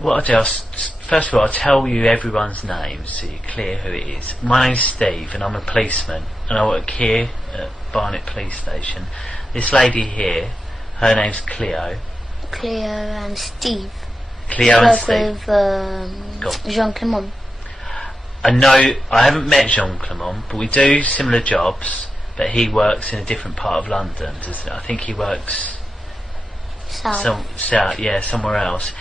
What I'll do, first of all, I'll tell you everyone's names so you're clear who it is. My name's Steve and I'm a policeman and I work here at Barnet Police Station. This lady here, her name's Cleo. Cleo and Steve. Cleo and Steve. With Jean Clement. I know, I haven't met Jean Clement, but we do similar jobs, but he works in a different part of London. I think he works south, yeah, somewhere else.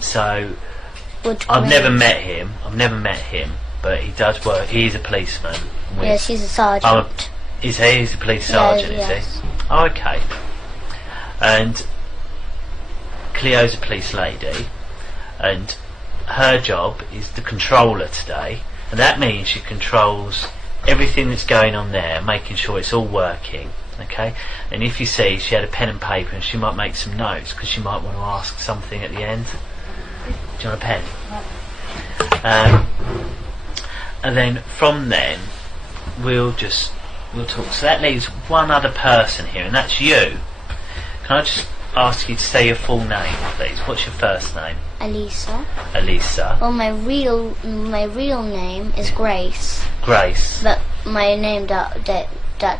I've never met him, but he does work. He's a policeman. Yes, he's a sergeant. He's a police sergeant, yes. Is he? Oh, okay. And Cleo's a police lady, and her job is the controller today, and that means she controls everything that's going on there, making sure it's all working. Okay, and if you see, she had a pen and paper and she might make some notes because she might want to ask something at the end. Do you want a pen? And then from then we'll talk. So that leaves one other person here, and that's you. Can I just ask you to say your full name, please? What's your first name? Alissa. Alissa. Well, my real name is Grace. Grace. But my name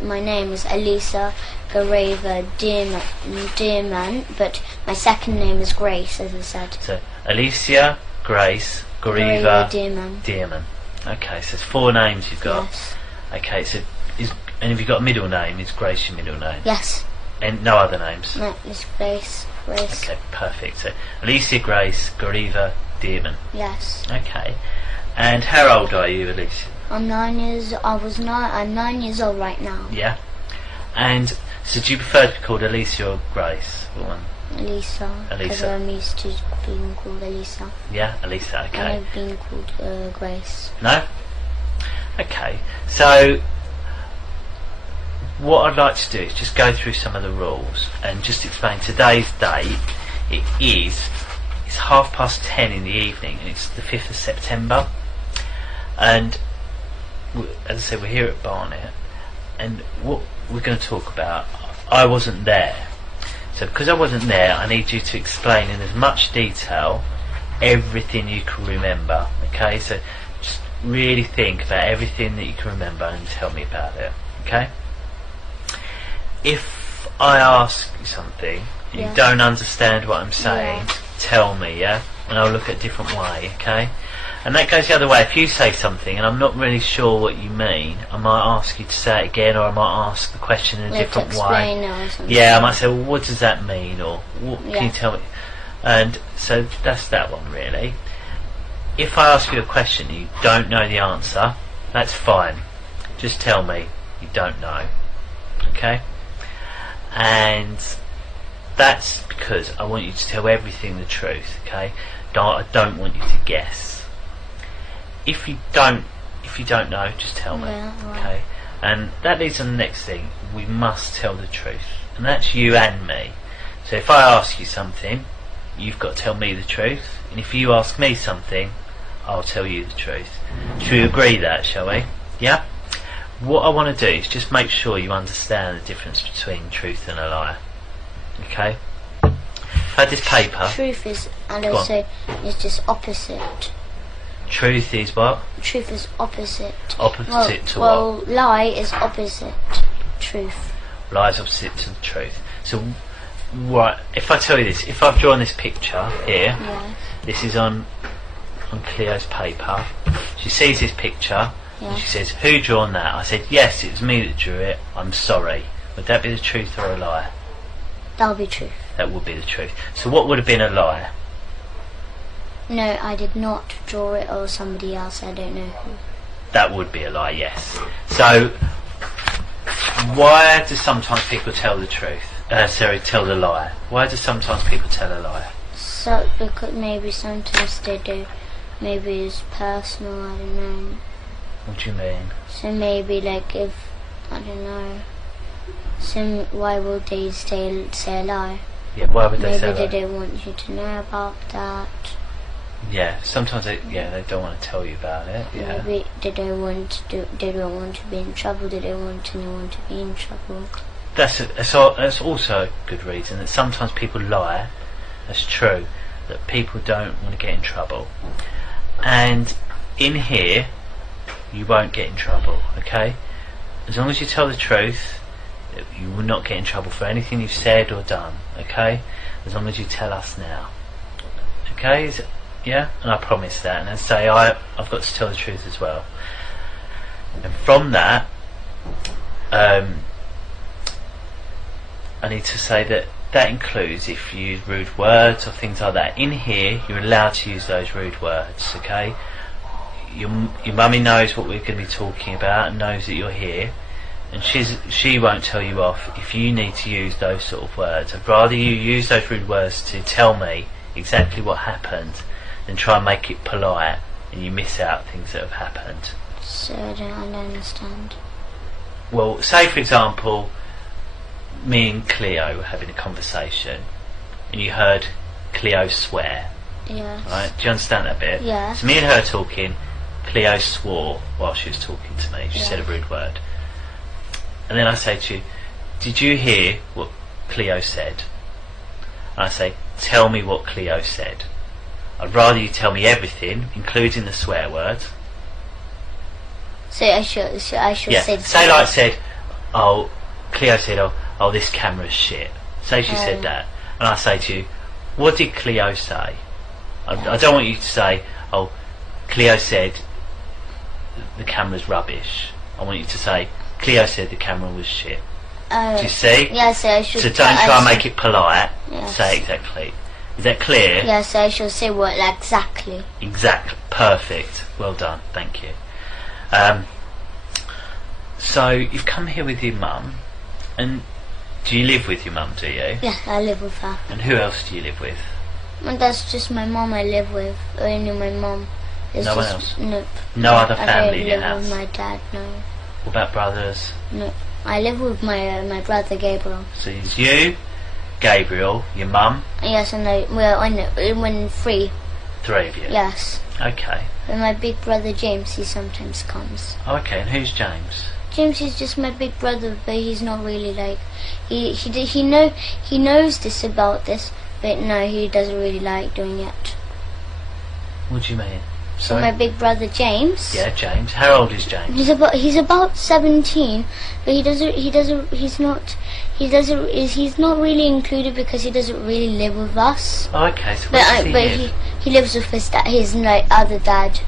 my name is Alissa Gareva Dearman, but my second name is Grace, as I said. So Alissa, Grace, Gareva Dearman. Okay, so there's 4 names you've got. Yes. Okay, so and have you got a middle name? Is Grace your middle name? Yes. And no other names? No, it's Grace. Okay, perfect. So Alissa, Grace, Gareva, Dearman. Yes. Okay. And how old are you, Alissa? I'm 9 years. I'm 9 years old right now. Yeah. And so, do you prefer to be called Alissa or Grace? Alissa. Alissa. I'm used to being called Alissa. Yeah, Alissa. Okay. And I've been called Grace. No. Okay. So, what I'd like to do is just go through some of the rules and just explain today's date. It's 10:30 in the evening, and it's the 5th of September. And as I said, we're here at Barnet, and what we're going to talk about, I wasn't there. So because I wasn't there, I need you to explain in as much detail everything you can remember. Okay, so just really think about everything that you can remember and tell me about it. Okay? If I ask you something, you don't understand what I'm saying, tell me, yeah? And I'll look at a different way, okay? And that goes the other way. If you say something and I'm not really sure what you mean, I might ask you to say it again, or I might ask the question in a different way. Yeah, I might say, well, what does that mean? Or what can you tell me? And so that's that one, really. If I ask you a question and you don't know the answer, that's fine. Just tell me you don't know. Okay? And that's because I want you to tell everything the truth, okay? I don't want you to guess. If you don't know, just tell me, okay? And that leads to the next thing. We must tell the truth, and that's you and me. So if I ask you something, you've got to tell me the truth, and if you ask me something, I'll tell you the truth. Should we agree that, shall we? Yeah? What I want to do is just make sure you understand the difference between truth and a lie. Okay? I've had this paper. Truth is, and also, is just opposite. Truth is what? Truth is opposite. Opposite to well, what? Lie is opposite truth. Lie is opposite to the truth. So, right, if I tell you this, if I've drawn this picture here, this is on Cleo's paper. She sees this picture, and she says, who drawn that? I said, yes, it was me that drew it, I'm sorry. Would that be the truth or a lie? That would be truth. That would be the truth. So what would have been a lie? No, I did not draw it, or somebody else, I don't know who. That would be a lie, yes. So, why do sometimes people tell the truth? Tell the lie. Why do sometimes people tell a lie? So, because maybe sometimes they do. Maybe it's personal, I don't know. What do you mean? So maybe, like, if, I don't know. So why would they say a lie? Yeah, why would they say a lie? Maybe they don't want you to know about that. Yeah, sometimes they don't want to tell you about it. Yeah. Maybe they don't want to be in trouble. They don't want anyone to be in trouble. That's also a good reason that sometimes people lie. That's true, that people don't want to get in trouble. And in here, you won't get in trouble, okay? As long as you tell the truth, you will not get in trouble for anything you've said or done, okay? As long as you tell us now. Okay? Yeah? And I promise that. And I say I've got to tell the truth as well. And from that, I need to say that includes if you use rude words or things like that. In here, you're allowed to use those rude words, okay? Your mummy knows what we're going to be talking about and knows that you're here, and she won't tell you off if you need to use those sort of words. I'd rather you use those rude words to tell me exactly what happened than try and make it polite and you miss out things that have happened. So I don't understand. Well, say for example, me and Cleo were having a conversation and you heard Cleo swear. Yes. Right? Do you understand that bit? Yeah. So me and her talking, Cleo swore while she was talking to me. She said a rude word. And then I say to you, did you hear what Cleo said? And I say, tell me what Cleo said. I'd rather you tell me everything, including the swear word. So I should say. Say like said, oh, Cleo said, oh, this camera's shit. Say she said that, and I say to you, what did Cleo say? I don't want you to say, oh, Cleo said the camera's rubbish. I want you to say, Cleo said the camera was shit. Do you see? Yeah, so I should. So don't try and make it polite. Yes. Say it exactly. Is that clear? Yeah, so I should say what exactly. Exactly. Perfect. Well done. Thank you. So you've come here with your mum, and do you live with your mum? Do you? Yeah, I live with her. And who else do you live with? And that's just my mum I live with. Only my mum. No one else? Nope. No other family in your I don't house? live with my dad, no. What about brothers? No. I live with my brother Gabriel. So it's you, Gabriel, your mum? Yes, and when three. Three of you? Yes. Okay. And my big brother James, he sometimes comes. Oh, okay, and who's James? James is just my big brother, but he's not really like he knows this about this, but no, he doesn't really like doing it. What do you mean? So Sorry? my big brother James. Yeah, James. How old is James? He's about 17, but he's not really included because he doesn't really live with us. Oh, okay. So where does he live? He lives with his other dad.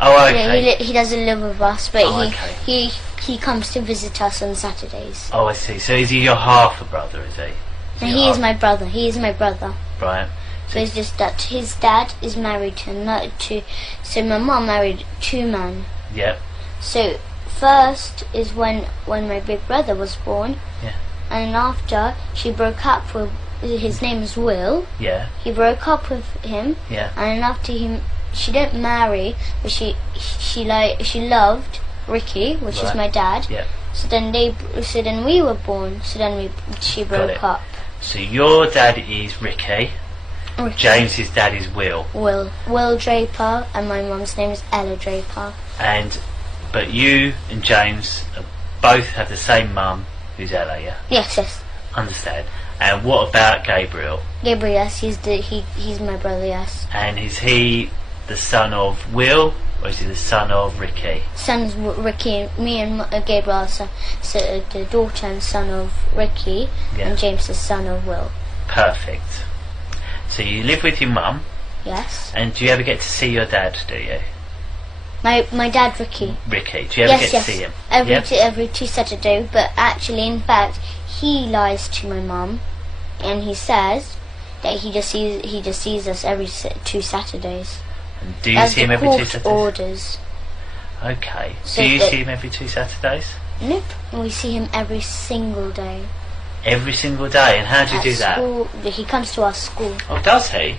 Oh, okay. Yeah, he doesn't live with us, but okay. he comes to visit us on Saturdays. Oh, I see. So is he your half a brother? Is he? And he is my brother. He is my brother. Right. So it's just that his dad is married to so my mum married two men. Yep. So first is when my big brother was born. Yeah. And after she broke up with his name is Will. Yeah. He broke up with him. Yeah. And after him, she didn't marry, but she loved Ricky, which is my dad. Yeah. So then we were born. So then she broke up. So your dad is Ricky. James's dad is Will. Will Draper, and my mum's name is Ella Draper. But you and James both have the same mum, who's Ella, yeah? Yes. Understand. And what about Gabriel? Gabriel, yes, he's my brother, yes. And is he the son of Will, or is he the son of Ricky? Son's Ricky. Me and Gabriel are so the daughter and son of Ricky, and James the son of Will. Perfect. So you live with your mum. Yes. And do you ever get to see your dad, do you? My dad, Ricky. Ricky. Do you ever get to see him? Every two Saturdays, but actually, in fact, he lies to my mum, and he says that he just sees us every 2 Saturdays. And do you see him every 2 Saturdays? Orders. Okay. So do you see him every 2 Saturdays? Nope. We see him every single day. Every single day? And how do you do school, that? He comes to our school. Oh, does he?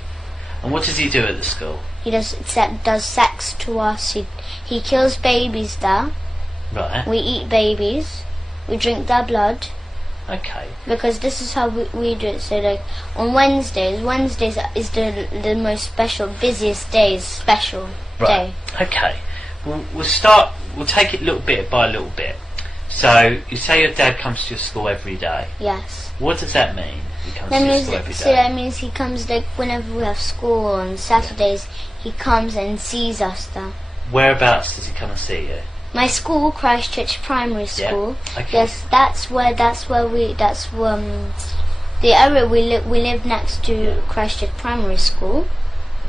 And what does he do at the school? He does sex to us. He kills babies there. Right. We eat babies. We drink their blood. Okay. Because this is how we do it. So like on Wednesdays is the most special, busiest day, special day. Okay. We'll take it little bit by little bit. So you say your dad comes to your school every day. Yes. What does that mean? He comes That to means school every day. so that means he comes like whenever we have school on Saturdays. He comes and sees us there. Whereabouts does he come and see you? My school, Christchurch Primary School. Yeah. Okay. Yes, that's where the area we live next to Christchurch Primary School.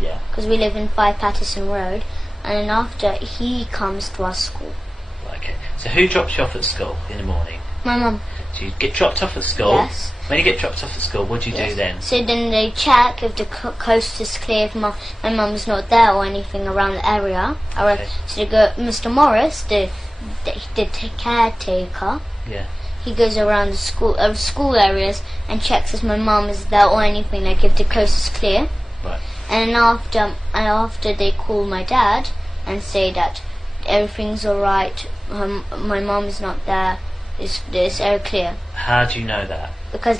Yeah. Because we live in 5 Patterson Road, and then after he comes to our school. Okay. So who drops you off at school in the morning? My mum. So you get dropped off at school. Yes. When you get dropped off at school, what do you do then? So then they check if the coast is clear, if my mum's not there or anything around the area. Okay. So they go, Mr. Morris, the caretaker. Yeah. He goes around the school areas and checks if my mum is there or anything, like if the coast is clear. Right. And after they call my dad and say that everything's alright, my mum is not there, it's all clear. How do you know that? Because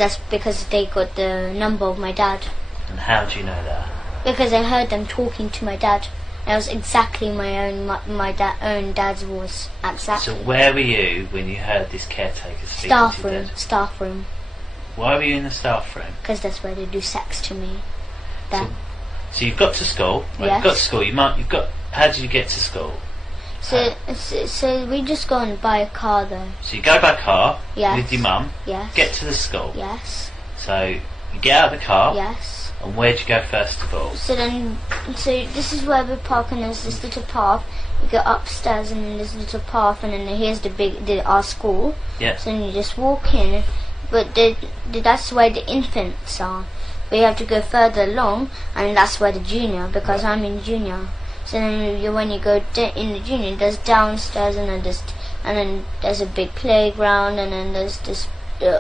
they got the number of my dad. And how do you know that? Because I heard them talking to my dad. It was exactly my own dad's voice. Exactly. So where were you when you heard this caretaker speaking to your dad? Staff room. Why were you in the staff room? Because that's where they do sex to me. So you've got to school. Right, Yes. You've got to school. How did you get to school? So we just go and buy a car though. So you go by car Yes. with your mum. Yes. Get to the school. Yes. So you get out of the car. Yes. And where'd you go first of all? So this is where we park, and there's this little path. You go upstairs and then there's a little path, and then here's our school. Yeah. So then you just walk in, but that's where the infants are. But you have to go further along, and that's where the junior, because I'm in junior. So then when you go in the junior, there's downstairs, and then there's a big playground, and then there's this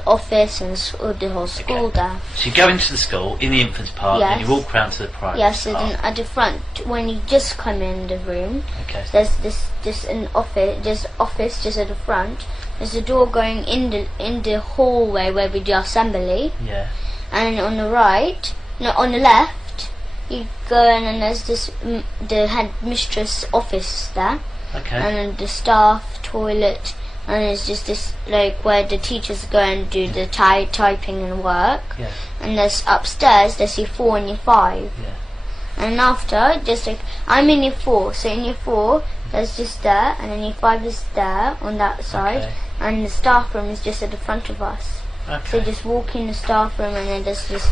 office and the whole school there. So you go into the school in the infants part, Yes. and you walk round to the primary Yes, so part. then at the front, when you just come in the room, Okay. there's an office just at the front. There's a door going in the hallway where we do assembly. Yeah. And on the right, no, on the left, you go in and there's the head mistress office there, Okay. and then the staff toilet, and it's just this like where the teachers go and do the typing and work. Yeah. And there's upstairs, there's year 4 and year 5. Yeah. And after, just like I'm in year 4, so in year 4 there's just there, and then year 5 is there on that side, Okay. and the staff room is just at the front of us. So Okay. just walk in the staff room, and then there's this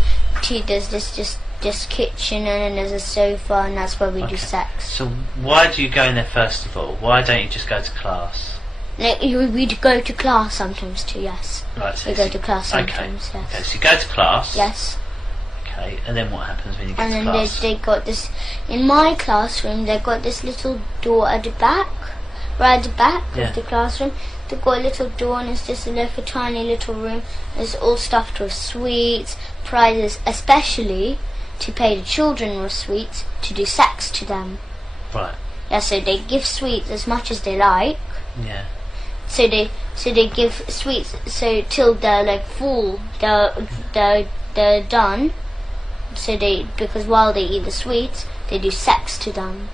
kitchen, and then there's a sofa, and that's where we do Okay. sex. So why do you go in there first of all? Why don't you just go to class? Like, we go to class sometimes too. Yes, Right. So we go to class Okay. sometimes. Yes. Okay. So you go to class. Yes. Okay. And then what happens when you get And to then class? they got this in my classroom. They got this little door at the back, right at the back Yeah. of the classroom. They got a little door, and it's just like a tiny little room. It's all stuffed with sweets, prizes, especially to pay the children with sweets to do sex to them. Right. Yeah, so they give sweets as much as they like. Yeah. So they give sweets so till they're like full, they're done. So because while they eat the sweets, they do sex to them.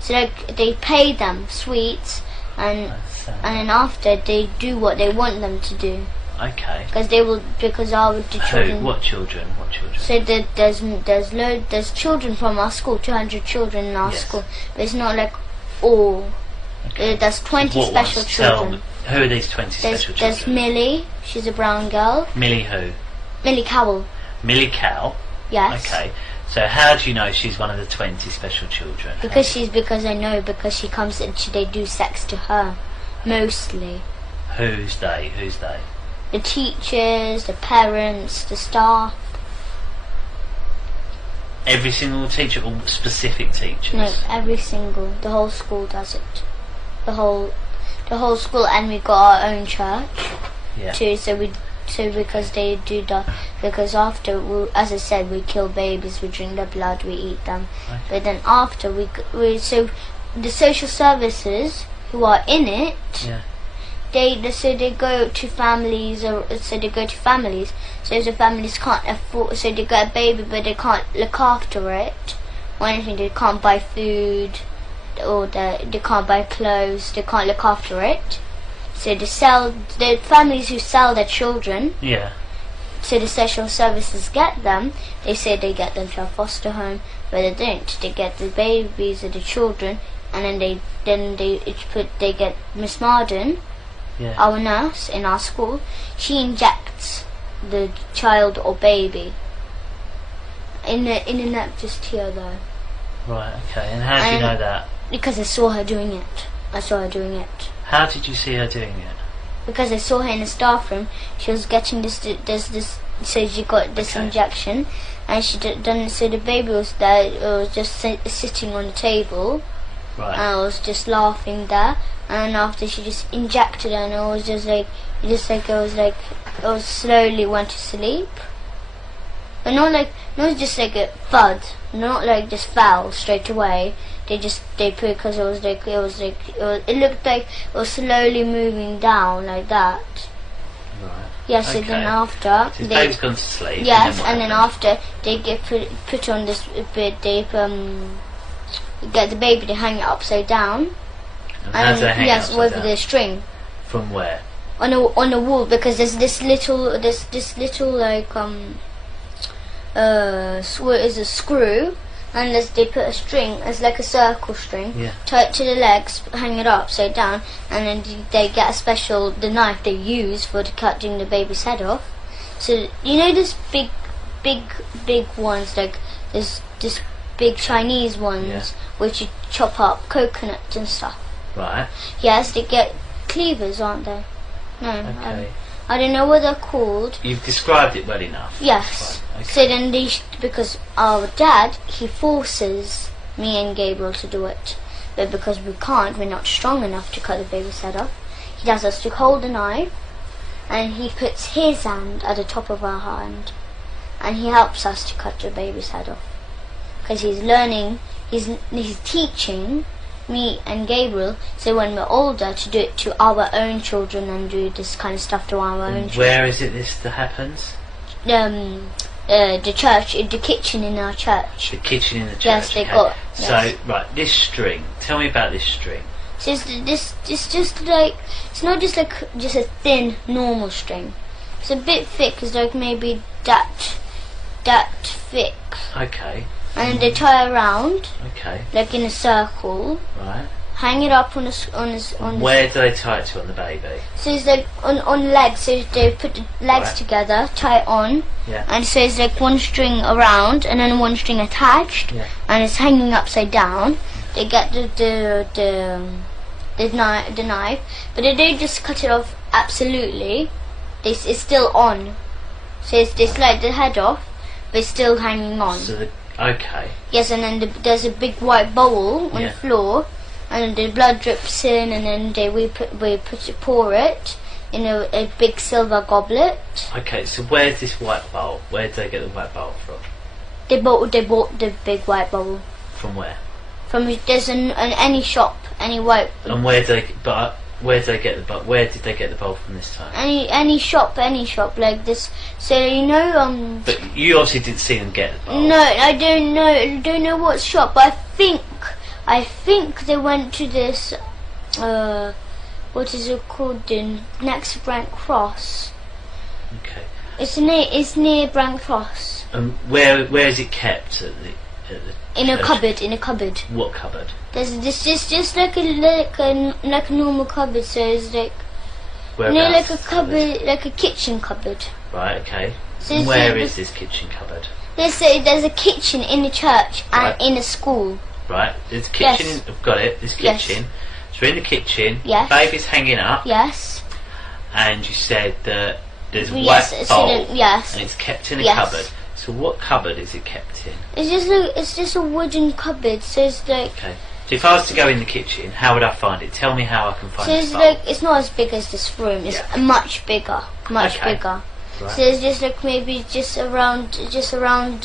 So they pay them sweets, and then after they do what they want them to do. Okay. Because our the children. Who? What children? What children? So there's children from our school, 200 children in our Yes. school, but it's not like all. Okay. There's 20 What special ones? Tell children. me. Who are these 20 special There's children? Millie, she's a brown girl. Millie who? Millie Cowell, Millie Cow. yes. Okay. So how do you know she's one of the 20 special children? Because I know because she comes and they do sex to her, mostly. Who's they? Who's they? The teachers, the parents, the staff. Every single teacher or specific teachers? No, the whole school does it. The whole school, and we got our own church Yeah. too. So because they do that, because after, as I said, we kill babies, we drink their blood, we eat them. Okay. But then after so the social services who are in it, Yeah. they go to families, so if the families can't afford, so they get a baby but they can't look after it or anything, they can't buy food or they can't buy clothes, they can't look after it, So the families who sell their children. Yeah. So the social services get them. They say they get them to a foster home, but they don't. They get the babies or the children, and then they get Miss Marden, our nurse in our school. She injects the child or baby in a net just here though. Right. Okay. And how do you know that? Because I saw her doing it. How did you see her doing it? Because I saw her in the staff room. She was getting this. So she got this injection, and she done. So the baby was there. It was just sitting on the table, right? And I was just laughing there. And after she just injected her, and it was it was slowly went to sleep. But not just like a thud. Not like just fell straight away. They put because it looked like it was slowly moving down like that. Right. Yes. Okay. So then after so baby's gone to sleep. Yes, and then after they get put on this bit, they get the baby, they hang it upside down. And how do they hang it upside with down? the string. From where? On the wall, because there's this little like is a screw. And they put a string, it's like a circle string, tie it to the legs, hang it upside down, and then they get the knife they use for cutting the baby's head off. So you know this big ones, like this big Chinese ones, which you chop up coconut and stuff. Right. Yes, they get cleavers, aren't they? No. Okay. I don't know what they're called. You've described it well enough. Yes. Right. Okay. So then because our dad, he forces me and Gabriel to do it. But because we can't, we're not strong enough to cut the baby's head off. He does us to hold the knife, and he puts his hand at the top of our hand, and he helps us to cut the baby's head off. Because he's learning, he's teaching me and Gabriel, so when we're older, to do it to our own children and do this kind of stuff to our own children. Where is it this that happens? The church, the kitchen in our church. The kitchen in the church. Yes, they got. So right, this string. Tell me about this string. So it's just like, it's not just like just a thin normal string. It's a bit thick. It's like maybe that thick. Okay. And they tie around. Okay. Like in a circle. Right. Hang it up on Where do they tie it to on the baby? So it's like on legs. So they put the legs together, tie it on. Yeah. And so it's like one string around and then one string attached. Yeah. And it's hanging upside down. They get the knife, but they don't just cut it off absolutely. It's still on. So they slide the head off, but it's still hanging on. So okay. Yes, and then there's a big white bowl on the floor, and the blood drips in, and then we pour it in a big silver goblet. Okay, so where's this white bowl? Where did they get the white bowl from? They bought the big white bowl. From where? From there's any shop, any white. And where did they get the bowl? Where did they get the bowl from this time? Any shop like this. So you know But you obviously didn't see them get the bowl. No, I don't know. I don't know what shop. But I think they went to this. What is it called? The next Brent Cross. Okay. It's near Brent Cross. And where is it kept at the in a cupboard. In a cupboard. What cupboard? There's just like a normal cupboard. So it's like Whereabouts? like a cupboard, like a kitchen cupboard. Right. Okay. So And where is this kitchen cupboard? There's a kitchen in the church and in a school. Right. There's a kitchen. Yes. I've got it. There's a kitchen. So we're in the kitchen. Yes. Baby's hanging up. Yes. And you said that there's a Yes, white bowl. yes. And it's kept in a Yes. cupboard. So what cupboard is it kept in? It's just a wooden cupboard. So it's like. Okay. So if I was to go in the kitchen, how would I find it? Tell me how I can find So this it's bowl. like it's not as big as this room. It's much bigger. Much Okay. bigger. Right. So it's just like maybe just around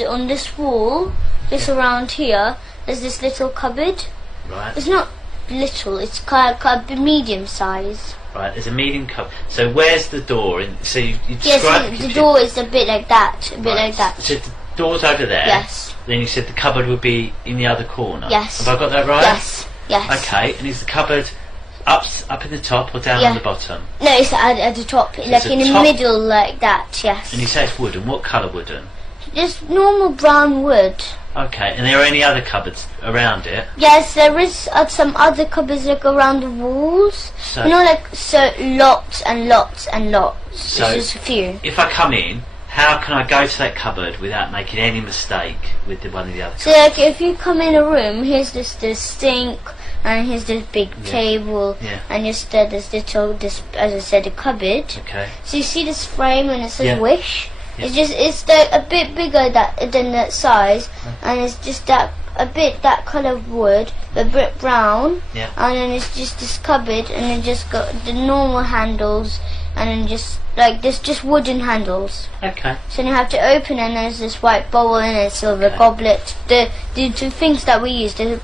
on this wall, just around here. There's this little cupboard. Right. It's not little. It's kind of medium size. Right. There's a medium cupboard. So where's the door? So you described Yes, the the kitchen. door is a bit like that. A bit Right. like that. So the door's over there. Yes. Then you said the cupboard would be in the other corner. Yes. Have I got that right? Yes. Yes. Okay. And is the cupboard up in the top or down on the bottom? No, it's at the top, So like in the middle, like that. Yes. And you say it's wooden. What colour wooden? Just normal brown wood. Okay. And there are any other cupboards around it? Yes, there is some other cupboards like around the walls. So, you know, like lots and lots and lots. So it's just a few. if I come in, how can I go to that cupboard without making any mistake with one of the other So like if you come in a room, here's this sink, and here's this big table, and just this little, as I said, a cupboard. Okay. So you see this frame and it says Wish. Yeah. It's a bit bigger than that size, and it's just that colour of wood, a bit brown, and then it's just this cupboard, and then just got the normal handles, and then just like this, just wooden handles. Okay. So you have to open, and there's this white bowl and a silver goblet. The two things that we use, the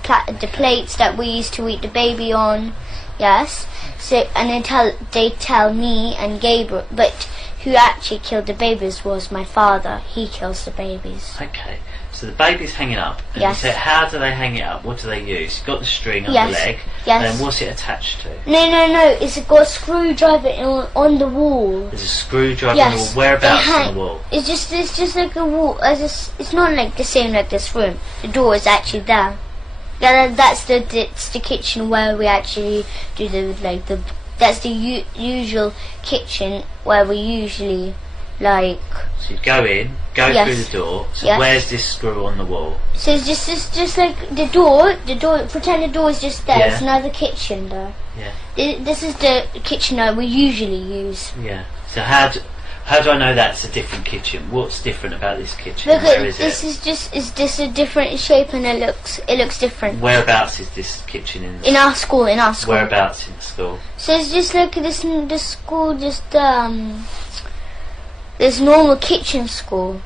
plates that we used to eat the baby on. Yes. So and they tell me and Gabriel, but who actually killed the babies was my father. He kills the babies. Okay. So the baby's hanging up, and you say, how do they hang it up? What do they use? You've got the string on the leg, and then what's it attached to? No, it's got a screwdriver on the wall. There's a screwdriver on the wall. Whereabouts on the wall? It's just like a wall. It's not like the same like this room. The door is actually there. Yeah, that's the kitchen where we actually do that's the usual kitchen where we usually like. So you go in, go through the door. So where's this screw on the wall? So it's just like the door. Pretend the door is just there. It's another kitchen there. Yeah. This is the kitchen that we usually use. Yeah. So how do I know that's a different kitchen? What's different about this kitchen? Because where is this it? is just a different shape, and it looks different. Whereabouts is this kitchen in our school? Whereabouts in the school? So it's just like this school, just this normal kitchen school.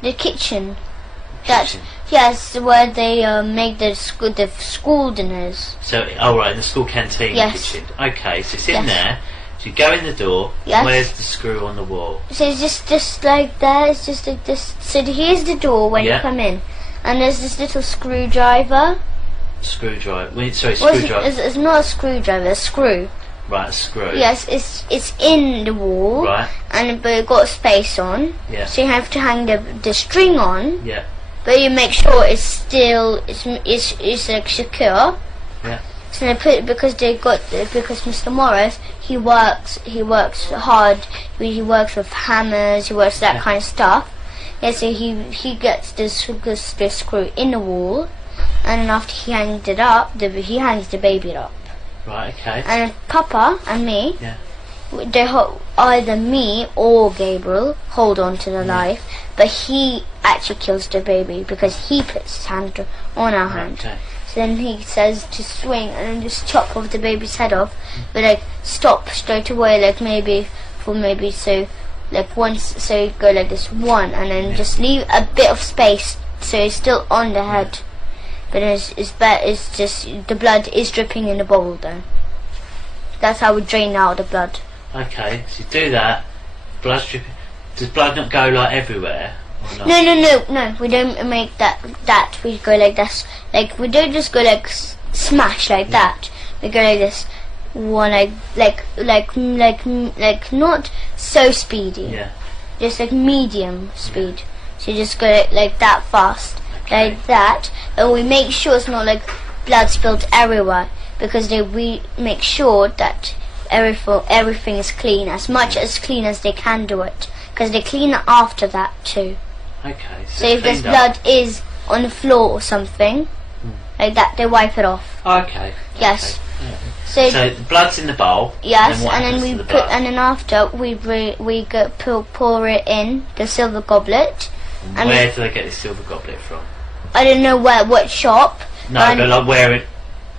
The kitchen. Yes, where they make the school dinners. So, right, the school canteen kitchen. Okay, so it's in there. So you go in the door. Where's the screw on the wall? So it's just like that. It's just like this. So here's the door when you come in, and there's this little screwdriver. Screwdriver. Screwdriver. It's not a screwdriver. A screw. Right, a screw. Yes, it's in the wall. Right. But it got a space on. Yeah. So you have to hang the string on. Yeah. But you make sure it's still it's like secure. Yeah. So they put because Mr. Morris he works hard. He works with hammers. He works that kind of stuff. Yeah. So he gets this screw in the wall, and then after he hangs it up, he hangs the baby up. Right. Okay. And Papa and me. Yeah. Either me or Gabriel hold on to the knife, but he actually kills the baby because he puts his hand on our hand. Okay. So then he says to swing and then just chop off the baby's head off, but like stop straight away, like maybe so like once, so you go like this one and then just leave a bit of space so it's still on the head, but it's just the blood is dripping in the bowl though. That's how we drain out the blood. Okay, so you do that, blood's dripping. Does blood not go like everywhere? Or not? No, we don't make that. We go like this. Like, we don't just go like smash like that. We go like this. One, like not so speedy. Yeah. Just like medium speed. So you just go like that fast. Like that. And we make sure it's not like blood spilled everywhere. Because we make sure that everything is clean, as much as clean as they can do it, because they clean it after that too. Okay. So if there's blood is on the floor or something like that, they wipe it off. Okay. Yes. Okay. So the blood's in the bowl. Yes, and then we put, and then after we pour it in the silver goblet. And where do they get this silver goblet from? I don't know what shop. No, but like where it.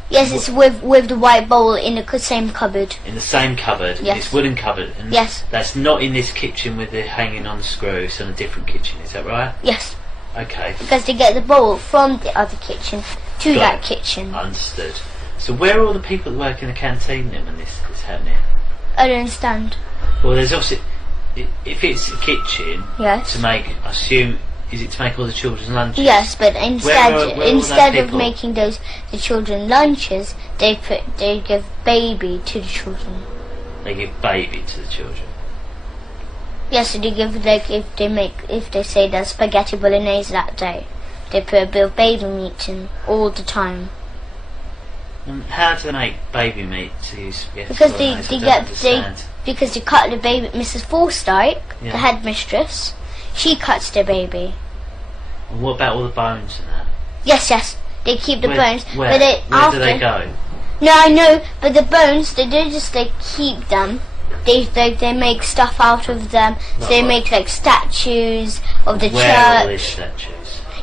Yes, it's with the white bowl in the same cupboard. In the same cupboard? Yes. This wooden cupboard? And yes. That's not in this kitchen with the hanging on the screw, it's in a different kitchen, is that right? Yes. Okay. Because they get the bowl from the other kitchen to that kitchen. Understood. So where are all the people that work in the canteen then when this is happening? I don't understand. Well, there's obviously, if it's a kitchen, to make, I assume, Is it to make all the children's lunches? Yes, but instead of people? making the children lunches, they give baby to the children. They give baby to the children. Yes, so they give, like, if they say there's spaghetti bolognese that day, they put a bit of baby meat in all the time. And how do they make baby meat to use spaghetti Because bolognese? because they cut the baby. Mrs. Forsyth, the headmistress, she cuts the baby. And what about all the bones and that? Yes, they keep the bones. Where? But Where do they go? No, I know, but the bones, they don't just like keep them. They make stuff out of them. So they make like statues of the church. Where are all these statues?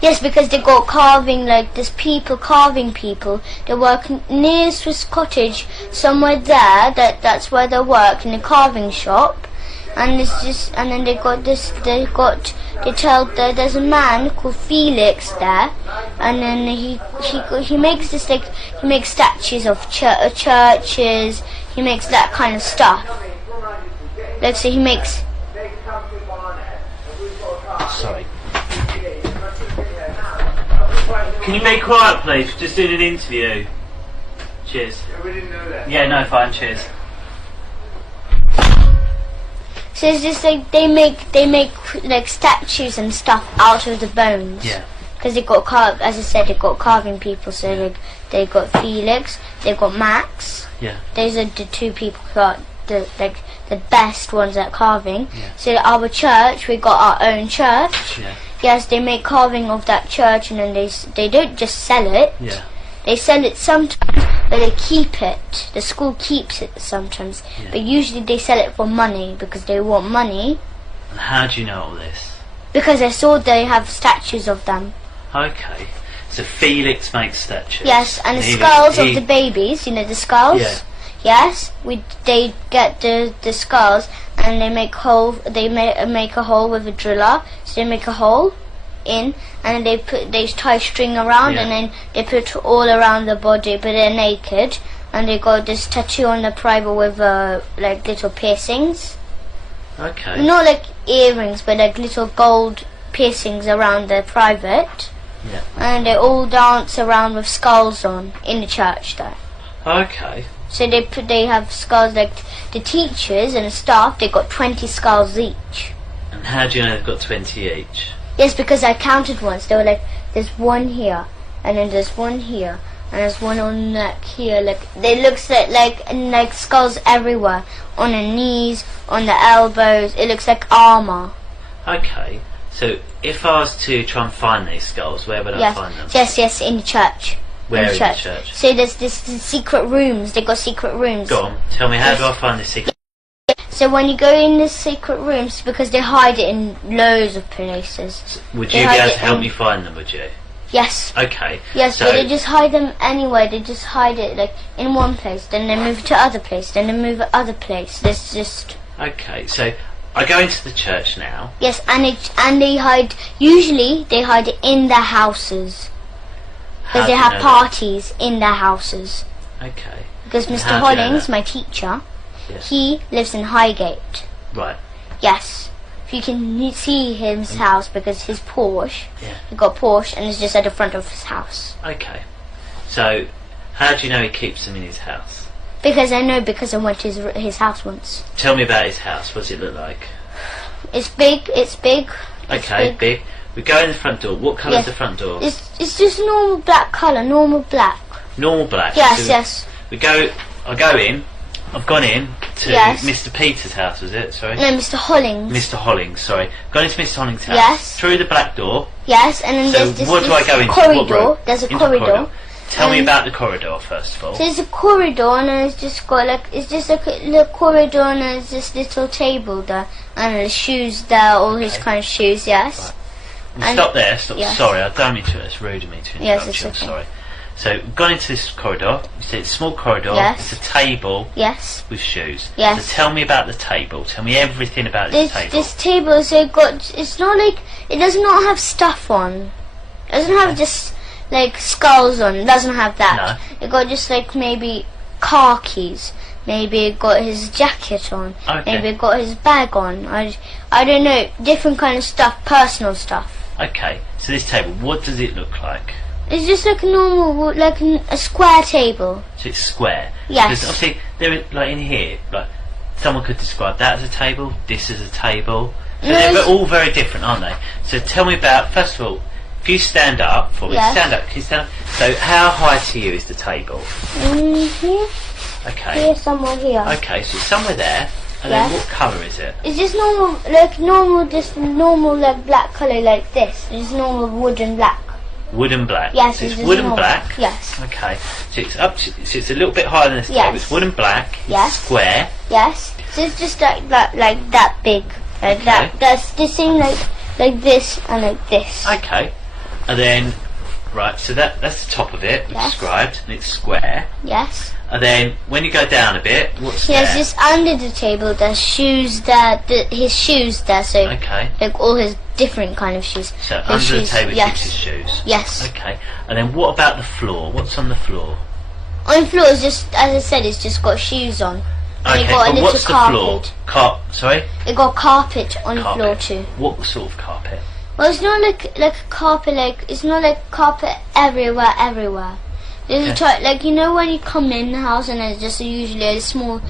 Yes, because they got carving, like there's people carving people. They work near Swiss Cottage, somewhere there. That's where they work, in the carving shop. And it's just, and then they got this. They tell there's a man called Felix there, and then he makes this, like, he makes statues of churches. He makes that kind of stuff. Like, so he makes. Sorry. Can you be quiet, please? We're just doing an interview. Cheers. We didn't know that. Yeah, no, fine. Cheers. So it's just like they make like statues and stuff out of the bones. Yeah. Because they got as I said, they got carving people. So they got Felix, they got Max. Yeah. Those are the two people who are the best ones at carving. Yeah. So our church, we got our own church. Yeah. Yes, they make carving of that church, and then they don't just sell it. Yeah. They sell it sometimes, but they keep it. The school keeps it sometimes, but usually they sell it for money because they want money. And how do you know all this? Because I saw they have statues of them. Okay. So Felix makes statues. Yes, and the skulls of the babies. You know the skulls. Yeah. Yes, they get the skulls and they make hole. They make a hole with a driller. So they make a hole in, and then they tie string around, and then they put all around the body, but they're naked, and they got this tattoo on the private with like little piercings. Okay. Not like earrings, but like little gold piercings around the private. Yeah. And they all dance around with skulls on in the church there. Okay. So they have skulls, like the teachers and the staff. They got 20 skulls each. And how do you know they've got 20 each? Yes, because I counted once. They were like, there's one here, and then there's one here, and there's one on the neck here. Like they looks like skulls everywhere, on the knees, on the elbows. It looks like armor. Okay. So if I was to try and find these skulls, where would I find them? Yes, in the church. Where in the church? So there's this secret rooms. They got secret rooms. Go on. Tell me, how do I find the secret? So when you go in the secret rooms, because they hide it in loads of places. Would you be able to help me find them, would you? Yes. Okay. Yes, so but they just hide them anywhere. They just hide it like in one place, then they move to other place, then they move to other place. There's just. Okay, so I go into the church now. Yes, and they hide. Usually they hide it in their houses because they have parties in their houses. Okay. Because Mr. Hollings, my teacher, he lives in Highgate. Right. Yes. You can see his house because his Porsche. Yeah. He got Porsche and it's just at the front of his house. Okay. So, how do you know he keeps them in his house? Because I know, because I went to his house once. Tell me about his house. What does it look like? It's big. It's big. Okay, big. We go in the front door. What colour is the front door? It's just normal black colour. Normal black. Normal black. Yes, so yes. I go in. I've gone in to Mr. Peter's house, was it? Sorry? No, Mr. Hollings. Mr. Hollings, sorry. Gone into Mr. Hollings' house. Yes. Through the black door. Yes, and then there's this what do I go into? Corridor. There's a corridor. Tell me about the corridor first of all. So there's a corridor, and it's just got it's just like a little corridor, and there's this little table there, and there's shoes there, all his kind of shoes, yes. Right. And stop there. Yes. Sorry, I don't mean to. It's rude of me to interrupt you. I'm okay. sorry. So we've gone into this corridor. You see, it's a small corridor. Yes. It's a table. Yes. With shoes. Yes. So tell me about the table. Tell me everything about this table. This table is it's not like, it does not have stuff on. It doesn't have just like skulls on. It doesn't have that. No. It got just like maybe car keys. Maybe it got his jacket on. Okay. Maybe it got his bag on. I don't know. Different kind of stuff. Personal stuff. Okay, so this table, what does it look like? It's just like a normal, like a square table. So it's square. Yes. Because obviously, there, like in here, like someone could describe that as a table, this as a table. So they're all very different, aren't they? So tell me about, first of all, if you stand up for me, stand up, can you stand up? So how high to you is the table? Here. Okay. Here, somewhere here. Okay, so it's somewhere there. And then what colour is it? It's just normal, just normal, like black colour, like this. It's normal wood and black. Wood and black. Yes, so it's wood and black. Yes. Okay. So it's up. So it's a little bit higher than this table. It's wood and black. It's square. Yes. So it's just like that big, like that. That's the same, like this and like this. Okay. And then, right. So that's the top of it, described, and it's square. Yes. And then when you go down a bit, what's there? Yes, just under the table, there's shoes there, his shoes there, so like all his different kind of shoes. So under the table keeps his shoes? Yes. Okay. And then what about the floor? What's on the floor? On the floor is just, as I said, it's just got shoes on. And Okay, got a but little what's carpet. the floor? Sorry? It got carpet on the floor too. What sort of carpet? Well, it's not like a carpet, it's not like carpet everywhere. There's like, you know when you come in the house and there's just usually a small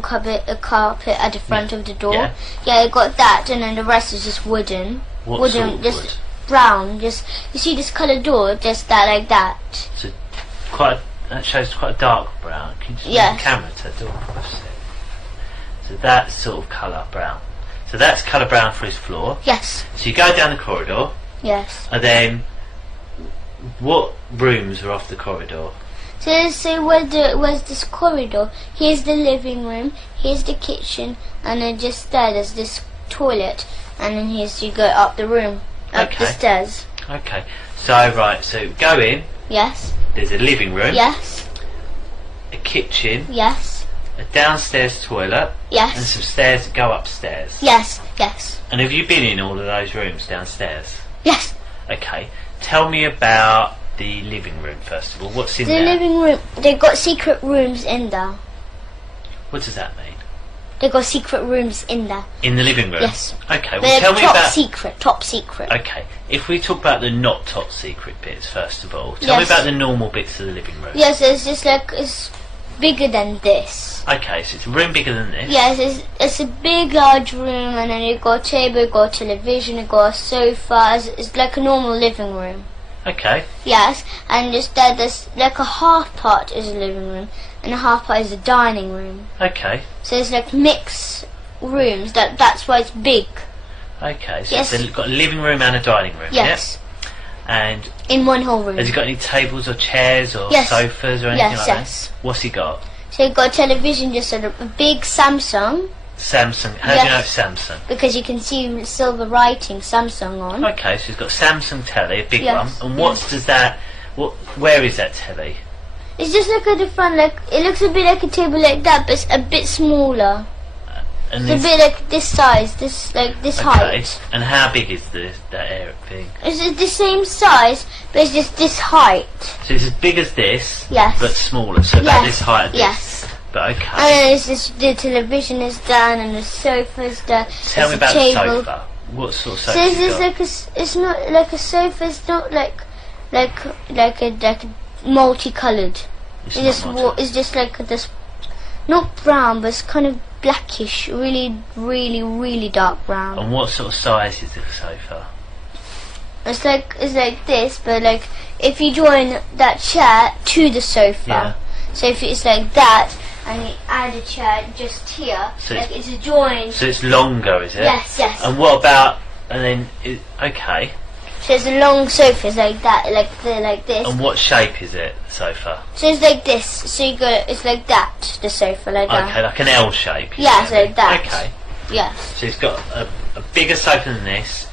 carpet at the front of the door. Yeah, it got that, and then the rest is just wooden. What sort of just wood? Brown. Just, you see this coloured door, just that, like that. So that shows quite a dark brown. Can you just move the camera to the door for us? So that sort of colour brown. So that's colour brown for his floor. Yes. So you go down the corridor. Yes. And then what rooms are off the corridor? So where's this corridor? Here's the living room, here's the kitchen, and then just there's this toilet, and then here's you go up the room, up the stairs. Okay. So so go in. Yes. There's a living room. Yes. A kitchen. Yes. A downstairs toilet. Yes. And some stairs that go upstairs. Yes. Yes. And have you been in all of those rooms downstairs? Yes. Okay. Tell me about the living room first of all. What's in there? The living room, they've got secret rooms in there. What does that mean? They've got secret rooms in there. In the living room? Yes. Okay, well tell me about... top secret. Okay, if we talk about the not top secret bits first of all, tell me about the normal bits of the living room. Yes, it's just like, it's bigger than this. Okay, so it's a room bigger than this? Yes, it's a big large room, and then you've got a table, you've got a television, you've got a sofa. It's like a normal living room. Okay. Yes, and just there's like a half part is a living room and a half part is a dining room. Okay. So it's like mixed rooms. That's why it's big. Okay, so it's got a living room and a dining room. Yes. Yeah? And in one whole room. Has he got any tables or chairs or sofas or anything like that? What's he got? So he got a television, just a big Samsung. Samsung. How do you know it's Samsung? Because you can see silver writing Samsung on. Okay, so he's got Samsung telly, a big one. And where is that telly? It's just like a different, it looks a bit like a table like that, but it's a bit smaller. And it's a bit like this size, this height. And how big is that area thing? It's the same size, but it's just this height. So it's as big as this, but smaller. So about this height. Yes. But okay. And then it's just the television is down and the sofa's there. Tell me about the sofa. What sort of sofa? So it's not like a sofa. It's not like multicoloured. It's just like this, not brown, but it's kind of blackish, really dark brown. And what sort of size is the sofa? It's like this, but like if you join that chair to the sofa, so if it's like that, and you add a chair just here, so like it's joined. So it's longer, is it? Yes, yes. And what about, okay. So it's a long sofa, it's like that, like this. And what shape is it, the sofa? So it's like this, so it's like that, the sofa, like that. Okay, like an L shape. Yes, like that. Okay. Yes. So it's got a bigger sofa than this.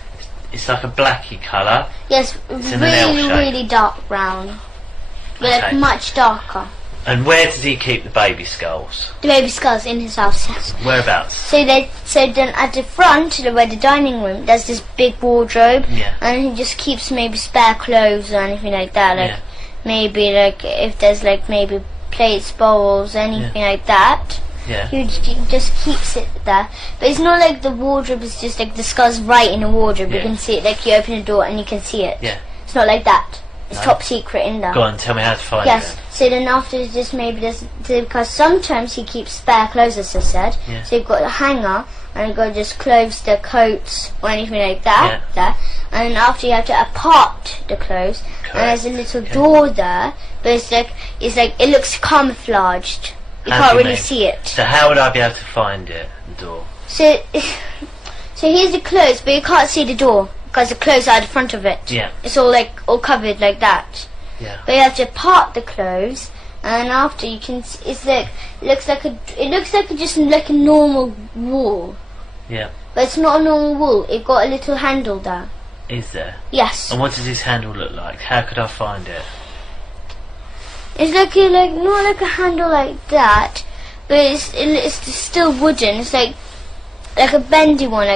It's like a blacky colour. Yes, it's in an L shape. Really dark brown. But like much darker. And where does he keep the baby skulls? The baby skulls in his house, yes. Whereabouts? So then at the front, where the dining room, there's this big wardrobe, and he just keeps maybe spare clothes or anything like that. Maybe if there's maybe plates, bowls, anything like that. Yeah. He just keeps it there. But it's not like the wardrobe is just like the skull's right in the wardrobe. You can see it, like you open the door and you can see it. Yeah. It's not like that. It's top secret in there. Go on, tell me how to find it. Yes. So then after it's just maybe this, because sometimes he keeps spare clothes, as I said. Yeah. So you've got a hanger and you've got just clothes, the coats or anything like that. Yeah. There. And then after you have to apart the clothes. Correct. And there's a little door there, but it's like it looks camouflaged. You How can't do you really mean? see it. So how would I be able to find it, the door? So here's the clothes, but you can't see the door because the clothes are at the front of it. Yeah. It's all covered like that. Yeah. But you have to part the clothes, and after you can, it's like it looks like just like a normal wall, Yeah. but it's not a normal wall. It got a little handle there. Is there? Yes. And what does this handle look like? How could I find it? It's like not like a handle like that, but it's still wooden. It's like a bendy one,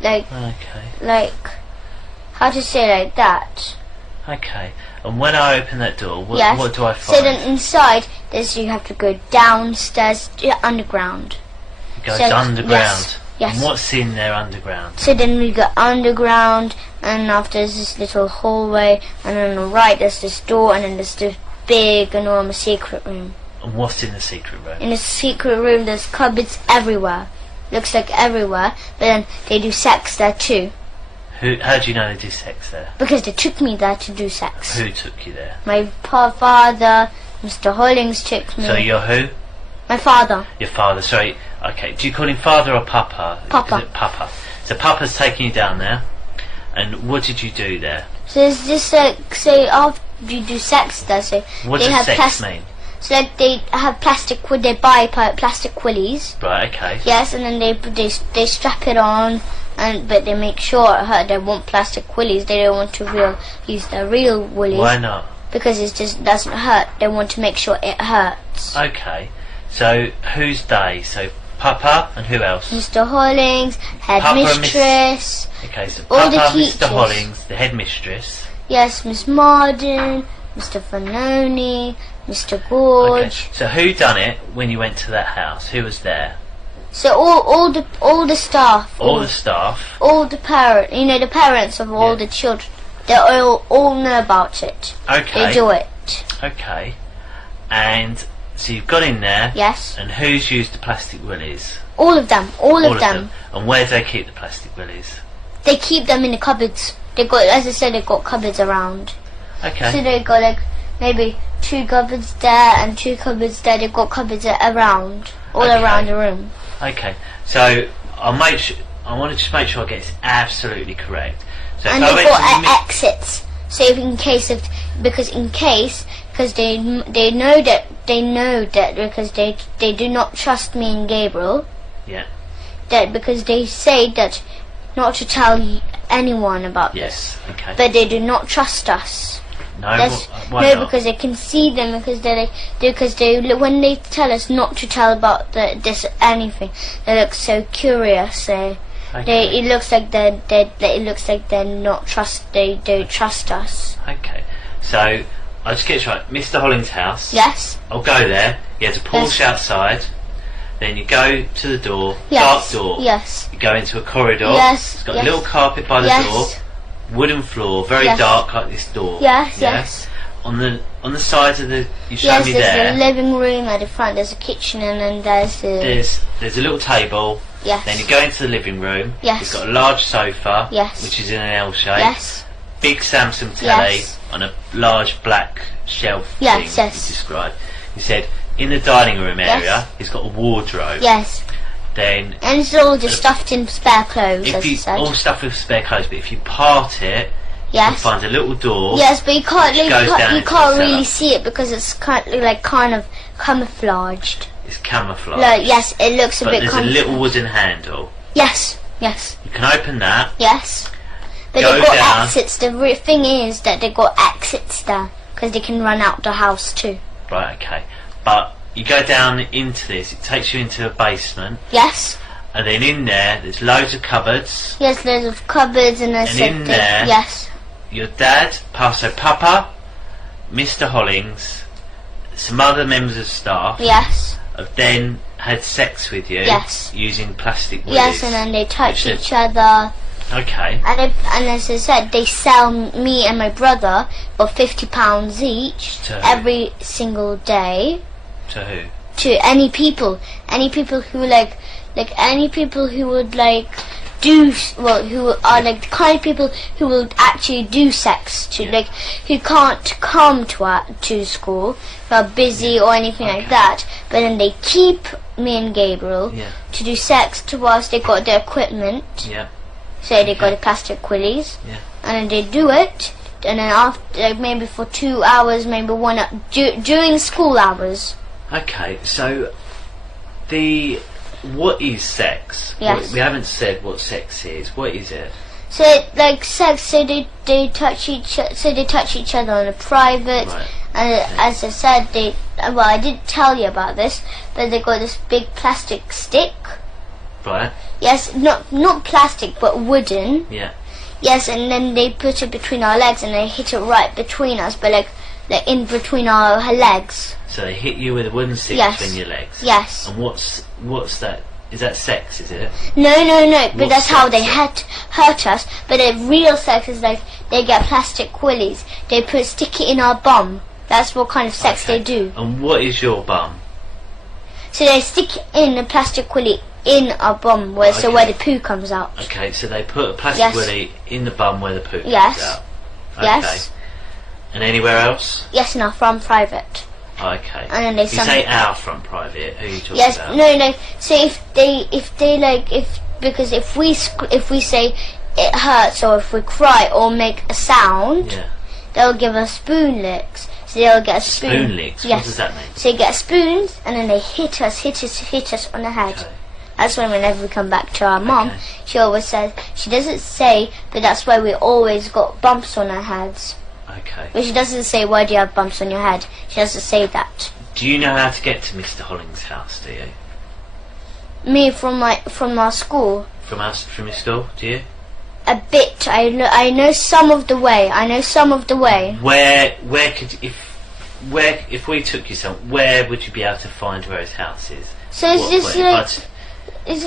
like Okay. how to say like that. Okay. And when I open that door, what do I find? So then inside, you have to go downstairs underground. It goes so- underground. Yes. And what's in there underground? So then we go underground, and after there's this little hallway, and on the right there's this door, and then there's this big, enormous secret room. And what's in the secret room? In the secret room there's cupboards everywhere. Looks like everywhere, but then they do sex there too. How do you know they do sex there? Because they took me there to do sex. Who took you there? My father, Mr. Hollings took me. So you're who? My father. Your father, sorry. Okay, do you call him father or papa? Papa. Is it papa? So papa's taking you down there, and what did you do there? So it's just like, say after you do sex there, so What they does have sex mean? So like they have they buy plastic willies. Right, okay. Yes, and then they strap it on, but they make sure it hurt. They want plastic willies. They don't want to use the real willies. Why not? Because it just doesn't hurt. They want to make sure it hurts. Okay. So who's they? So Papa and who else? Mr. Hollings, headmistress. Okay, so all Papa, the Mr. teachers. Hollings, the headmistress. Yes, Miss Marden, Mr. Fanoni, Mr. Gorge. Okay. So who done it when you went to that house? Who was there? So all the staff. All the staff. All the the parents of all the children. They all know about it. Okay. They do it. Okay. And so you've got in there. Yes. And who's used the plastic willies? All of them. All of them. And where do they keep the plastic willies? They keep them in the cupboards. They got, as I said, they got cupboards around. Okay. So they got like maybe 2 cupboards there and 2 cupboards there. They've got cupboards around, all around the room. Okay. So I want to just make sure I get this absolutely correct. So And if I they've went got to exits. So if because they know that because they do not trust me and Gabriel. Yeah. That because they say that not to tell anyone about this. Yes. Okay. But they do not trust us. No. Why not? Because they can see them because they when they tell us not to tell about this anything, they look so curious. It looks like they don't trust us. Okay. So I'll just get this right. Mr. Hollings' house. Yes. I'll go there. He has a Porsche outside. Then you go to the door. Yes. Dark door. Yes. You go into a corridor. Yes. It's got a little carpet by the door. Wooden floor, very dark like this door. Yes. Yeah? Yes. On the sides of the you show me there's there. a living room at the front. There's a kitchen and then There's a little table. Yes. Then you go into the living room. Yes. It's got a large sofa. Yes. Which is in an L shape. Yes. Big Samsung telly Yes. on a large black shelf Yes, thing yes. you described. He said in the dining room area Yes. he's got a wardrobe. Yes. Then And it's all just stuffed in spare clothes, as I said. all stuff with spare clothes, but if you part it, you Yes. find a little door. Yes, but you can't which goes down you into can't the really cellar. see it because it's kind of camouflaged. It's camouflage. Like, yes, it looks a but bit there's a little wooden handle. Yes, yes, You can open that. yes. But Go they've got down. exits. The thing is that they've got exits there because they can run out the house too. Right, okay. But you go down into this, it takes you into a basement, Yes, and then in there's loads of cupboards. yes. There's of cupboards and there's And in something. there- Yes, Your dad, so Papa, Mr. Hollings, some other members of staff, yes, then had sex with you? Yes. Using plastic willies? Yes, and then they touch each other. Okay. And as I said, they sell me and my brother for £50 each every single day. To who? To any people who any people who would do who are the kind of people who will actually do sex who can't come to school, who are busy or anything like that, but then they keep me and Gabriel to do sex whilst they got their equipment. So they got the plastic willies, and then they do it, and then after maybe for 2 hours, maybe 1 hour during school hours. Okay, so what is sex? Yes. We haven't said what sex is. What is it? So sex. So they touch each. So they touch each other on a private. Right. And as I said, I didn't tell you about this, but they got this big plastic stick. Right. Yes, not plastic, but wooden. Yeah. Yes, and then they put it between our legs, and they hit it right between us, but like in between our legs. So they hit you with a wooden stick between your legs. Yes. And what's that? Is that sex? Is it? No. But that's how they hurt us. But the real sex is like they get plastic willies. They stick it in our bum. That's what kind of sex they do. And what is your bum? So they stick in a plastic willy in our bum, where the poo comes out. Okay, so they put a plastic willy in the bum where the poo comes out. Okay. Yes. And anywhere else? Yes, in our front private. Okay. And then they you say our front private. Who are you talking about? No. So if we say it hurts, or if we cry or make a sound, they'll give us spoon licks. So they'll get a spoon. Spoon licks. Yes. What does that mean? So you get spoons, and then they hit us on the head. Okay. That's why whenever we come back to our mum, she always says, she doesn't say, but that's why we always got bumps on our heads. Okay. But she doesn't say, why do you have bumps on your head? She doesn't say that. Do you know how to get to Mr. Holling's house, do you? Me from our school. From your school, do you? A bit. I know some of the way. Where could if we took you where would you be able to find where his house is? So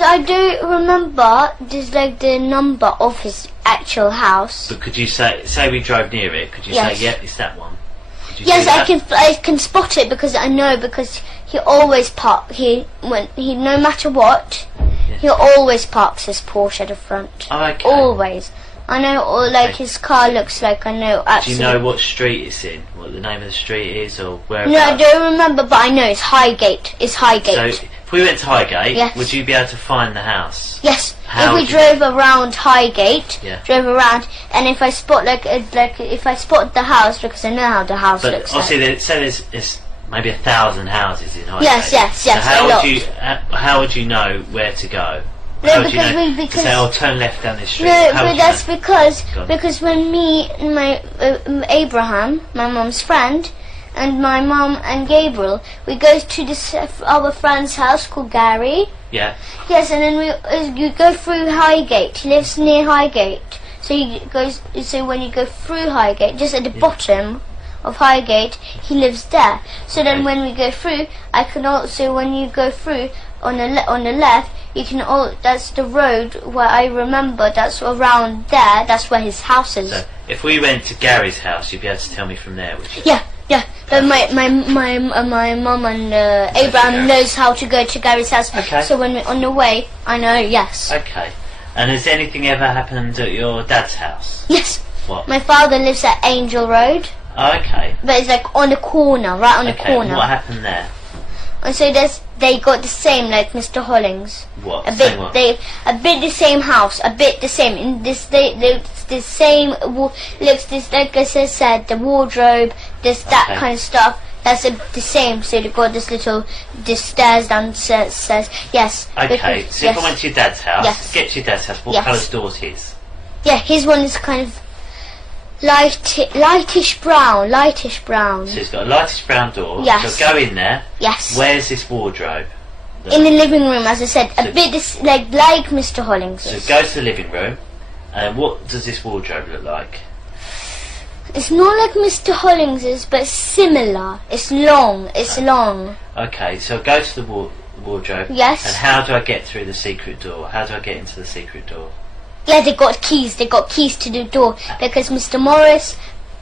I do remember there's the number of his actual house. But could you say we drove near it? Could you say, yep, it's that one? Yes, I can spot it because he always no matter what, he always parks his Porsche at the front. Oh, okay. Always. I know, his car looks like, I know actually. Do you know what street it's in? What the name of the street is, or where? No, I don't remember, but I know it's Highgate. It's Highgate. So if we went to Highgate, would you be able to find the house? Yes. If we drove around Highgate, and if I spot if I spot the house, because I know how the house looks like. There's maybe 1,000 houses in Highgate. Yes. So how would you know where to go? No, because say, turn left down this street. No, but that's because when me and my Abraham, my mum's friend, and my mum and Gabriel, we go to our friend's house called Gary. Yeah. Yes, and then you go through Highgate. He lives near Highgate, so when you go through Highgate, just at the bottom of Highgate, he lives there. So then when we go through, when you go through on the left, you can that's the road where I remember. That's around there. That's where his house is. So if we went to Gary's house, you'd be able to tell me from there, would you? Yeah. But my mum and Abraham knows how to go to Gary's house. Okay. So when we're on the way, I know. Yes. Okay. And has anything ever happened at your dad's house? Yes. What? My father lives at Angel Road. Oh, okay. But it's on the corner, right on the corner. And what happened there? And so they got the same like Mr. Hollings. What? A bit the same house, a bit the same. In this the same looks this like I said, the wardrobe, that kind of stuff. That's the same. So they got this stairs downstairs. Yes. Okay. So if I went to your dad's house, get to your dad's house. What colour's door's his? Yeah, his one is kind of lightish brown. So it's got a lightish brown door. Yes. So go in there. Yes. Where's this wardrobe? In the living room, as I said, a bit like Mr. Hollings. So go to the living room. And what does this wardrobe look like? It's not like Mr. Hollings's, but similar. It's long. Okay, so go to the wardrobe. Yes. And how do I get through the secret door? How do I get into the secret door? Yeah, they got keys. They got keys to the door because Mr. Morris,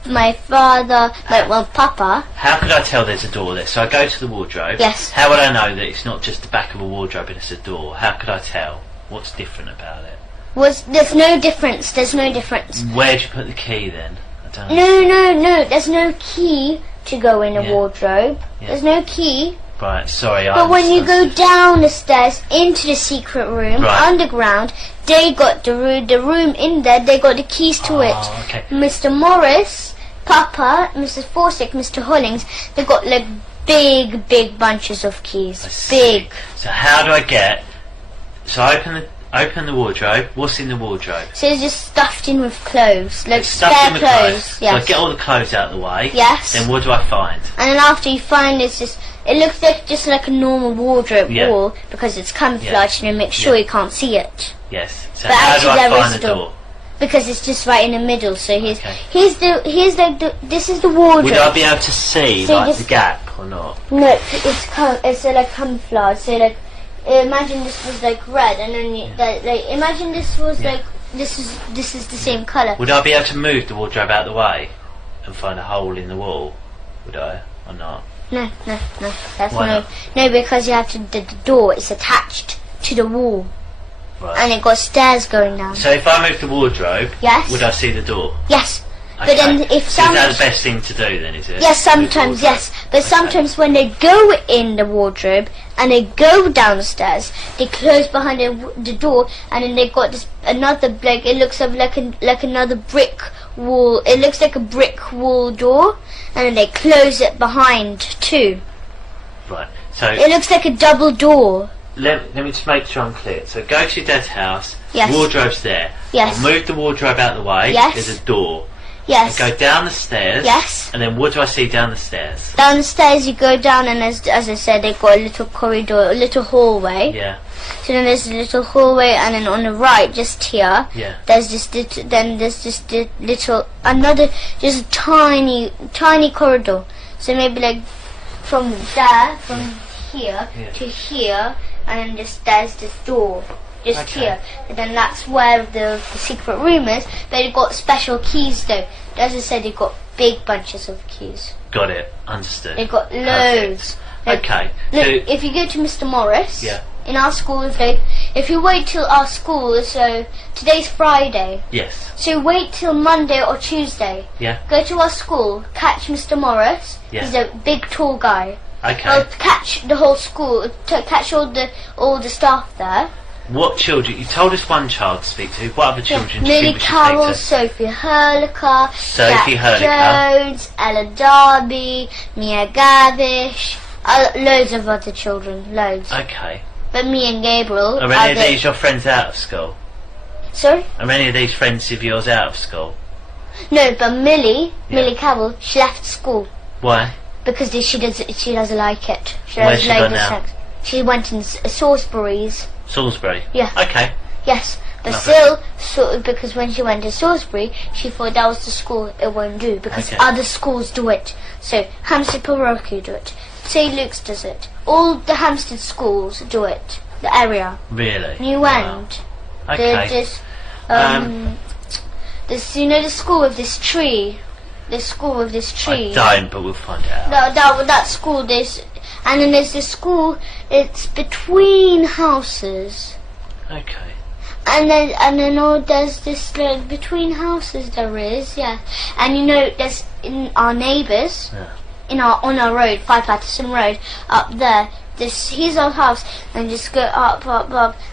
my father, Papa. How could I tell there's a door there? So I go to the wardrobe. Yes. How would I know that it's not just the back of a wardrobe and it's a door? How could I tell? What's different about it? There's no difference. There's no difference. Where'd you put the key then? I don't know. No. There's no key to go in a wardrobe. Yeah. There's no key. Right, sorry. But when you go down the stairs into the secret room, underground, they got the room in there, they got the keys to it. Okay. Mr. Morris, Papa, Mrs. Forsyth, Mr. Hollings, they got like big bunches of keys. Big. So how do I get... So I open the wardrobe. What's in the wardrobe? So it's just stuffed in with clothes, like spare clothes. Yes. So I get all the clothes out of the way. Yes. Then what do I find? And then after you find it looks like just like a normal wardrobe wall because it's camouflaged and it makes sure you can't see it. Yes. So but how do I there find the door? Because it's just right in the middle. So this is the wardrobe. Would I be able to see the gap or not? No, it's like camouflage. So like imagine this was like red, and then imagine this was like this is the same colour. Would I be able to move the wardrobe out of the way and find a hole in the wall? Would I or not? No. That's no, because you have to. The door is attached to the wall, and it got stairs going down. So if I move the wardrobe, would I see the door? Yes. Okay. But then if so is that the best thing to do then, is it? Yes, sometimes, yes. But sometimes when they go in the wardrobe and they go downstairs, they close behind the door, and then they got this another it looks like another brick wall. It looks like a brick wall door, and then they close it behind too. Right. So it looks like a double door. Let me just make sure I'm clear. So go to your dad's house. Yes. Wardrobe's there. Yes. I'll move the wardrobe out of the way. Yes. There's a door. Yes. I go down the stairs. Yes. And then what do I see down the stairs? Down the stairs you go down, and as I said, they got a little corridor, a little hallway. Yeah. So then there's a little hallway, and then on the right, just here, there's just just a tiny corridor. So maybe like from there, from here to here, and then there's this door. Just here, and then that's where the secret room is. But it got special keys though. As I said, it got big bunches of keys. Got it. Understood. It got loads. Like, okay. Look, if you go to Mr. Morris, in our school, if you wait till our school, so today's Friday. Yes. So wait till Monday or Tuesday. Yeah. Go to our school, catch Mr. Morris. Yeah. He's a big, tall guy. Okay. I'll catch the whole school, catch all the staff there. What children? You told us one child to speak to. What other children do you Millie think we should Carroll, speak to? Sophie Hurliker, Sophie Jack Hurliker. Jones, Ella Darby, Mia Gavish, loads of other children, loads. Okay. But me and Gabriel Are any of these your friends out of school? Sorry? Are any of these friends of yours out of school? No, but Millie Carroll, she left school. Why? Because she doesn't like it. Where's she gone now? She went in Salisbury's. Salisbury? Yeah. Okay. Yes, but because when she went to Salisbury, she thought that was the school it won't do, because other schools do it. So Hampstead Parochial do it, St. Luke's does it, all the Hampstead schools do it, the area. Really? New End. Okay. This, you know, the school with this tree. The school with this tree. I don't, but we'll find out. That school, and then there's this school. It's between houses. Okay. And then there's this between houses there is, and you know there's in our neighbours, on our road, 5 Patterson Road, up there. Here's our house, and just go up,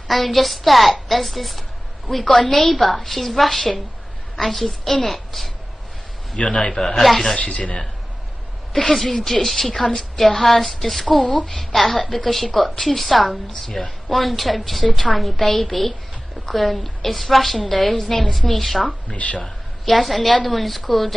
and just there's this. We've got a neighbour. She's Russian, and she's in it. Your neighbour? How do you know she's in it? Because she comes to school because she got 2 sons. Yeah. One just a tiny baby. It's Russian though. His name is Misha. Misha. Yes, and the other one is called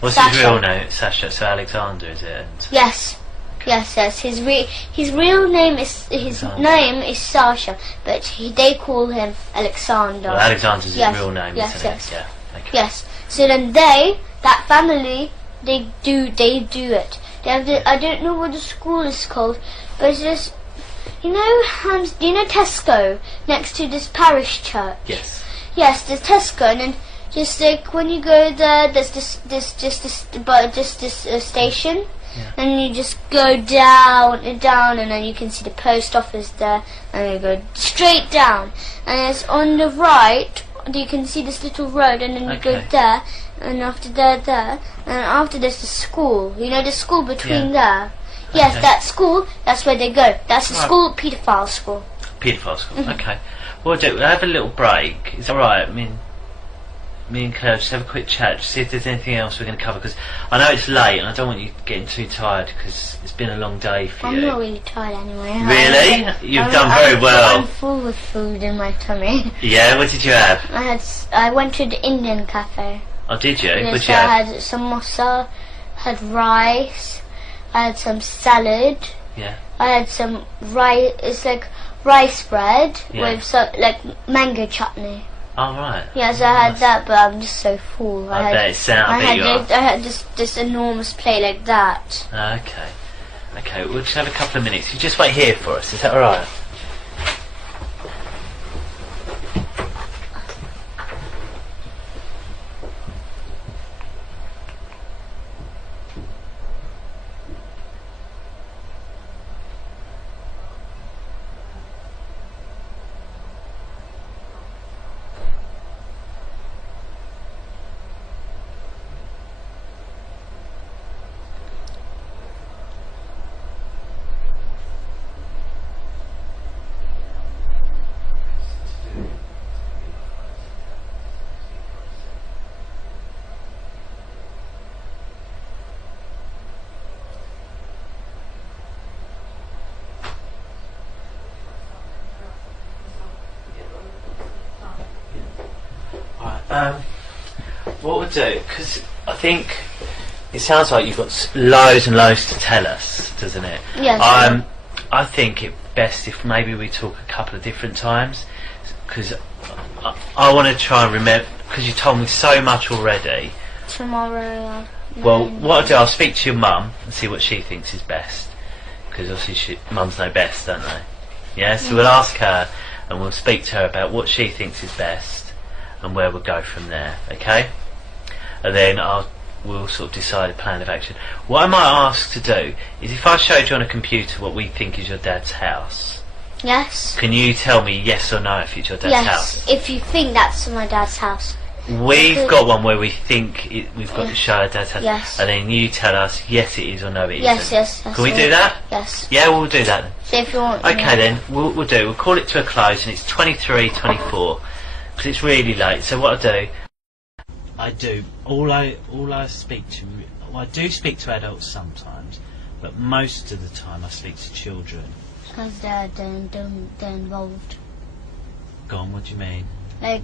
What's Sasha. his real name? Sasha. So Alexander, is it? Yes. Yes. His real name is Sasha, but they call him Alexander. Well, Alexander's his real name, isn't it? Yeah. Okay. Yes. So then that family, they do it. They have I don't know what the school is called, but it's just You know, do you know Tesco next to this parish church? Yes. Yes, there's Tesco, and then just like when you go there, there's this station, and you just go down and down, and then you can see the post office there, and you go straight down, and it's on the right. You can see this little road, and then you go there, and after there, and after there's the school. You know the school between there. Yes, that school. That's where they go. That's the school, paedophile school. Paedophile school. Okay. We'll have a little break. Is that right? I mean, me and Claire just have a quick chat, just see if there's anything else we're going to cover, because I know it's late and I don't want you getting too tired because it's been a long day for you. I'm not really tired anyway. Really? You've done very well. I'm full of food in my tummy. Yeah, what did you have? I went to the Indian cafe. Oh, did you? Yes, What did you have? I had samosa, had rice, I had some salad. Yeah. I had some rice. It's like rice bread with some like mango chutney. Oh, right. Yes, I had that, but I'm just so full. I bet it sounds. I had this enormous plate like that. Okay. Okay, we'll just have a couple of minutes. You just wait here for us, is that alright? What we'll do, because I think it sounds like you've got loads and loads to tell us, doesn't it? Yes. I think it's best if maybe we talk a couple of different times, because I want to try and remember, because you told me so much already. Tomorrow. Well, what I'll do, I'll speak to your mum and see what she thinks is best, because obviously mums know best, don't they? Yeah, so we'll ask her and we'll speak to her about what she thinks is best and where we'll go from there, okay? And then we'll sort of decide a plan of action. What I might ask to do is, if I showed you on a computer what we think is your dad's house, Yes. can you tell me yes or no if it's your dad's house? Yes, if you think that's my dad's house. We've got one where we think we've got to show our dad's house, Yes. and then you tell us yes it is or no it isn't. Yes. Can we do that? Yes. Yeah, we'll do that then. So if you want. Okay then, we'll call it to a close, and it's 23:24 because it's really late. So what I do, I speak to, well, I do speak to adults sometimes, but most of the time I speak to children. Because they're involved. Go on, what do you mean? Like,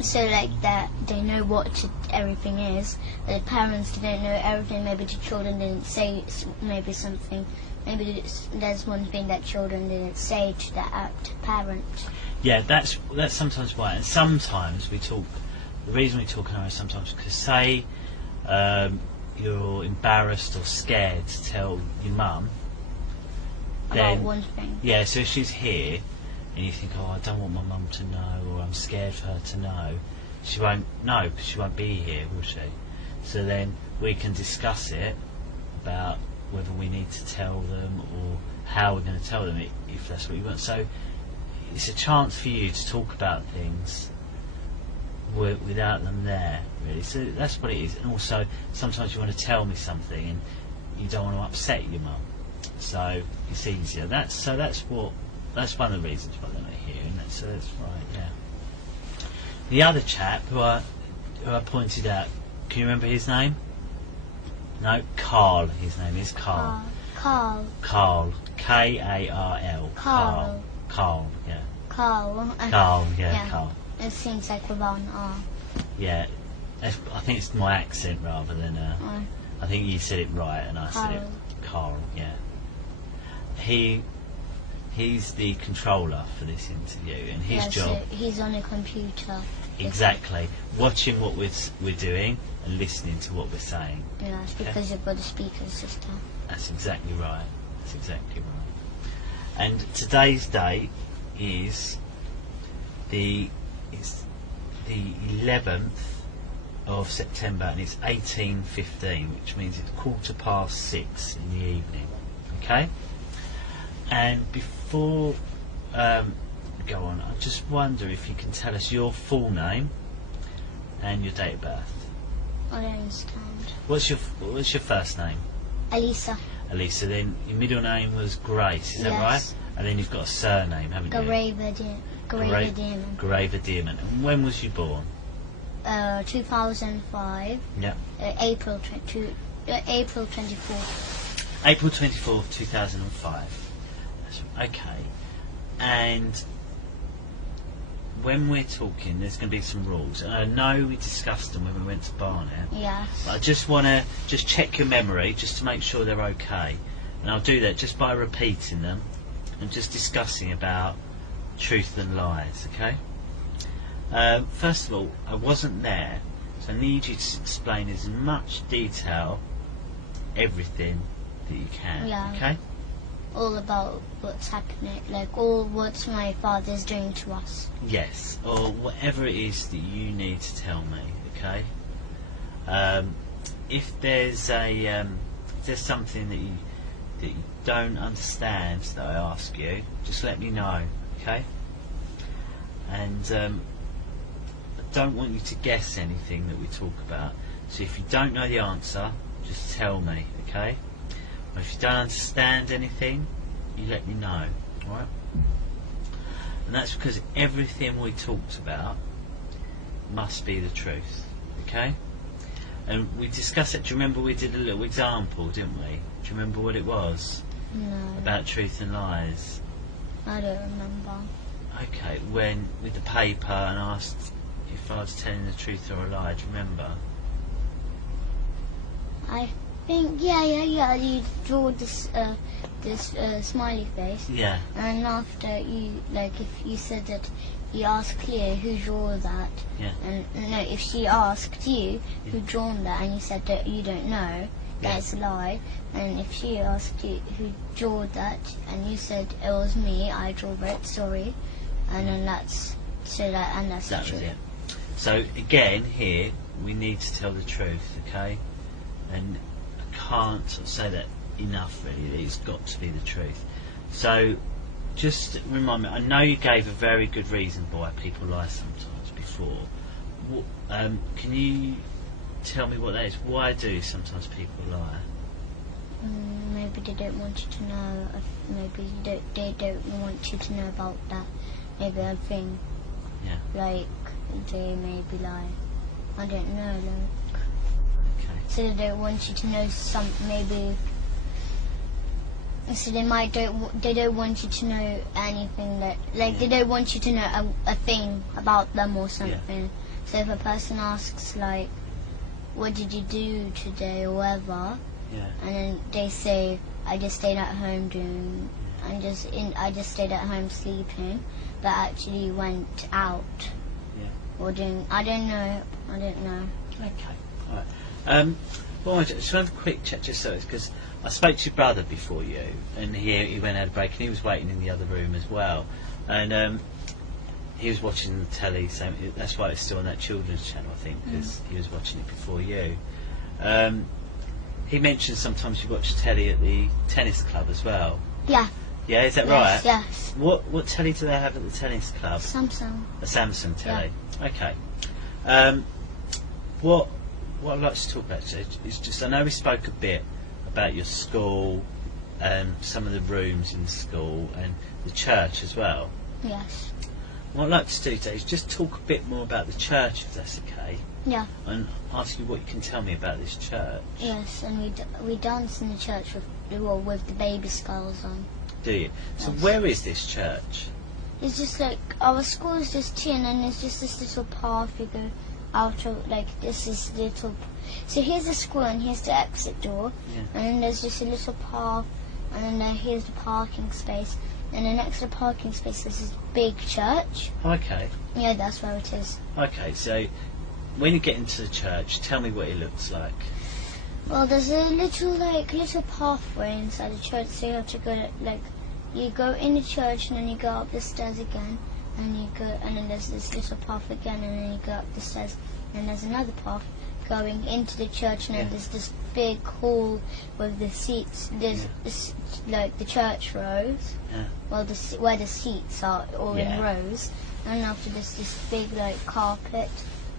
so like that they know what everything is. The parents didn't know everything. Maybe the children didn't say maybe something. Maybe there's one thing that children didn't say to the parent. Yeah, that's sometimes why. And sometimes we talk. The reason we talk now is sometimes because say you're embarrassed or scared to tell your mum. About one thing. Yeah, so if she's here and you think, oh, I don't want my mum to know, or I'm scared for her to know, she won't know because she won't be here, will she? So then we can discuss it about whether we need to tell them or how we're going to tell them if that's what you want. So it's a chance for you to talk about things without them there, really. So that's what it is. And also sometimes you want to tell me something and you don't want to upset your mum, so it's easier. That's one of the reasons why they're not here, and that's right. Yeah. The other chap who I pointed out, can you remember his name? No, Carl. His name is Carl. Carl. K-A-R-L. Carl. Carl. Yeah. Carl. Carl. Yeah. Carl. It seems like with an R. Yeah. I think it's my accent rather than. I think you said it right and I said it. Carl. Yeah. He's the controller for this interview, and his job. So he's on a computer. Exactly, watching what we're doing and listening to what we're saying. Yes, because you've got a speaker system. That's exactly right. That's exactly right. And today's date is the 11th of September, and it's 18:15, which means it's 6:15 in the evening. Okay. And before we go on, I just wonder if you can tell us your full name and your date of birth. I don't understand. What's your first name? Alissa. Alissa. Then your middle name was Grace. Is that right? And then you've got a surname, haven't you? Dearman. Dearman. And when was you born? 2005. Yeah. April 24th. April 24th, 2005. Okay. And when we're talking, there's going to be some rules, and I know we discussed them when we went to Barnet. Yes. But I just want to check your memory, just to make sure they're okay, and I'll do that just by repeating them and just discussing about truth and lies. Okay. First of all, I wasn't there, so I need you to explain as much detail, everything that you can. Yeah. Okay. All about what's happening, like all what my father's doing to us. Yes, or whatever it is that you need to tell me. Okay. If there's something that you don't understand that I ask you, just let me know. Okay. And I don't want you to guess anything that we talk about. So if you don't know the answer, just tell me. Okay. Or if you don't understand anything, you let me know, alright? And that's because everything we talked about must be the truth, okay? And we discussed it. Do you remember we did a little example, didn't we? Do you remember what it was? No. About truth and lies? I don't remember. Okay, when with the paper and asked if I was telling the truth or a lie, do you remember? I think you draw this smiley face. Yeah. And after you, like, if you said that you asked Cleo who drew that, Yeah. and no, if she asked you who drawn that and you said that you don't know, that's a lie. And if she asked you who drew that and you said it was me, I drew it, sorry, and then that's That was it. So again, here we need to tell the truth, okay? And I can't say that enough, really. It's got to be the truth. So just remind me, I know you gave a very good reason why people lie sometimes before. Can you tell me what that is? Why do sometimes people lie? Maybe they don't want you to know. Maybe they don't want you to know about that. Maybe a thing. Yeah. Like they maybe lie. I don't know. Like. Okay. So they don't want you to know maybe. So they don't want you to know anything that, like, they don't want you to know a thing about them or something. Yeah. So if a person asks, like, what did you do today or whatever, and then they say, I just stayed at home I just stayed at home sleeping, but actually went out. Yeah. Or doing, I don't know. Okay. All right. Well, I just have a quick check just so it's because I spoke to your brother before you, and he went and had a break, and he was waiting in the other room as well, and he was watching the telly, so that's why it's still on that children's channel, I think, because he was watching it before you. He mentioned sometimes you watch telly at the tennis club as well. Yeah. Yeah, is that right? Yes. What telly do they have at the tennis club? Samsung. A Samsung telly. Yeah. Okay. What I'd like to talk about is just, I know we spoke a bit about your school, some of the rooms in the school, and the church as well. Yes. What I'd like to do today is just talk a bit more about the church, if that's okay. Yeah. And ask you what you can tell me about this church. Yes, and we dance in the church with the baby skulls on. Do you? So yes. Where is this church? It's just like, our school is just here, and then there's just this little path you go out of, like, this is little. So here's the school, and here's the exit door, and then there's just a little path, and then here's the parking space, and then next to the parking space there's this big church. Okay. Yeah, that's where it is. Okay, so when you get into the church, tell me what it looks like. Well, there's a little pathway inside the church, so you have to go, like, you go in the church and then you go up the stairs again, and you go, and then there's this little path again, and then you go up the stairs, and there's another path going into the church, and then there's this big hall with the seats. There's like the church rows, well, where the seats are all in rows, and after this big like carpet.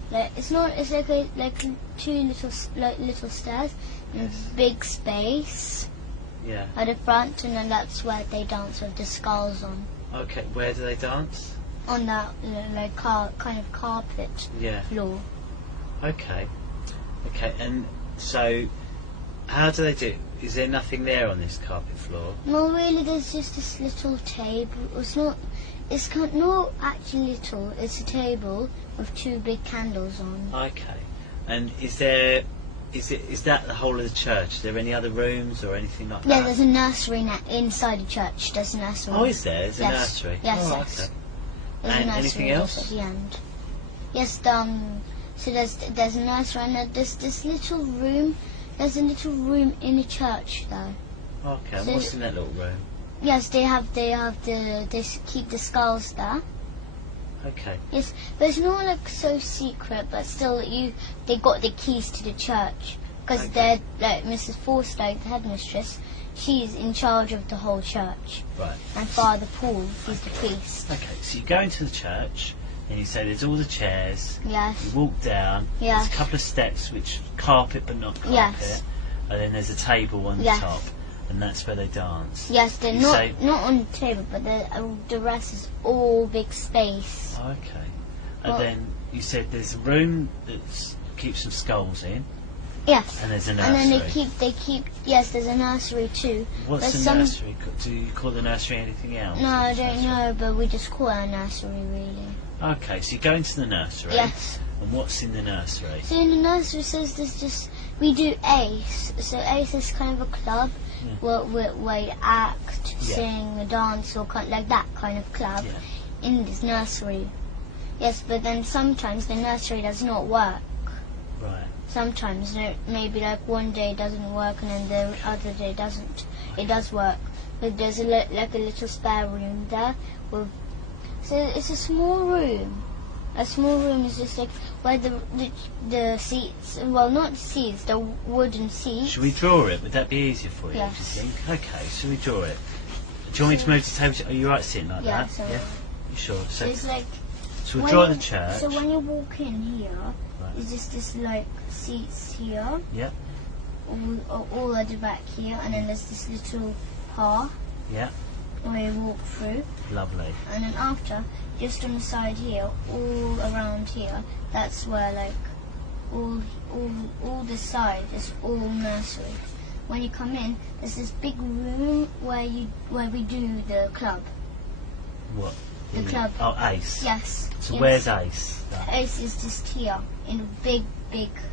Like it's like two little stairs and big space. Yeah. At the front, and then that's where they dance with the skulls on. Okay, where do they dance? On that like kind of carpet floor. Okay. Okay, and so how do they do it? Is there nothing there on this carpet floor? No, really, there's just this little table. It's not actually little. It's a table with two big candles on. Okay. And is that the whole of the church? Is there any other rooms or anything like that? Yeah, there's a nursery inside the church. There's a nursery. Oh, is there? There's a nursery? Yes, oh, yes. Okay. There's and a nursery anything else? at the end. Yes, so there's a nursery, and there's this little room. There's a little room in the church, though. Okay, so what's in that little room? Yes, they keep the skulls there. Okay. Yes, but it's not like so secret, but still they got the keys to the church, because they're like Mrs. Forster, the headmistress. She's in charge of the whole church. Right. And Father Paul, he's the priest. Okay, so you go into the church and you say there's all the chairs. Yes. You walk down. Yes. There's a couple of steps which carpet but not carpet. Yes. And then there's a table on the top, and that's where they dance. Yes, they're not on the table, but the rest is all big space. Okay. And then you said there's a room that keeps some skulls in. Yes. And there's a nursery. And then they keep. Yes, there's a nursery too. What's the nursery? Do you call the nursery anything else? No, I don't know, but we just call it a nursery, really. Okay, so you go into the nursery. Yes. And what's in the nursery? So in the nursery says we do ACE. So ACE is kind of a club where you act, sing, dance, or like that kind of club in this nursery. Yes, but then sometimes the nursery does not work. Right. Sometimes, maybe like one day it doesn't work and then the other day doesn't. It does work, but there's like a little spare room there. So it's a small room. A small room is just like where the seats, well, not the seats, the wooden seats. Should we draw it? Would that be easier for you? Yes. Do you think? Okay, should we draw it? Do you want me to move the table? Are you right sitting like that? So Yeah. You sure? So it's like. So we'll draw the church. So when you walk in here, it's just this like seats here. Yep. All at the back here, and then there's this little path. Yeah. Where you walk through. Lovely. And then after, just on the side here, all around here, that's where like all the side is all nursery. When you come in, there's this big room where we do the club. What? The club. Oh, ACE. Yes. So yes. where's ACE? ACE is just here in a big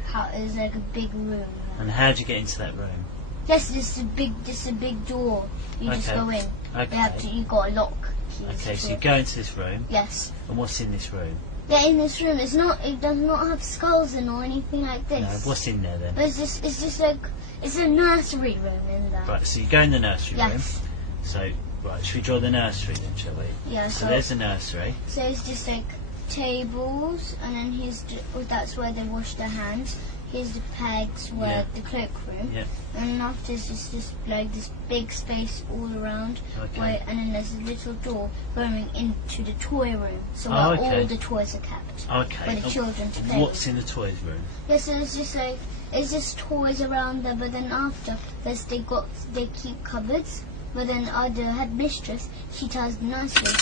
house. It's like a big room. And how do you get into that room? Yes, just a big door. You just go in. Okay. You got a lock. Okay, so you go into this room. Yes. And what's in this room? Yeah, in this room, it does not have skulls in or anything like this. No, what's in there then? But it's just like it's a nursery room in there. Right, so you go in the nursery room. Yes. So, right, should we draw the nursery then, shall we? Yeah. So there's the nursery. So it's just like tables, and then that's where they wash their hands. Here's the pegs where the cloakroom. Yeah. And after it's just like this big space all around. Okay. And then there's a little door going into the toy room. So where all the toys are kept. Okay. For the children to play. What's in the toys room? Yeah, so it's just toys around there, but then after they keep cupboards. But then the headmistress, she tells the nursery,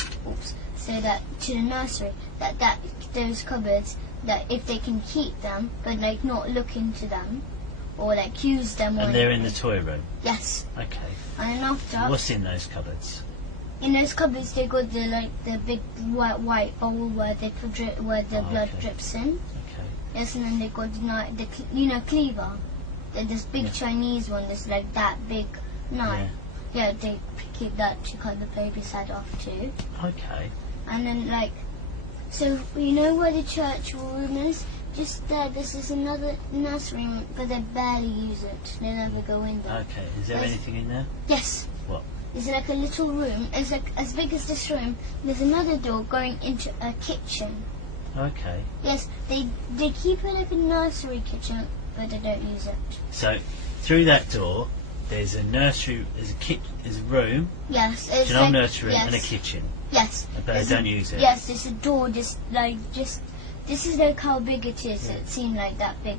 to the nursery that those cupboards, that if they can keep them, but like not look into them or like use them. And they're in the toy room. Yes. Okay. And then after, what's in those cupboards? In those cupboards, they got the big white bowl where the blood drips in. Okay. Yes, and then they got the cleaver. This big Chinese one that's like that big knife. Yeah, they keep that to cut the baby's head off too. Okay. And then so you know where the church room is? Just there, this is another nursery room, but they barely use it. They never go in there. Okay, is there anything in there? Yes. What? There's like a little room. It's like as big as this room. There's another door going into a kitchen. Okay. Yes, they keep it like a nursery kitchen, but they don't use it. So through that door, there's a nursery, there's a room. Yes, it's an old like, nursery yes. and a kitchen. Yes. But they don't use it. Yes, there's a door. This is like how big it is. Yeah. It seemed like that big.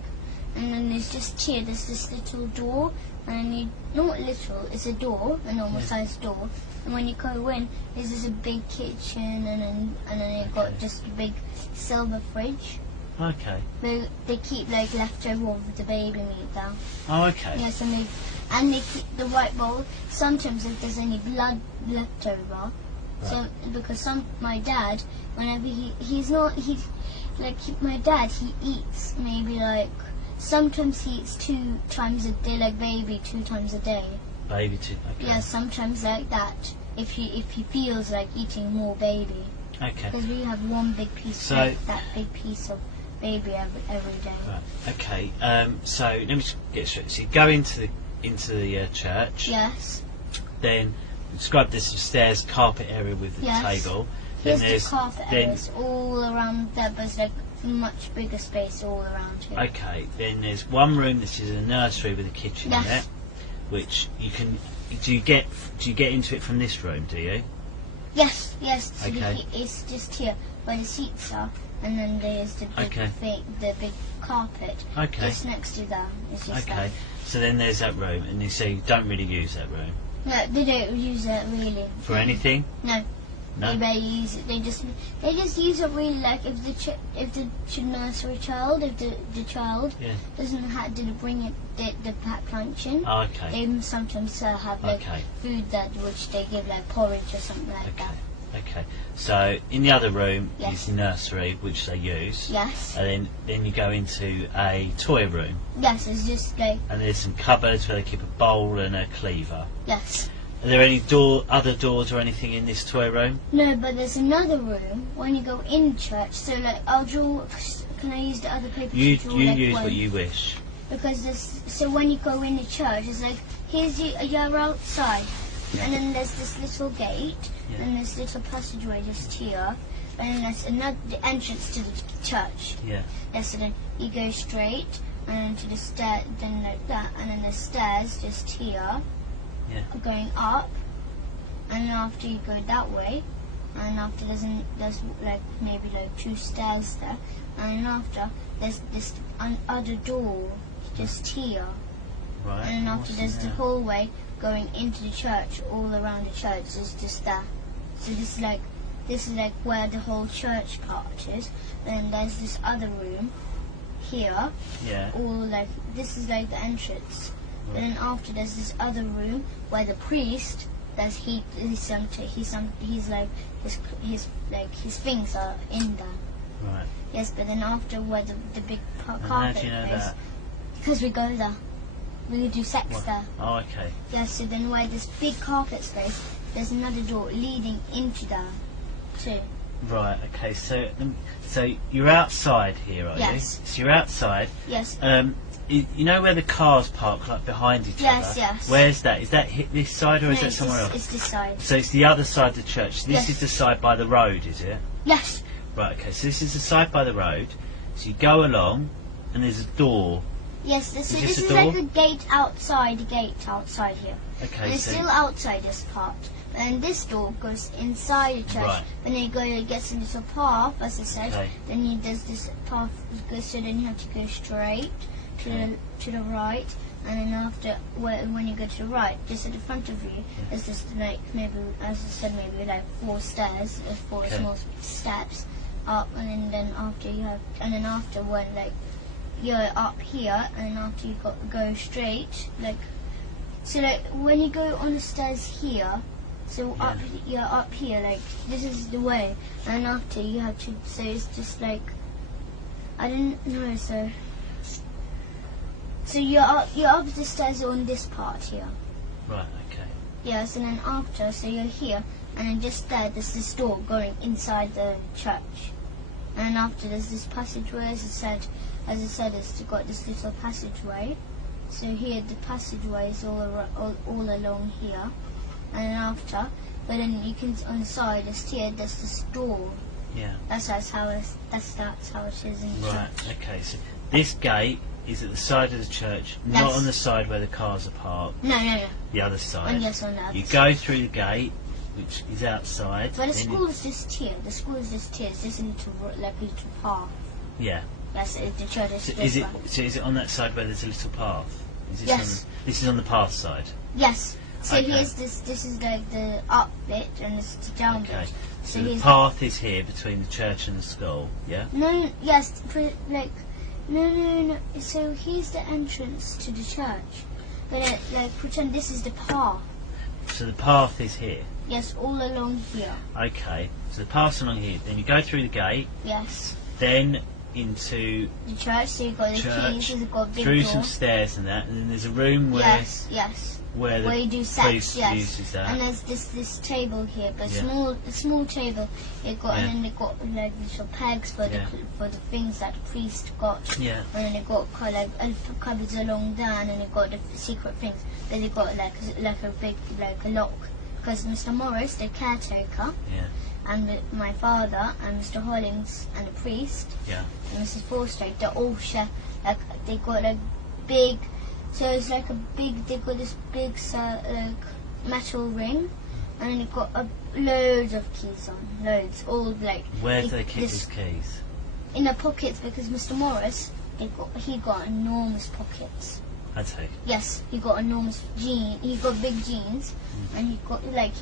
And then there's just here. There's this little door, and not little. It's a door, a normal sized door. And when you go in, there's just a big kitchen, and then you've got just a big silver fridge. Okay. They keep like leftover of the baby meat there. Oh, okay. Yes, and they keep the white bowl. Sometimes if there's any blood left over, so because my dad, whenever my dad eats maybe like sometimes he eats 2 times a day, like baby 2 times a day. Baby too. Okay. Yeah, sometimes like that. If he feels like eating more baby. Okay. Because we have one big piece, like that big piece of baby every day. Right. Okay. So let me just get straight. So you go into the church. Yes. Then describe this stairs, carpet area with the table. Here's then the carpet areas all around there, but it's like much bigger space all around here. Okay. Then there's one room. This is a nursery with a kitchen in it, which you can. Do you get into it from this room? Do you? Yes. So Okay. it's just here where the seats are, and then there's the big carpet. Okay. Just next to that. It's just Okay. that. So then there's that room, and you say you don't really use that room No, they don't use it really. for anything. No. No. They barely use it. They just use it really like if the nursery child, if the child didn't bring it the packed lunch in. Oh, okay. They sometimes have like food that which they give like porridge or something like that. Okay. So in the other room is the nursery, which they use. Yes. And then you go into a toy room. Yes, it's just like. And there's some cupboards where they keep a bowl and a cleaver. Yes. Are there any other doors or anything in this toy room? No, but there's another room when you go in church. So like I'll draw. Can I use the other paper You to draw? you use what you wish. Because so when you go in the church, it's like you're outside, and then there's this little gate, and this little passageway just here, and then there's the entrance to the church. Yeah. Yes, so then you go straight, and then to the stair, then like that, and then the stairs just here. Yeah. Going up, and then after you go that way, and after there's like maybe like 2 stairs there, and then after there's this other door just here, Right. and then after there's the hallway going into the church. All around the church is just that. So this is like where the whole church part is. Then there's this other room here. Yeah. All like this is like the entrance. Right. And then after there's this other room where the priest, his things are in there. Right. Yes, but then after where the big carpet How do you know is, that? because we go there, we do sex there. Oh, okay. Yes, so then where this big carpet space, there's another door leading into there too. Right. Okay. So you're outside here, are you? Yes. So you're outside. Yes. You know where the cars park, like behind each Yes, other? yes. Where's that? Is that this side or is that somewhere else? It's this side. So it's the other side of the church. This Yes. is the side by the road, is it? Yes. Right, okay, so this is the side by the road. So you go along and there's a door. Yes, this this is a like door? a gate outside here. Okay, And it's still outside this part. And this door goes inside the church. Right. When you go, it gets a little path, as I said. Okay. Then there's this path, so then you have to go straight to the right. And then after, when you go to the right, just at the front of you, there's just like maybe, as I said, maybe like 4 stairs, 4 small steps up. And then after when like you're up here, and after you go straight, like so like when you go on the stairs here, so you're up here, like this is the way, and after you have to, so it's just like I didn't know, so you're up the stairs on this part here. Right, okay. Yes, and then after, so you're here, and then just there's this door going inside the church. And then after there's this passageway, as I said, it's got this little passageway. So here the passageway is all along here. and then after, but then you can on the side, there's this door. Yeah. That's how it is in the Right. church. Okay. So this gate is at the side of the church, not Yes. on the side where the cars are parked. No. The other side. Yes, on the other You side. go through the gate, which is outside. But the then school is just here. The school is just here. It's just a little path. Yeah. Yes, the church is So this one. is it on that side where there's a little path? Is this Yes. This is on the path side. Yes. So Okay. here's this. This is like the up bit, and this is the down Okay. bit. So So the here's path is here between the church and the school. Yeah. no. Yes. No. So here's the entrance to the church. But pretend this is the path. So the path is here. Yes, all along here. Okay. So the path's along here. Then you go through the gate. Yes. Then into The church. So you've got the church. keys. You've got a big Through door. some stairs and that, and then there's a room where Yes. where Where you the do sex, priest yes. uses that. And there's this table here, but Yeah. small table. It got Yeah. and then they got like little pegs for Yeah. the things that the priest got. Yeah. And then they got like cupboards along there, and then they got the secret things. Then they got like a big a lock, because Mr. Morris, the caretaker, Yeah. and my father and Mr. Hollings and the priest Yeah. and Mrs. Forstrate, they all share, like, they got like big, so it's like a big, they got this big like metal ring, and then they've got loads of keys on, loads, all like. Where do they keep these keys? In the pockets, because Mr. Morris, he got enormous pockets. I take. Yes, he got enormous he got big jeans, and he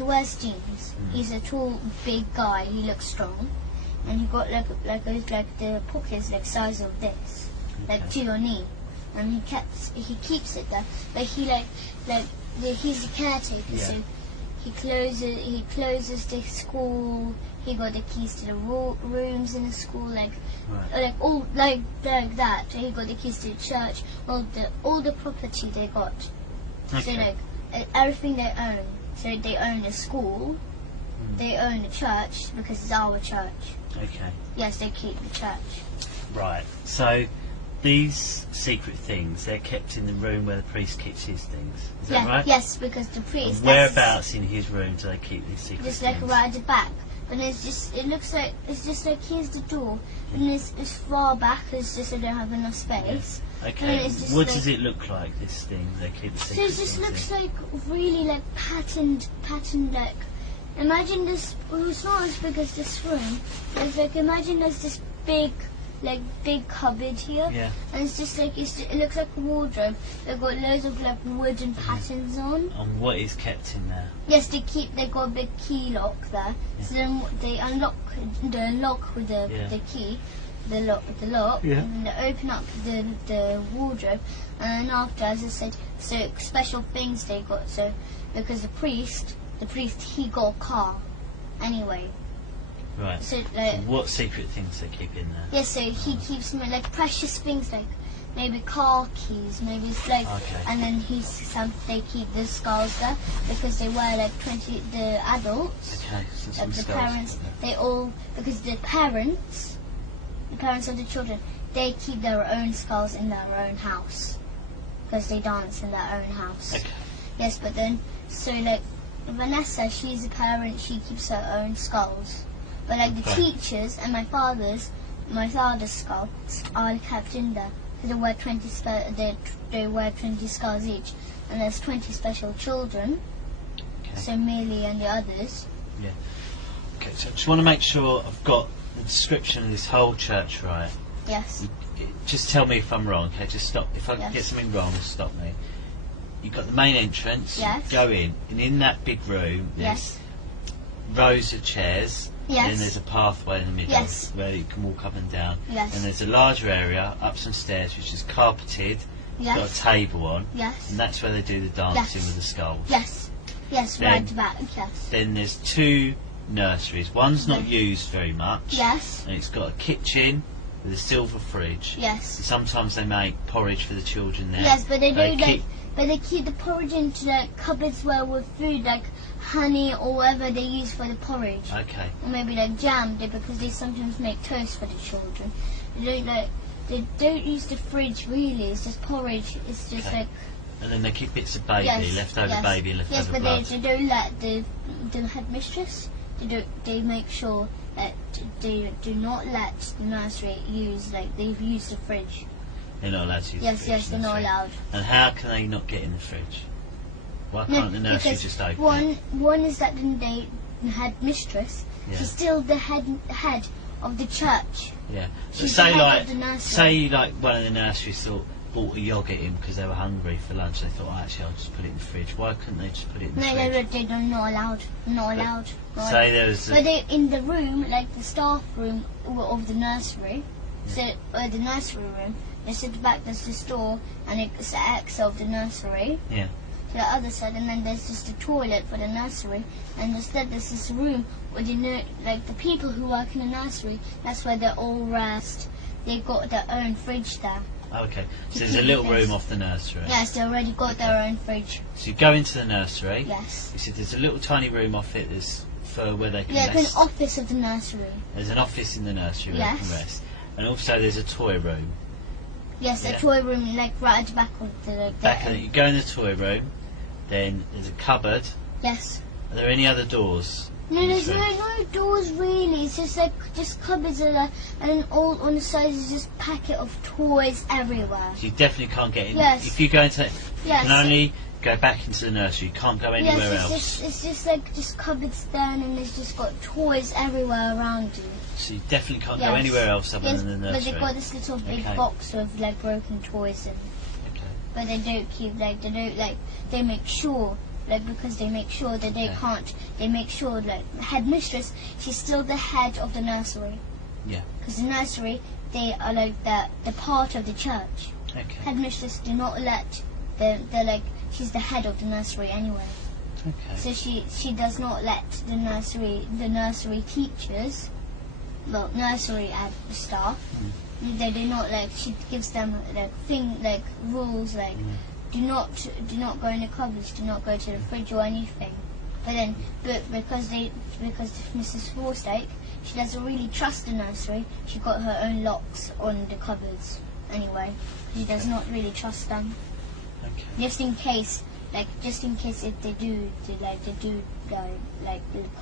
wears jeans. He's a tall, big guy, he looks strong, and he got like the pockets like size of this, like to your knee, and he keeps it there, but he's the caretaker, Yeah. so he closes the school. He got the keys to the rooms in the school, like all like that. He got the keys to the church, all the property they got. Okay. So like everything they own. So they own the school, they own the church because it's our church. Okay. Yes, they keep the church. Right. So these secret things, they're kept in the room where the priest keeps his things. Is that right? Yes, because the priest. And whereabouts in his room do they keep these secret Just things? like right at the back. And it's just like here's the door, and it's far back. It's just I don't have enough space. Okay. And it's just What like, does it look like? This thing they keep the So secret it just things looks in? like really like patterned like. Imagine this. Well, it's not as big as this room. It's like imagine there's this big cupboard here, Yeah. and it's just like it looks like a wardrobe. They've got loads of like wooden patterns on. And what is kept in there? Yes, they got a big key lock there. Yeah. So then they unlock the lock with the key, the lock, Yeah. and then they open up the wardrobe, and then after, as I said, so special things they got. So because the priest he got a car, anyway. Right. So So what secret things they keep in there? yes, so he keeps like precious things like maybe car keys, maybe it's like, Okay. and then they keep the skulls there because they wear like 20 the adults. Okay. So some Like the skulls. parents, they all, because the parents of the children, they keep their own skulls in their own house because they dance in their own house. Okay. Yes, but then so like Vanessa, she's a parent, she keeps her own skulls. But like the Okay. teachers and my father's skulls are kept in there. So they wear 20 they wear 20 skulls each, and there's 20 special children. Okay. So Millie and the others. Yeah. Okay. So I just want to make sure I've got the description of this whole church right. Yes. Just tell me if I'm wrong. Okay. Just stop. If I Yes. get something wrong, stop me. You've got the main entrance. Yes. You go in, and in that big room, there's Yes. rows of chairs. Yes. Then there's a pathway in the middle Yes. where you can walk up and down. Yes. And there's a larger area up some stairs which is carpeted, got a Yes. table on, Yes. and that's where they do the dancing Yes. with the skulls. Yes. Yes, Then- right back. Yes. Then there's two nurseries. One's not Yes. used very much. Yes. And it's got a kitchen with a silver fridge. Yes. And sometimes they make porridge for the children there. Yes, but they They do keep- but they keep the porridge into like cupboards where with food like honey or whatever they use for the porridge. Okay. Or maybe like jam, because they sometimes make toast for the children. They don't use the fridge really. It's just porridge. It's just Okay. like And then they keep bits of baby, leftover baby, leftover Yes, but blood. they don't let the headmistress. They make sure that they do not let the nursery use they've used the fridge. They're not allowed to use the fridge. Yes, they're not allowed. And how can they not get in the fridge? Why can't the nursery just open it? One is that the headmistress. Yeah. She's still the head of the church. Yeah. So She's say the head of the nursery. one of the nurseries bought a yogurt in because they were hungry for lunch. They thought, actually, I'll just put it in the fridge. Why couldn't they just put it in the fridge? No, they're not allowed. Not allowed. Say there was. But they in the room, like the staff room of the nursery. Yeah. So the nursery room. They sit back. There's the store, and it's the exit of the nursery. Yeah. To the other side, and then there's just a toilet for the nursery, and instead there's this room where the people who work in the nursery. That's where they all rest. They got their own fridge there. Okay, so there's a little room off the nursery. Yes, they already got their own fridge. So you go into the nursery. Yes. You see there's a little tiny room off it that's for where they can Yeah, rest. an office of the nursery. There's an office in the nursery where they can rest. And also there's a toy room. Yes, a toy room right at the back of the... You go in the toy room, then there's a cupboard. Yes. Are there any other doors? No, there's no doors really. It's just cupboards and then all on the sides is just packet of toys everywhere. So you definitely can't get in. Yes. If you go into it, you Yes. can only go back into the nursery. You can't go anywhere else. It's just cupboards there, and there's just got toys everywhere around you. So you definitely can't go anywhere else other than the nursery. But they've got this little big box with broken toys in. Okay. But they don't keep they make sure. Because they make sure that they can't. They make sure the headmistress, she's still the head of the nursery. Yeah. Because the nursery, they are the part of the church. Okay. Headmistress do not let she's the head of the nursery anyway. Okay. So she does not let the nursery teachers, nursery staff. They do not she gives them rules do not go in the cupboards, do not go to the fridge or anything. But because Mrs. Forstake, she doesn't really trust the nursery. She got her own locks on the cupboards anyway. She does not really trust them. Okay. Just in case if they do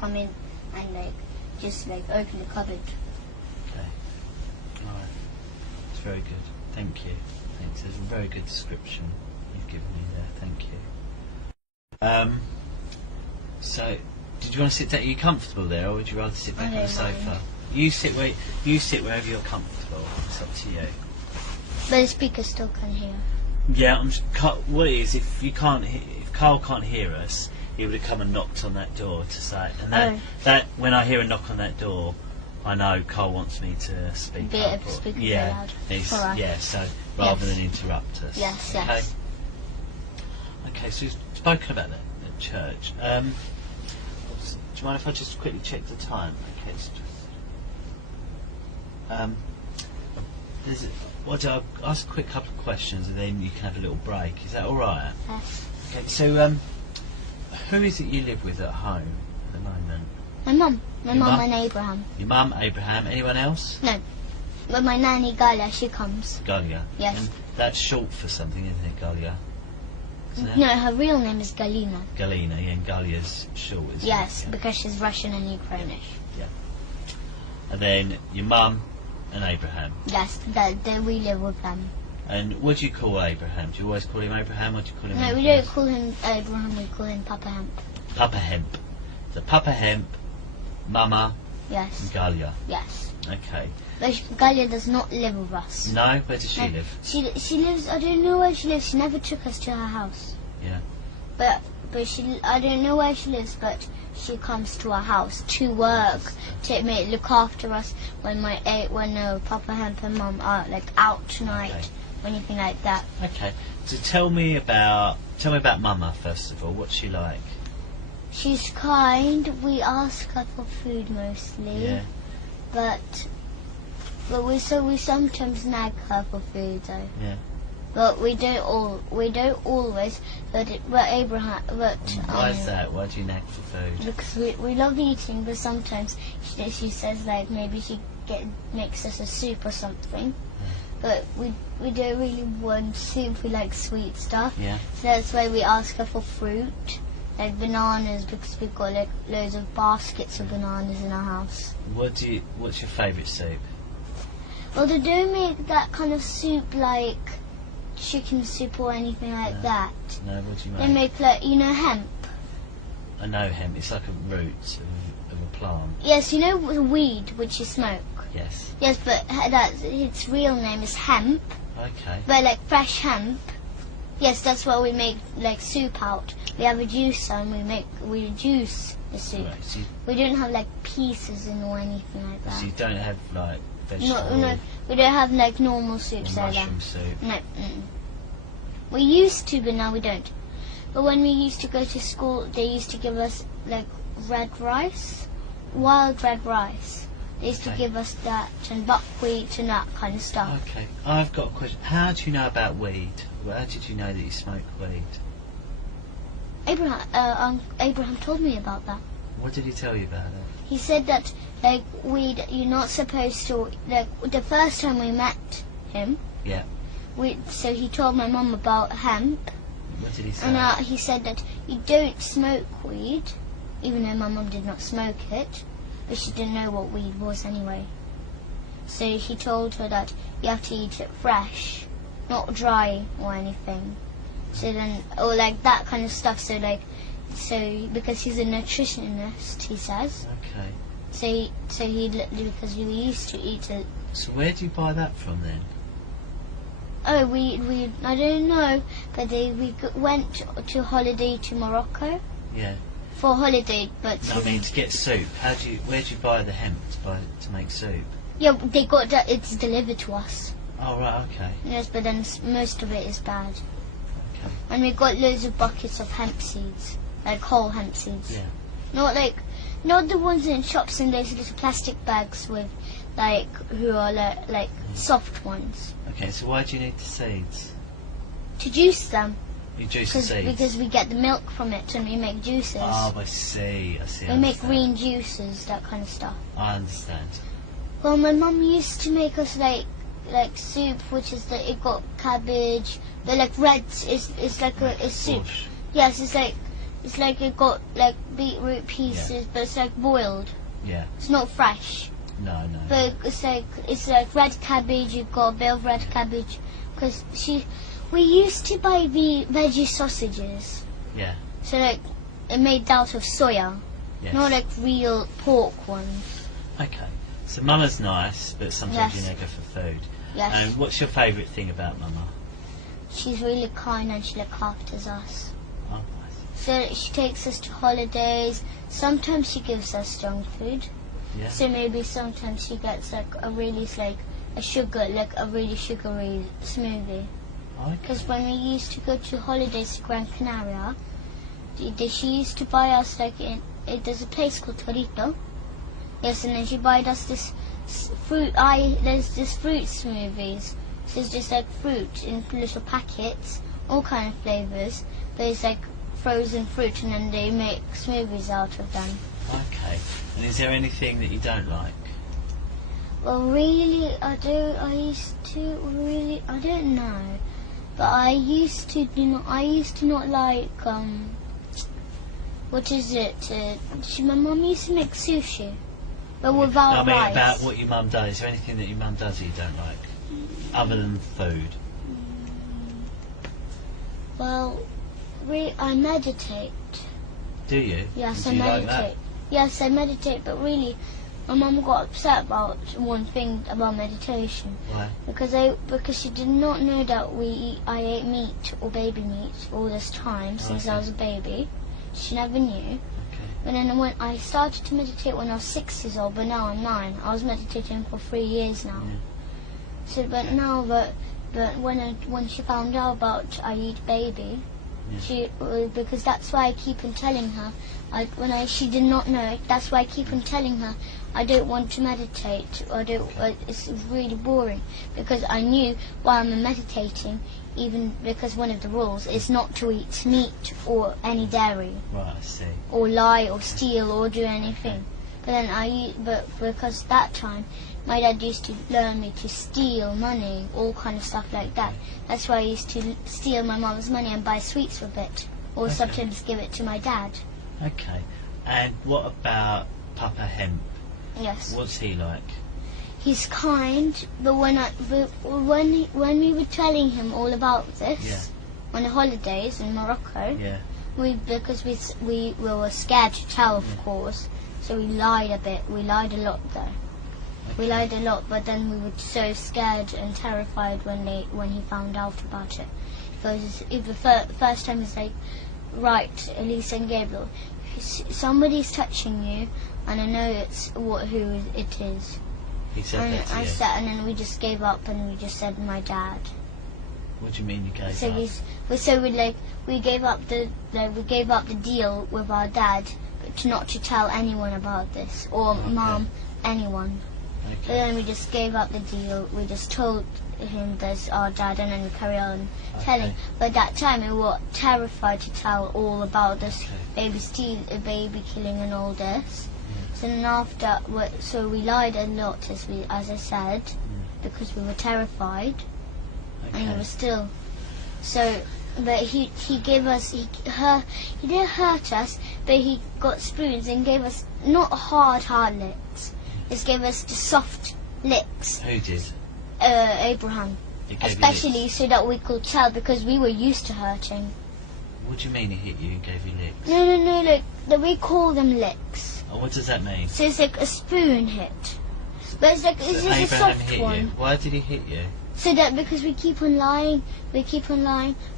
come in and just open the cupboard. Okay. All right. It's very good. Thank you. Thanks. It's a very good description you've given me there. Thank you. So, did you want to sit down? Are you comfortable there, or would you rather sit back on the sofa? You sit wherever you're comfortable. It's up to you. But the speaker still can hear. Yeah. What it is, if Carl can't hear us, he would have come and knocked on that door to say. And that when I hear a knock on that door, I know Carl wants me to speak up. Speak loud. Yeah. So rather than interrupt us. Yes. Okay? Yes. Okay. So you've spoken about the church. Do you mind if I just quickly check the time? Okay. I'll ask a quick couple of questions and then you can have a little break. Is that all right? Yes. Okay. So, who is it you live with at home at the moment? My mum. My mum and Abraham. Your mum, Abraham. Anyone else? No. But my nanny Galia, she comes. Galia. Yes. And that's short for something, isn't it, Galia? Isn't it? No, her real name is Galina. Galina, yeah, and Galia's short, isn't it? Yes, Yeah. because she's Russian and Ukrainish. Yeah. And then your mum and Abraham. Yes, we live with them. And what do you call Abraham? Do you always call him Abraham, or do you call him? No, we don't call him Abraham. We call him Papa Hemp. Papa Hemp. So Papa Hemp, Mama, Yes. and Galia. Yes. Okay. But Galia does not live with us. No, where does she No, live? She lives. I don't know where she lives. She never took us to her house. Yeah. But I don't know where she lives. But she comes to our house to work, to look after us when Papa Hemp and Mum are out tonight, or anything like that. Okay. So tell me about Mama first of all. What's she like? She's kind. We ask her for food mostly. Yeah. But we sometimes nag her for food though. Yeah. But we don't always. But Abraham. But why is that? Why do you nag for food? Because we love eating, but sometimes she says maybe she makes us a soup or something. but we don't really want soup. We like sweet stuff. Yeah. So that's why we ask her for fruit, like bananas, because we've got like loads of baskets of bananas in our house. What's your favourite soup? Well, they don't make that kind of soup like chicken soup or anything like that. No, what do you They make? make like, you know, hemp. I know hemp. It's like a root of a plant. Yes, you know the weed which you smoke. Yes. Yes, but its real name is hemp. Okay. But like fresh hemp. Yes, that's what we make like soup out. We have a juicer and we juice the soup. Right, so We don't have like pieces in or anything like that. you don't have like vegetable No, we don't have like normal or soups like that. mushroom soup. No. We used to, but now we don't. But when we used to go to school, they used to give us like red rice, wild red rice. They used to Okay. give us that and buckwheat and that kind of stuff. Okay. I've got a question. How do you know about weed? How did you know that you smoke weed? Abraham told me about that. What did he tell you about it? He said that like weed, you're not supposed to, like the first time we met him. Yeah. So he told my mum about hemp, What did he say? and he said that you don't smoke weed, even though my mum did not smoke it, but she didn't know what weed was anyway. So he told her that you have to eat it fresh, not dry or anything. So then, or like that kind of stuff. So because he's a nutritionist, he says. Okay. So because we used to eat it. So where do you buy that from then? Oh, we I don't know, but we went to holiday to Morocco Yeah. for holiday, but No, I mean to get soup. Where do you buy the hemp to make soup? yeah, they got that. It's delivered to us. Oh right, okay. Yes, but then most of it is bad. Okay. And we got loads of buckets of hemp seeds, like whole hemp seeds. Yeah. Not the ones in shops in those little plastic bags with who are like soft ones. Okay, so why do you need the seeds? To juice them. You juice the seeds? Because we get the milk from it and we make juices. Oh, I see. We make green juices, that kind of stuff. I understand. Well, my mum used to make us like soup, which is that it got cabbage. The like red is like a soup. Bush. Yes, it's like it got like beetroot pieces, but it's like boiled. Yeah. It's not fresh. No. But it's like red cabbage. You've got a bit of red cabbage because we used to buy the veggie sausages. Yeah. So like it made out of soya, Yes. not like real pork ones. Okay. So Mama's nice, but sometimes Yes. you neg her for food. Yes. And what's your favourite thing about Mama? She's really kind and she looks after us. Oh, nice. So she takes us to holidays. Sometimes she gives us junk food. Yeah. So maybe sometimes she gets like a really really sugary smoothie. Okay. Because when we used to go to holidays to Gran Canaria, she used to buy us there's a place called Torito. Yes, and then she bought us this fruit. There's this fruit smoothies. So it's just like fruit in little packets, all kind of flavors. But it's like frozen fruit, and then they make smoothies out of them. Okay. And is there anything that you don't like? Well, really, I don't know. But I used to not like what is it? My mum used to make sushi, but without rice. About what your mum does. Is there anything that your mum does that you don't like, other than food? Well, I meditate. Do you? Yes, Do I you meditate. like that? Yes, I meditate, but really, my mum got upset about one thing about meditation. Why? Because she did not know that I ate meat or baby meat all this time since I was a baby. She never knew. Okay. But then when I started to meditate when I was 6 years old, but now I'm 9. I was meditating for 3 years now. Yeah. So, but when she found out about I eat baby, because that's why I keep on telling her. She did not know it. That's why I keep on telling her I don't want to meditate. It's really boring because I knew while I'm meditating, even because one of the rules is not to eat meat or any dairy, Right, I see. or lie or steal or do anything. but because that time my dad used to learn me to steal money, all kind of stuff like that. That's why I used to steal my mum's money and buy sweets with it, or sometimes give it to my dad. Okay. And what about Papa Hemp? Yes. What's he like? He's kind, but when we were telling him all about this on the holidays in Morocco, because we were scared to tell, of course, so we lied a bit. We lied a lot though. We lied a lot, but then we were so scared and terrified when he found out about it. Because if the first time he's like, right, Alissa and Gabriel, somebody's touching you, and I know who it is. He said that to you? And then we just gave up and we just said my dad. What do you mean you gave so up? We gave up the deal with our dad, but not to tell anyone about this, or mom, anyone. Okay. But then we just gave up the deal. We just told him that's our dad, and then we carry on telling. But that time we were terrified to tell all about this baby killing and all this. So then after, so we lied a lot, as I said, because we were terrified, and he was still. So, but he gave us, he didn't hurt us, but he got spoons and gave us not hard licks. He gave us the soft licks. Who did? Abraham. Especially so that we could tell, because we were used to hurting. What do you mean he hit you and gave you licks? No, we call them licks. Oh, what does that mean? So it's like a spoon hit. But it's like, it's just a soft one. You. Why did he hit you? So that because we keep on lying, but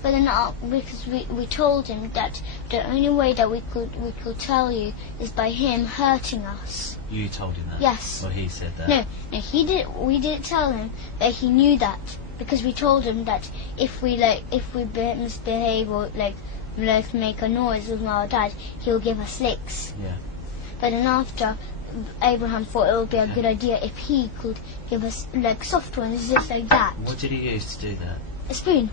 then because we told him that the only way that we could tell you is by him hurting us. You told him that? Yes. Well, he said that. No, he didn't. We didn't tell him, but he knew that, because we told him that if we misbehave or make a noise with our dad, he'll give us licks. Yeah. But then after, Abraham thought it would be a good idea if he could give us soft ones, just like that. What did he use to do that? A spoon.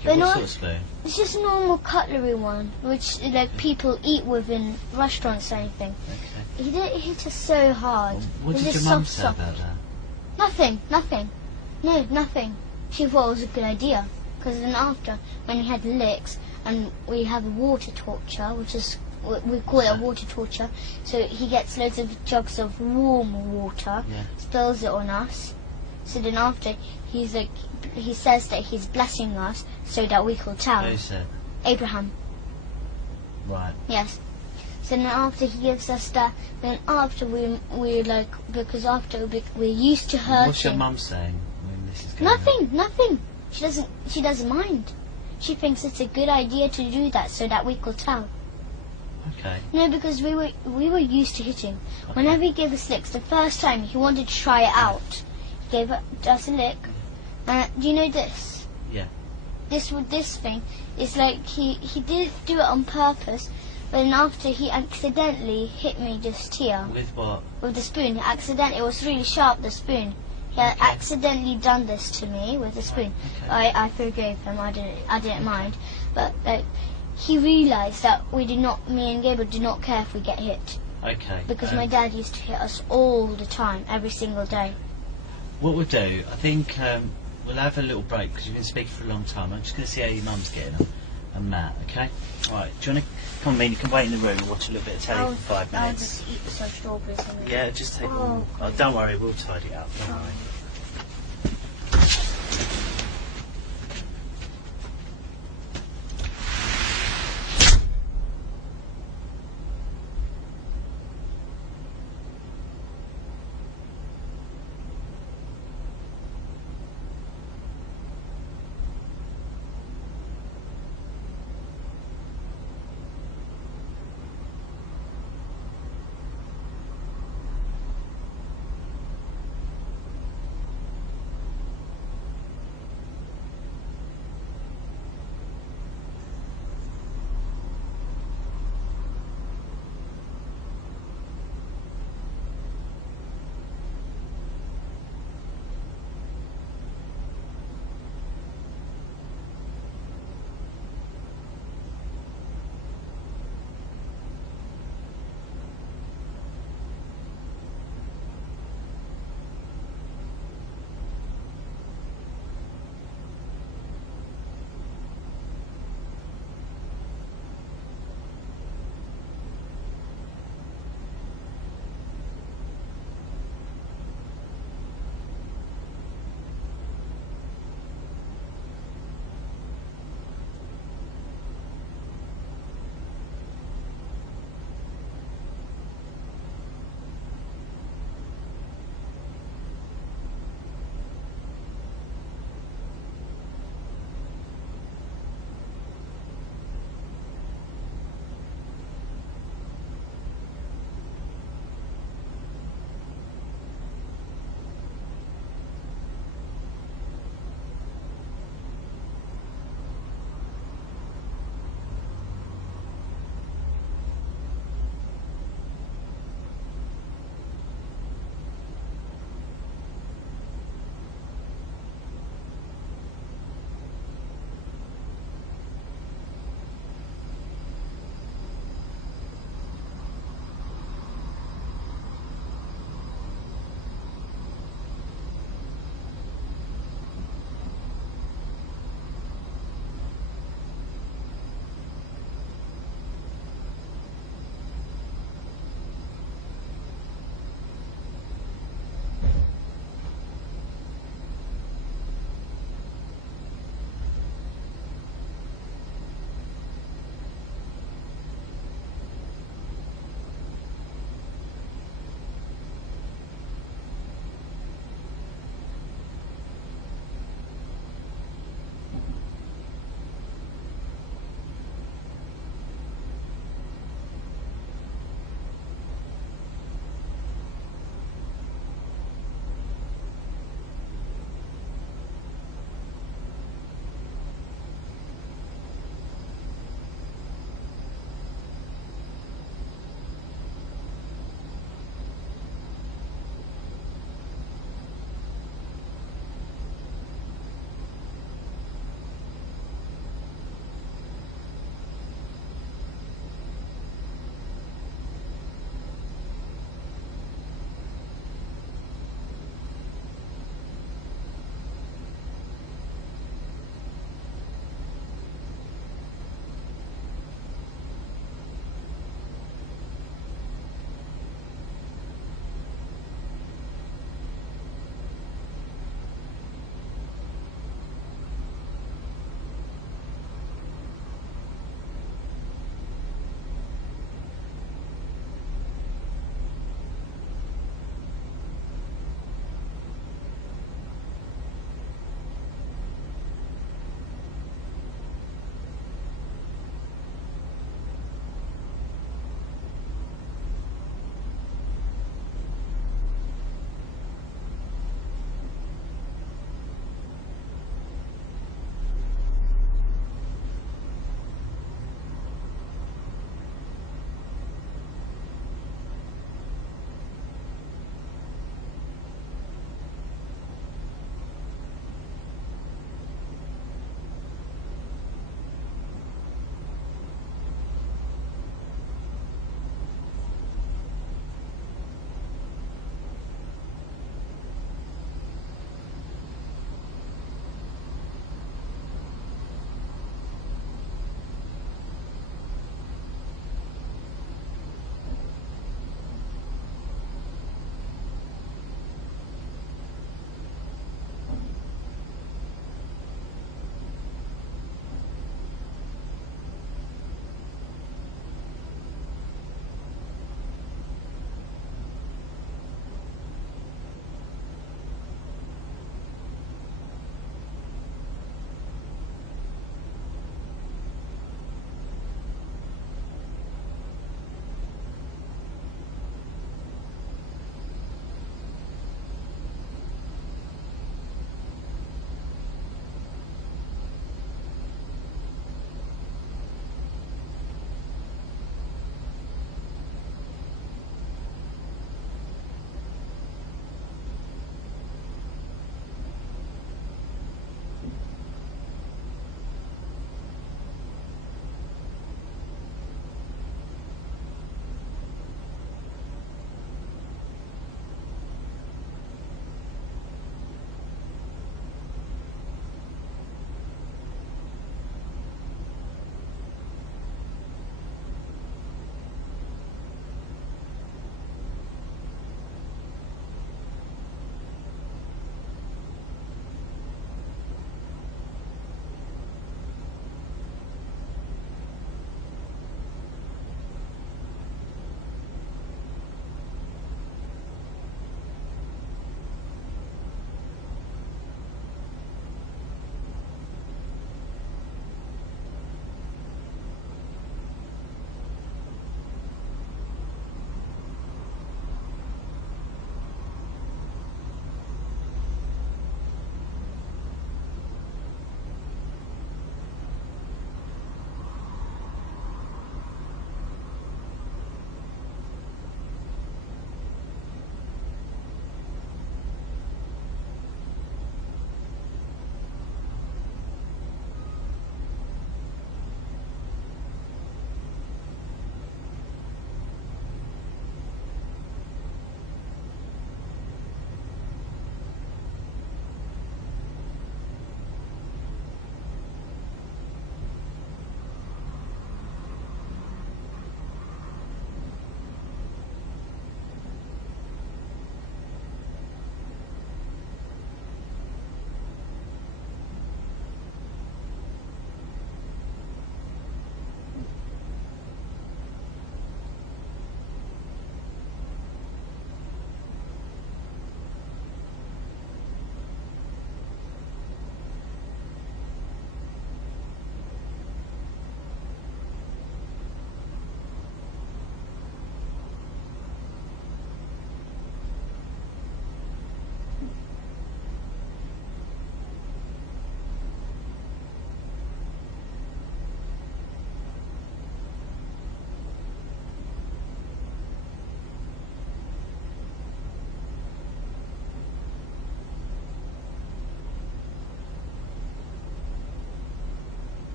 Okay, what sort of spoon? It's just a normal cutlery one, which people eat with in restaurants or anything. Okay. He didn't hit us so hard. Well, what did your mum say about that? Nothing. No, nothing. She thought it was a good idea. Because then after, when he had licks, and we have a water torture, which is, we call it a water torture, so he gets loads of jugs of warm water, spills it on us. So then after, he says that he's blessing us so that we could tell. Who said? Abraham. Right. Yes. So then after he gives us that, then after because after we're used to hurting. What's your mum saying when this is going on? Nothing. She doesn't mind. She thinks it's a good idea to do that so that we could tell. Okay. No, because we were used to hitting. Okay. Whenever he gave us licks, the first time he wanted to try it out. He gave us a lick. Do you know this? Yeah. This thing is like he did do it on purpose, but then after he accidentally hit me just here. With what? With the spoon. It was really sharp, the spoon. He had accidentally done this to me with the spoon. Okay. I forgave him. I didn't mind, but he realised that me and Gabriel do not care if we get hit. Okay. Because my dad used to hit us all the time, every single day. What we'll do, I think we'll have a little break because you've been speaking for a long time. I'm just going to see how your mum's getting on, and Matt. Okay. All right. Do you want to come on, you can wait in the room and watch a little bit of telly for 5 minutes. I'll just eat some strawberries. Yeah, just take one. Oh, don't worry, we'll tidy up. Don't worry.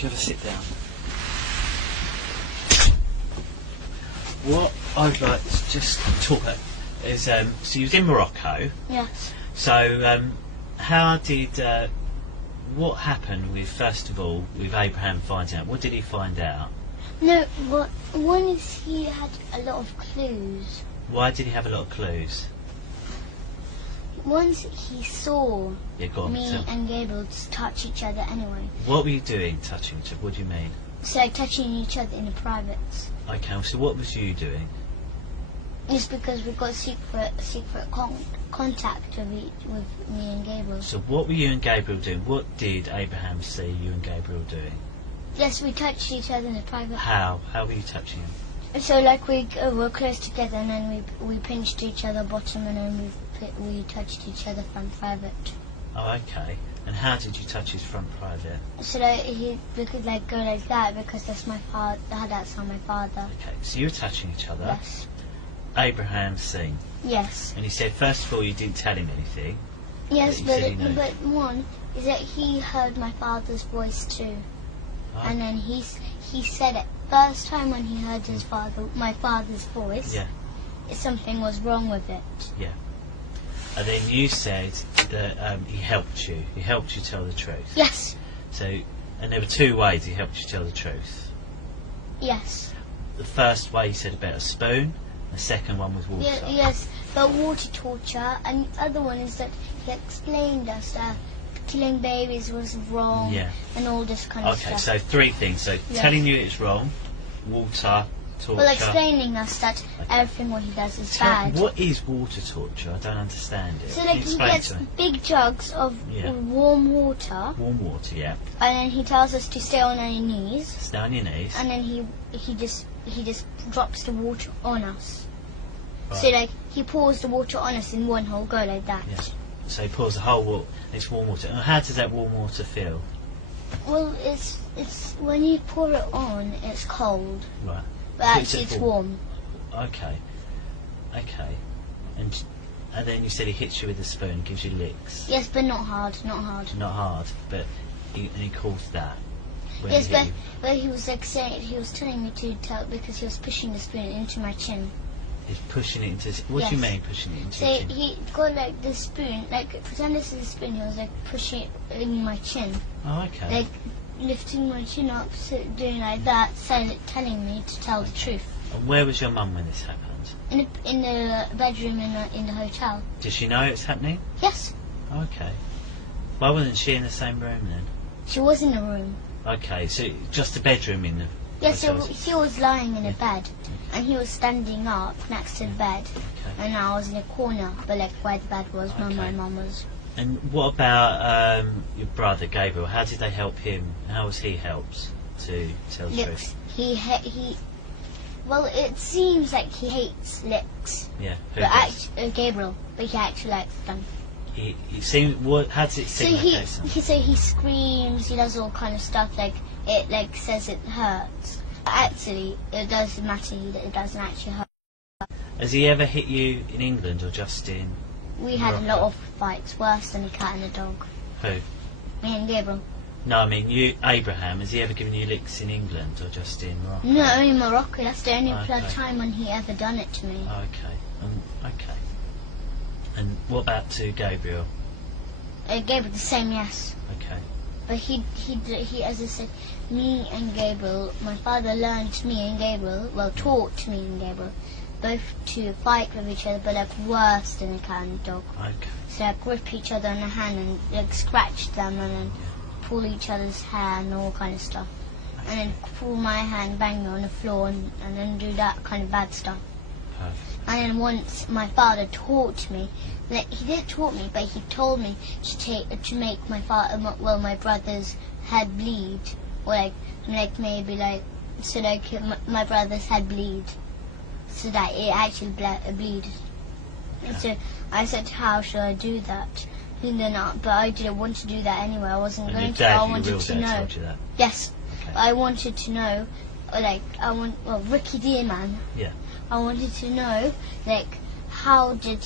if you ever sit down. What I'd like to just talk about is, so you was in Morocco. Yes. So, how did, what happened with, first of all, with Abraham finding out? What did he find out? No, one is he had a lot of clues. Why did he have a lot of clues? Once he saw me and Gabriel touch each other anyway. What were you doing, touching each other? What do you mean? So touching each other in the privates. Okay, so what was you doing? It's because we got secret contact with me and Gabriel. So what were you and Gabriel doing? What did Abraham see you and Gabriel doing? Yes, we touched each other in the private. How? How were you touching him? So like we were close together, and then we pinched each other bottom, and then we touched each other front private. Oh, okay. And how did you touch his front private? So that we could like go like that because that's my father. That's how my father. Okay, so you were touching each other. Yes. Abraham seen. Yes. And he said, first of all, you didn't tell him anything. Yes, but one is that he heard my father's voice too, and then he said it first time when he heard my father's voice. Yeah. Something was wrong with it. Yeah. And then you said that he helped you. He helped you tell the truth. Yes. So, and there were two ways he helped you tell the truth. Yes. The first way he said about a spoon. The second one was water. Yes, the water torture, and the other one is that he explained us that killing babies was wrong, and all this kind of stuff. Okay, so three things. So telling you it's wrong, water, torture. Well, explaining us that everything what he does is bad. What is water torture? I don't understand it. So like he gets big jugs of warm water. Warm water, yeah. And then he tells us to stay on our knees. Stay on your knees. And then he just drops the water on us. Right. So like he pours the water on us in one whole go like that. Yeah. So he pours the whole water. It's warm water. And how does that warm water feel? Well, it's when you pour it on, it's cold. Right. But actually, it's warm. Okay. Okay. And then you said he hits you with a spoon, gives you licks. Yes, but not hard. Not hard. Not hard, but he calls that. Yes, but he was like saying, he was telling me to tell because he was pushing the spoon into my chin. He's pushing it into. What do you mean pushing it into? So your chin? he got like the spoon, like pretend this is a spoon. He was like pushing it in my chin. Oh, okay. Like lifting my chin up, so doing like that, telling me to tell the truth. And where was your mum when this happened? In the bedroom in the hotel. Did she know it's happening? Yes. Okay. Why wasn't she in the same room then? She was in the room. Okay, so just the bedroom in the. Yes, so he was lying in a bed, and he was standing up next to the bed, and I was in a corner, but like where the bed was, where my mum was. And what about your brother Gabriel? How did they help him? How was he helped to tell the truth? Well, it seems like he hates licks. Yeah. Gabriel, but he actually likes them. He seemed. What? How does it seem? He screams. He does all kind of stuff. Like it, like says it hurts. Actually, it doesn't matter. It doesn't actually hurt. Has he ever hit you in England or just in? We had a lot of fights, worse than a cat and a dog. Who? Me and Gabriel. No, I mean you, Abraham. Has he ever given you licks in England or just in Morocco? No, in Morocco. That's the only time when he ever done it to me. Okay. Okay. And what about to Gabriel? Gabriel, the same, yes. Okay. But he, as I said, me and Gabriel, my father learned me and Gabriel, well, taught me and Gabriel, both to fight with each other, but like worse than a cat and a dog. Okay. So like grip each other on the hand and like scratch them and then pull each other's hair and all kind of stuff. Okay. And then pull my hand, bang me on the floor and then do that kind of bad stuff. Perfect. And then once my father taught me, like he did taught me, but he told me to make my brother's head bleed, or like maybe like so like my brother's head bleed, so that it actually bleed. And so I said, how should I do that? And then, but I didn't want to do that anyway. I wasn't going to. I wanted to know. Yes, okay. I wanted to know, Ricky Dearman. Yeah. I wanted to know, like, I wanted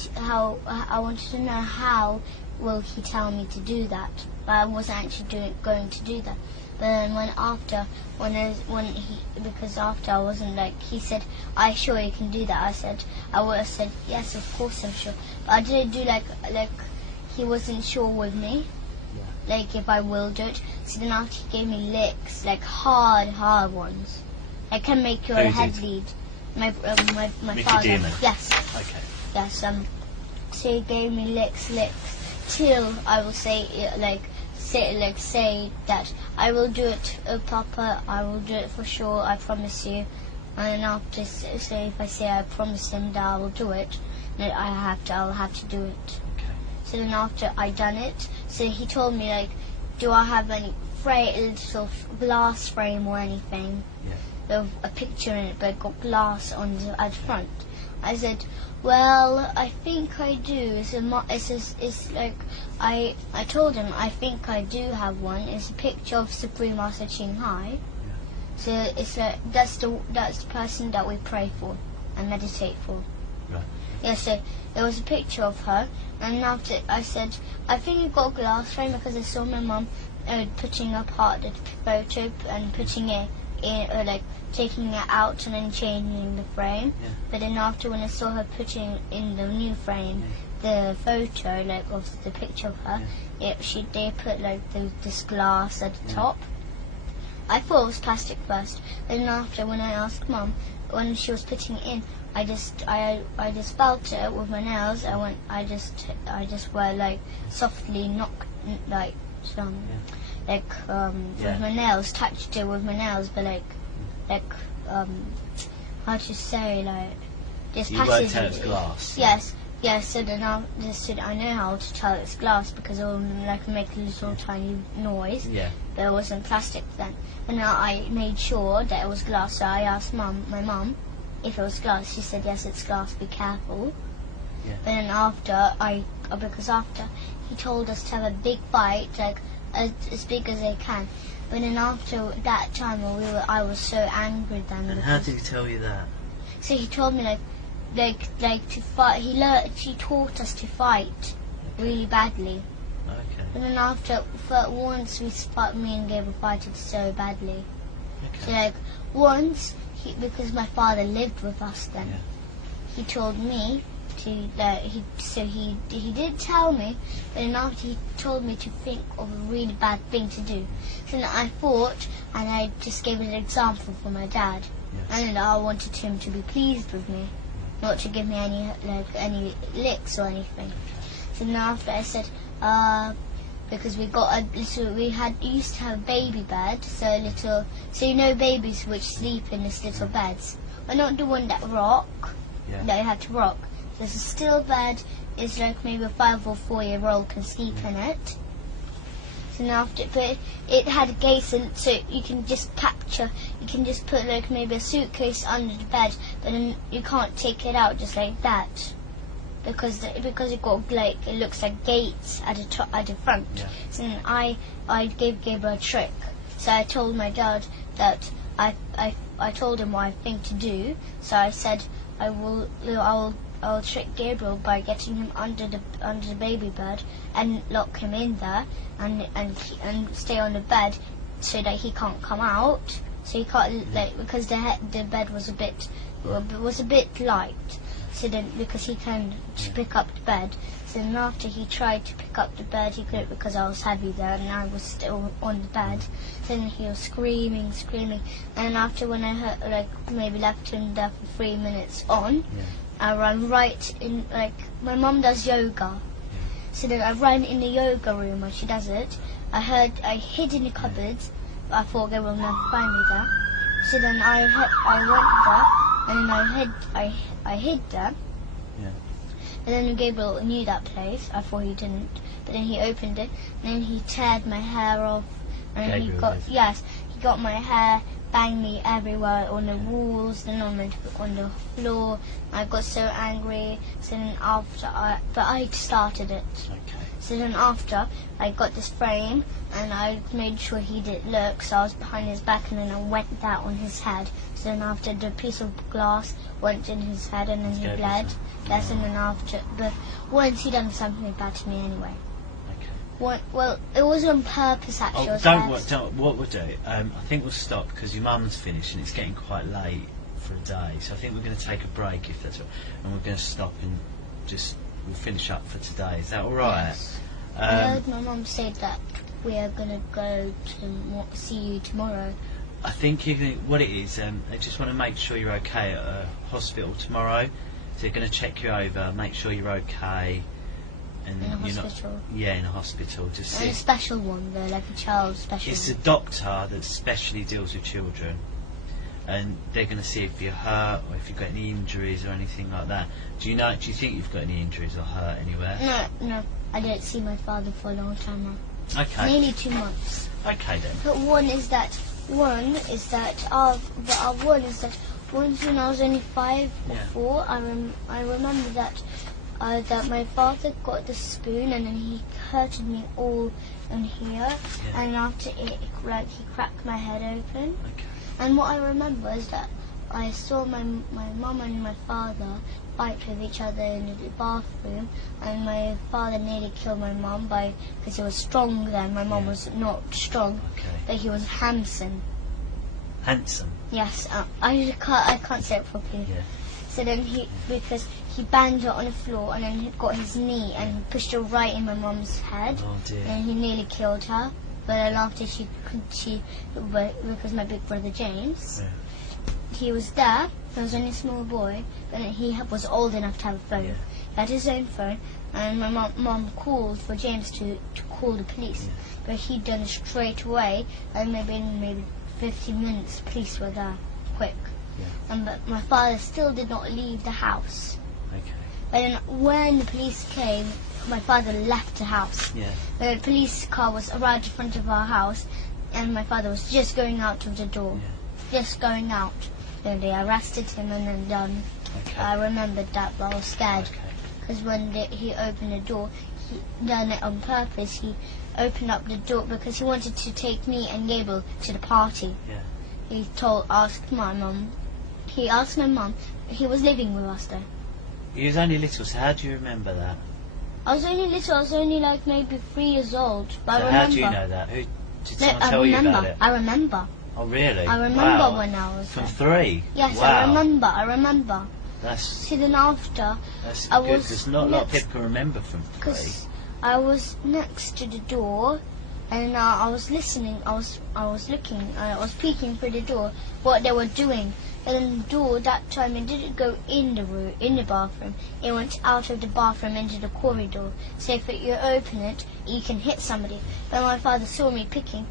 to know how will he tell me to do that? But I wasn't actually going to do that. But then after I wasn't like, he said, "Are you sure you can do that?" I would have said, "Yes, of course I'm sure." But I didn't do like he wasn't sure with me, like if I will do it. So then after he gave me licks, like hard ones. I can make your head bleed. My father. Dearman. Yes. Okay. Yes. So he gave me licks till I will say say that I will do it, Papa. I will do it for sure. I promise you. And after say if I say I promise him that I will do it, then I'll have to do it. Okay. So then after I done it, so he told me like, do I have any little glass frame or anything? Yeah. With a picture in it, but got glass on at the front. I said, well, I think I do. It's like I told him I think I do have one. It's a picture of Supreme Master Ching Hai. Yeah. So it's like that's the person that we pray for and meditate for. Right. Yeah. So there was a picture of her, and after I said, I think you got a glass frame because I saw my mum putting apart the photo and putting it in, like taking it out and then changing the frame. Yeah. But then after when I saw her putting in the new frame, the photo like of the picture of her, they put like this glass at the top. I thought it was plastic first. Then after when I asked Mum when she was putting it in, I just felt it with my nails. I just were like softly knocked like some. Yeah. With my nails, touched it with my nails, but how to say, like, just you worked out it's glass. Yes, so then I know how to tell it's glass because it will like make a little tiny noise. Yeah. But it wasn't plastic then. And now I made sure that it was glass, so I asked my mum, if it was glass. She said, yes, it's glass, be careful. Yeah. But then because after, he told us to have a big fight, like, as big as they can. But then after that time I was so angry then. And how did he tell you that? So he told me like to fight. He taught us to fight really badly. Okay. And then once me and Gabriel fighted so badly. Okay. So like once because my father lived with us then, he told me to he did tell me, but then after he told me to think of a really bad thing to do. So then I thought, and I just gave an example for my dad, and I wanted him to be pleased with me, not to give me any licks or anything. So then after I said, because we used to have a baby bed, so you know babies which sleep in this little beds, but not the one that rock, that you have to rock. There's a still bed, it's like maybe a 5 or 4-year-old can sleep in it. So now but it had a gate, so you can just put like maybe a suitcase under the bed, but then you can't take it out just like that. Because it got like, it looks like gates at the front. Yeah. So then I gave Gabriel a trick. So I told my dad that I told him what I think to do. So I said I'll trick Gabriel by getting him under the baby bed and lock him in there and stay on the bed so that he can't come out. So he can't because the bed was a bit light. So then because he can pick up the bed. So then after he tried to pick up the bed, he couldn't because I was heavy there and I was still on the bed. So then he was screaming. And after when I heard maybe left him there for 3 minutes on. I ran right in, my mum does yoga. So then I ran in the yoga room when she does it. I hid in the cupboards, but I thought they will never find me there. So then I went there, and then I hid there. Yeah. And then Gabriel knew that place. I thought he didn't. But then he opened it, and then he teared my hair off. And he got my hair, banged me everywhere on the walls, then on the floor. I got so angry. So then but I started it. Okay. So then after, I got this frame, and I made sure he didn't look, so I was behind his back, and then I went that on his head. So then after, the piece of glass went in his head, and then he bled. Yes, and then after, but once he done something bad to me anyway. Well, it was on purpose actually. What we'll do, I think we'll stop because your mum's finished and it's getting quite late for a day, so I think we're going to take a break if that's all, and we're going to stop and we'll finish up for today. Is that alright? Yes. I heard my mum say that we are going to go to see you tomorrow. I think what it is, they just want to make sure you're okay at a hospital tomorrow, so they're going to check you over, make sure you're okay. And in a hospital? Yeah, in a hospital. Just and a special one though, like a child special It's one. a doctor that specially deals with children, and they're going to see if you're hurt or if you've got any injuries or anything like that. Do you think you've got any injuries or hurt anywhere? No, I didn't see my father for a long time now. Okay. Nearly 2 months. Okay then. But one is that once when I was only 5 or 4, I remember that my father got the spoon and then he hurted me all in here, and after it, he cracked my head open. Okay. And what I remember is that I saw my mum and my father fight with each other in the bathroom, and my father nearly killed my mum because he was strong then. My mum was not strong, but he was handsome. Handsome? Yes, I can't say it properly. Yeah. So then because he banged her on the floor and then he got his knee and pushed her right in my mum's head. Oh dear. And he nearly killed her. But then after because my big brother James, he was there. He was only a small boy, but he was old enough to have a phone. Yeah. He had his own phone, and my mum called for James to call the police. But he'd done it straight away, and maybe 15 minutes, police were there, quick. Yeah. But my father still did not leave the house. Okay. But then when the police came, my father left the house. Yeah. The police car was right in front of our house, and my father was just going out of the door. Yeah. Just going out. So they arrested him and then done. Okay. I remembered that, but I was scared. Okay. Because when he opened the door, he done it on purpose. He opened up the door because he wanted to take me and Gable to the party. Yeah. He asked my mum. He asked my mum. He was living with us though. You was only little, so how do you remember that? I was only little. I was only like maybe 3 years old. But So I remember. how do you know that? Who did someone tell you about it? I remember. Oh really? I remember wow. when I was From there. 3? Yes, wow. I remember. That's See, then after, good, I was because not a lot of people can remember from 3. Because I was next to the door, and I was listening. I was looking. I was peeking through the door what they were doing. And then the door that time it didn't go in the room, in the bathroom. It went out of the bathroom into the corridor. So if you open it, you can hit somebody. But my father saw me peeking,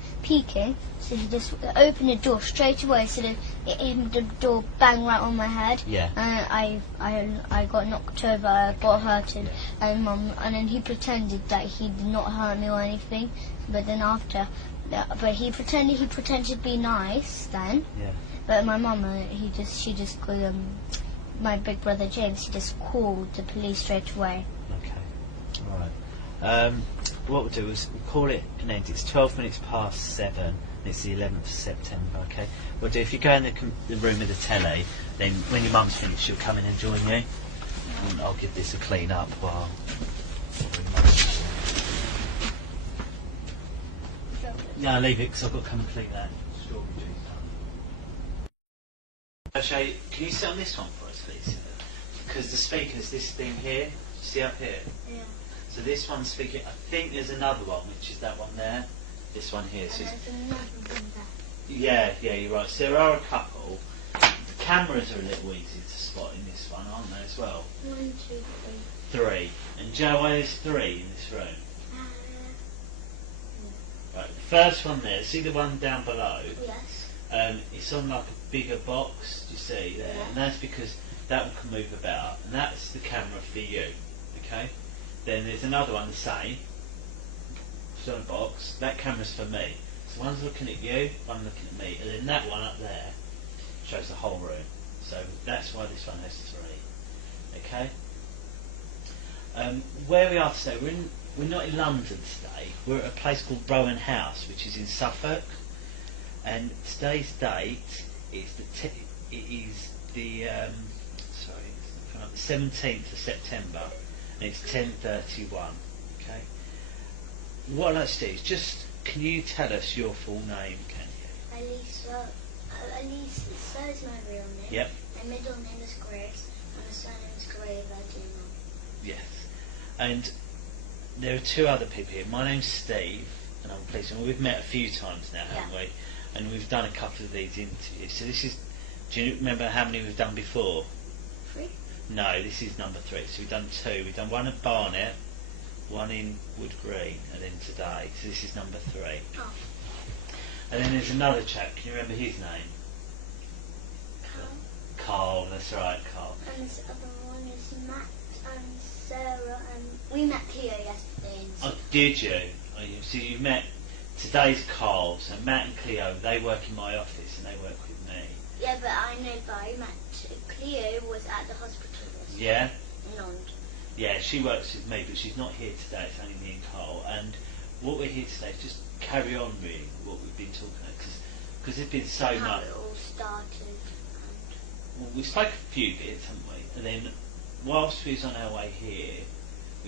so he just opened the door straight away. So the door banged right on my head. Yeah. And I got knocked over. I got hurted. And then he pretended that he did not hurt me or anything. But then after, but he pretended to be nice then. Yeah. But my mum, she just called my big brother James. He just called the police straight away. Okay. All right. What we'll do is we'll call it an end. It's 12 minutes past 7. And it's the 11th of September. Okay. We'll do. If you go in the room with the telly, then when your mum's finished, she'll come in and join you. And I'll give this a clean up while. No, leave it because I've got to come and clean that. Can you sit on this one for us, please? Because the speaker's this thing here. See up here? Yeah. So this one's speaking. I think there's another one, which is that one there. This one here. So yeah, you're right. So there are a couple. The cameras are a little easy to spot in this one, aren't they, as well? 1, 2, 3. 3. And Joe, why there's 3 in this room? Right, the first one there. See the one down below? Yes. It's on like a bigger box, do you see there? Yeah. And that's because that one can move about, and that's the camera for you, okay? Then there's another one the same, it's on a box, that camera's for me. So one's looking at you, one looking at me, and then that one up there shows the whole room. So that's why this one has 3, okay? Where we are today, we're not in London today, we're at a place called Rowan House, which is in Suffolk. And today's date is the 17th of September, and it's 10:31. Okay. what I'd like to do is just, can you tell us your full name, can you? Alissa. Alissa is my real name. Yep. My middle name is Grace, and my surname is Dearman. Yes. And there are two other people here. My name's Steve, and I'm pleased. And we've met a few times now, haven't we? And we've done a couple of these interviews. So this is, do you remember how many we've done before? 3? No, this is number 3. So we've done 2. We've done one at Barnet, one in Wood Green, and then today. So this is number 3. Oh. And then there's another chap. Can you remember his name? Carl. Carl, that's right, Carl. And this other one is Matt and Sarah, and we met Cleo yesterday. Oh, did you? Oh, so you met, today's Carl, so Matt and Cleo, they work in my office and they work with me. Yeah, but I know by Matt. Cleo was at the hospital yesterday. Yeah? In London. Yeah, she works with me, but she's not here today, it's only me and Carl. And what we're here today is just carry on really what we've been talking about, because there's been so How much. it all started. Well, we spoke a few bits, haven't we? And then, whilst we was on our way here,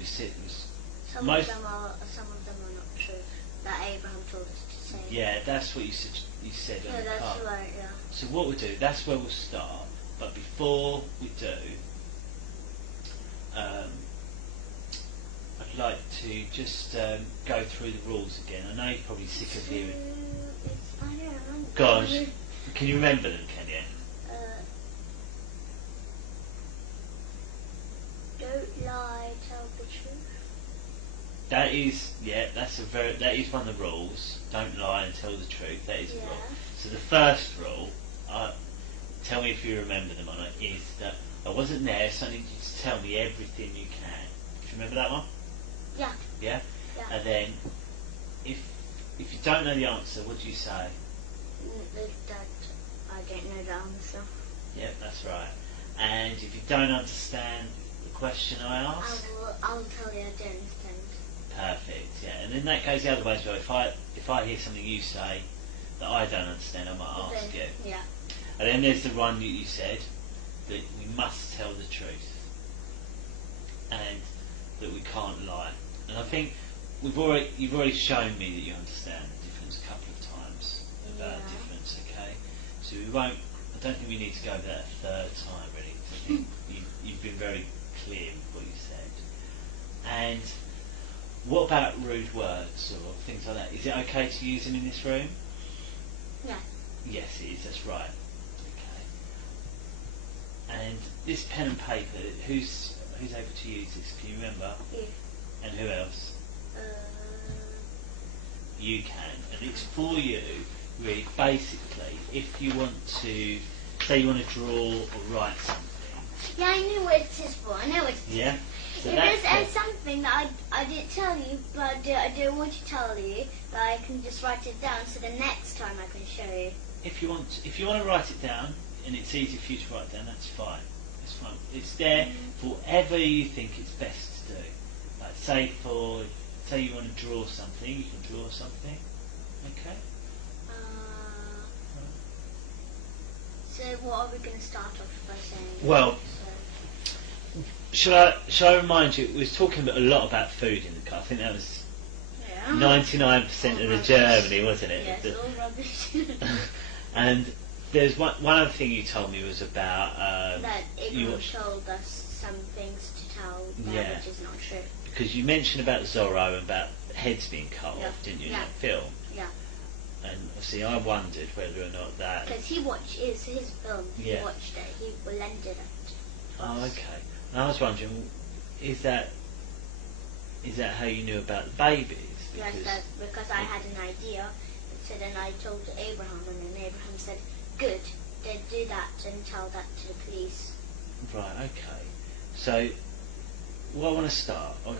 Some of them are not true. That Abraham told us to say. Yeah, that's what you said. You said on Yeah, the that's car. right. Yeah. So what we'll do, that's where we'll start. But before we do, I'd like to just go through the rules again. I know you're probably sick of hearing. I don't remember. Gosh, can you remember them? Can you? Don't lie, tell the truth. That is, that is one of the rules. Don't lie and tell the truth. That is a rule. So the first rule, tell me if you remember them or not, is that I wasn't there, so I need you to tell me everything you can. Do you remember that one? Yeah. Yeah? Yeah. And then, if you don't know the answer, what do you say? That I don't know the answer. Yeah, that's right. And if you don't understand the question I ask? I'll tell you I don't understand. Perfect, yeah. And then that goes the other way as well. If I hear something you say that I don't understand, I might ask you. Yeah. And then there's the one that you said, that we must tell the truth. And that we can't lie. And I think you've already shown me that you understand the difference a couple of times about difference, okay? So we won't, I don't think we need to go over that a third time really, because I think you've been very clear with what you said. And what about rude words or things like that? Is it okay to use them in this room? Yeah. Yes, it is, that's right. Okay. And this pen and paper, who's able to use this? Can you remember? You. And who else? You can. And it's for you, really, basically, if you want to, say you want to draw or write something. Yeah, I know what it is for. I know what it is. Yeah? So If there's something that I didn't tell you, but I don't want to tell you, that I can just write it down so the next time I can show you. If you want to write it down, and it's easy for you to write down, that's fine. It's fine. It's there for whatever you think it's best to do. Like say you want to draw something, you can draw something. Okay? So what are we going to start off by saying? Well, shall I remind you, we was talking a lot about food in the car. I think that was 99% of the Germany, wasn't it? Yes, all rubbish. And there's one other thing you told me was about that Abraham told us some things to tell them, which is not true. Because you mentioned about Zorro and about heads being cut off, didn't you, in that film? Yeah. And see, I wondered whether or not that. Because he watched his film. He watched it. He lended it. Oh, okay. And I was wondering, is that how you knew about the babies? Yes, because I had an idea. So then I told Abraham, and then Abraham said, "Good, then do that and tell that to the police." Right. Okay. So, I want to start. I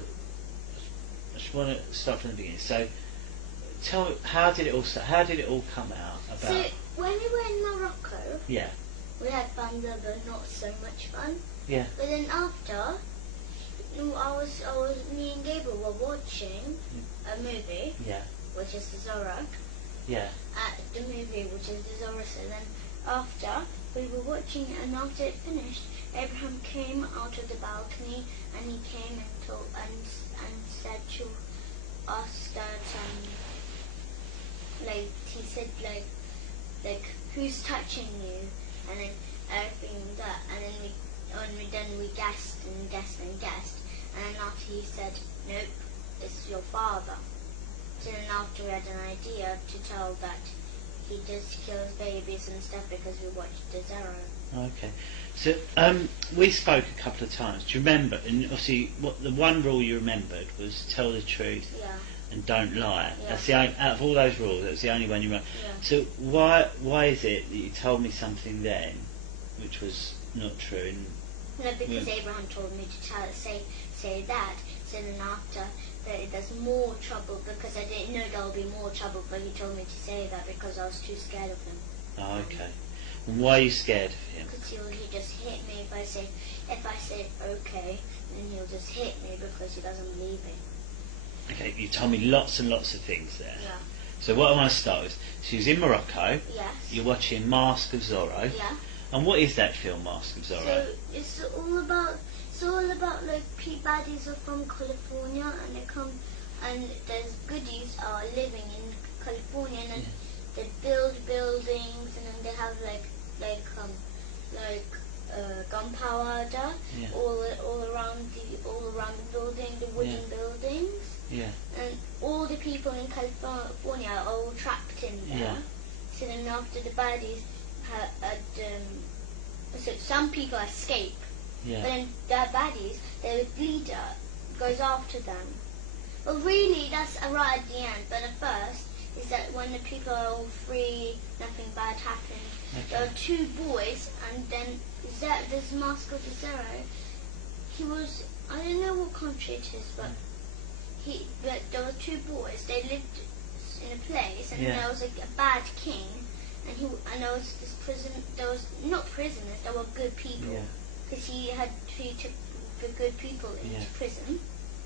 just want to start from the beginning. So, tell me, how did it all come out? About So when we were in Morocco, we had fun there, but not so much fun. Yeah. But then after, me and Gabriel were watching a movie. Yeah. Which is the Zorro. Yeah. The movie, which is the Zorro. So then after we were watching it, and after it finished, Abraham came out of the balcony, and he came and said to asked Dad like he said like who's touching you, and then everything that, and then we guessed and guessed and guessed, and then after he said nope, it's your father. So then after we had an idea to tell that he just kills babies and stuff because we watched the Zero. Okay, so we spoke a couple of times. Do you remember? And obviously, what the one rule you remembered was tell the truth and don't lie. Yeah. That's the only, out of all those rules, that was the only one you remember. Yeah. So why is it that you told me something then, which was not true? No, because Abraham told me to say that. So then after there's more trouble, because I didn't know there would be more trouble, but he told me to say that because I was too scared of him. Oh, okay. And why are you scared of him? Because he just hit me if I say okay, then he'll just hit me because he doesn't believe me. Okay, you told me lots and lots of things there. Yeah. So what I want to start with, she was in Morocco. Yes. You're watching Mask of Zorro. Yeah. And what is that film, Mask of Zorro? So it's all about like baddies are from California, and they come, and there's goodies are living in California, and then they build buildings, and then they have like gunpowder all around the building, the wooden buildings. Yeah. And all the people in California are all trapped in there. Yeah. So then after the baddies so some people escape. Yeah. But then the baddies, the leader goes after them. Well, really, that's right at the end. But at first, is that when the people are all free, nothing bad happened. Okay. There are two boys, and then this Mask of the Zero, he was, I don't know what country it is, but there were two boys. They lived in a place, and there was like a bad king, and there was this prison. There was not prisoners. There were good people, because he took the good people into prison.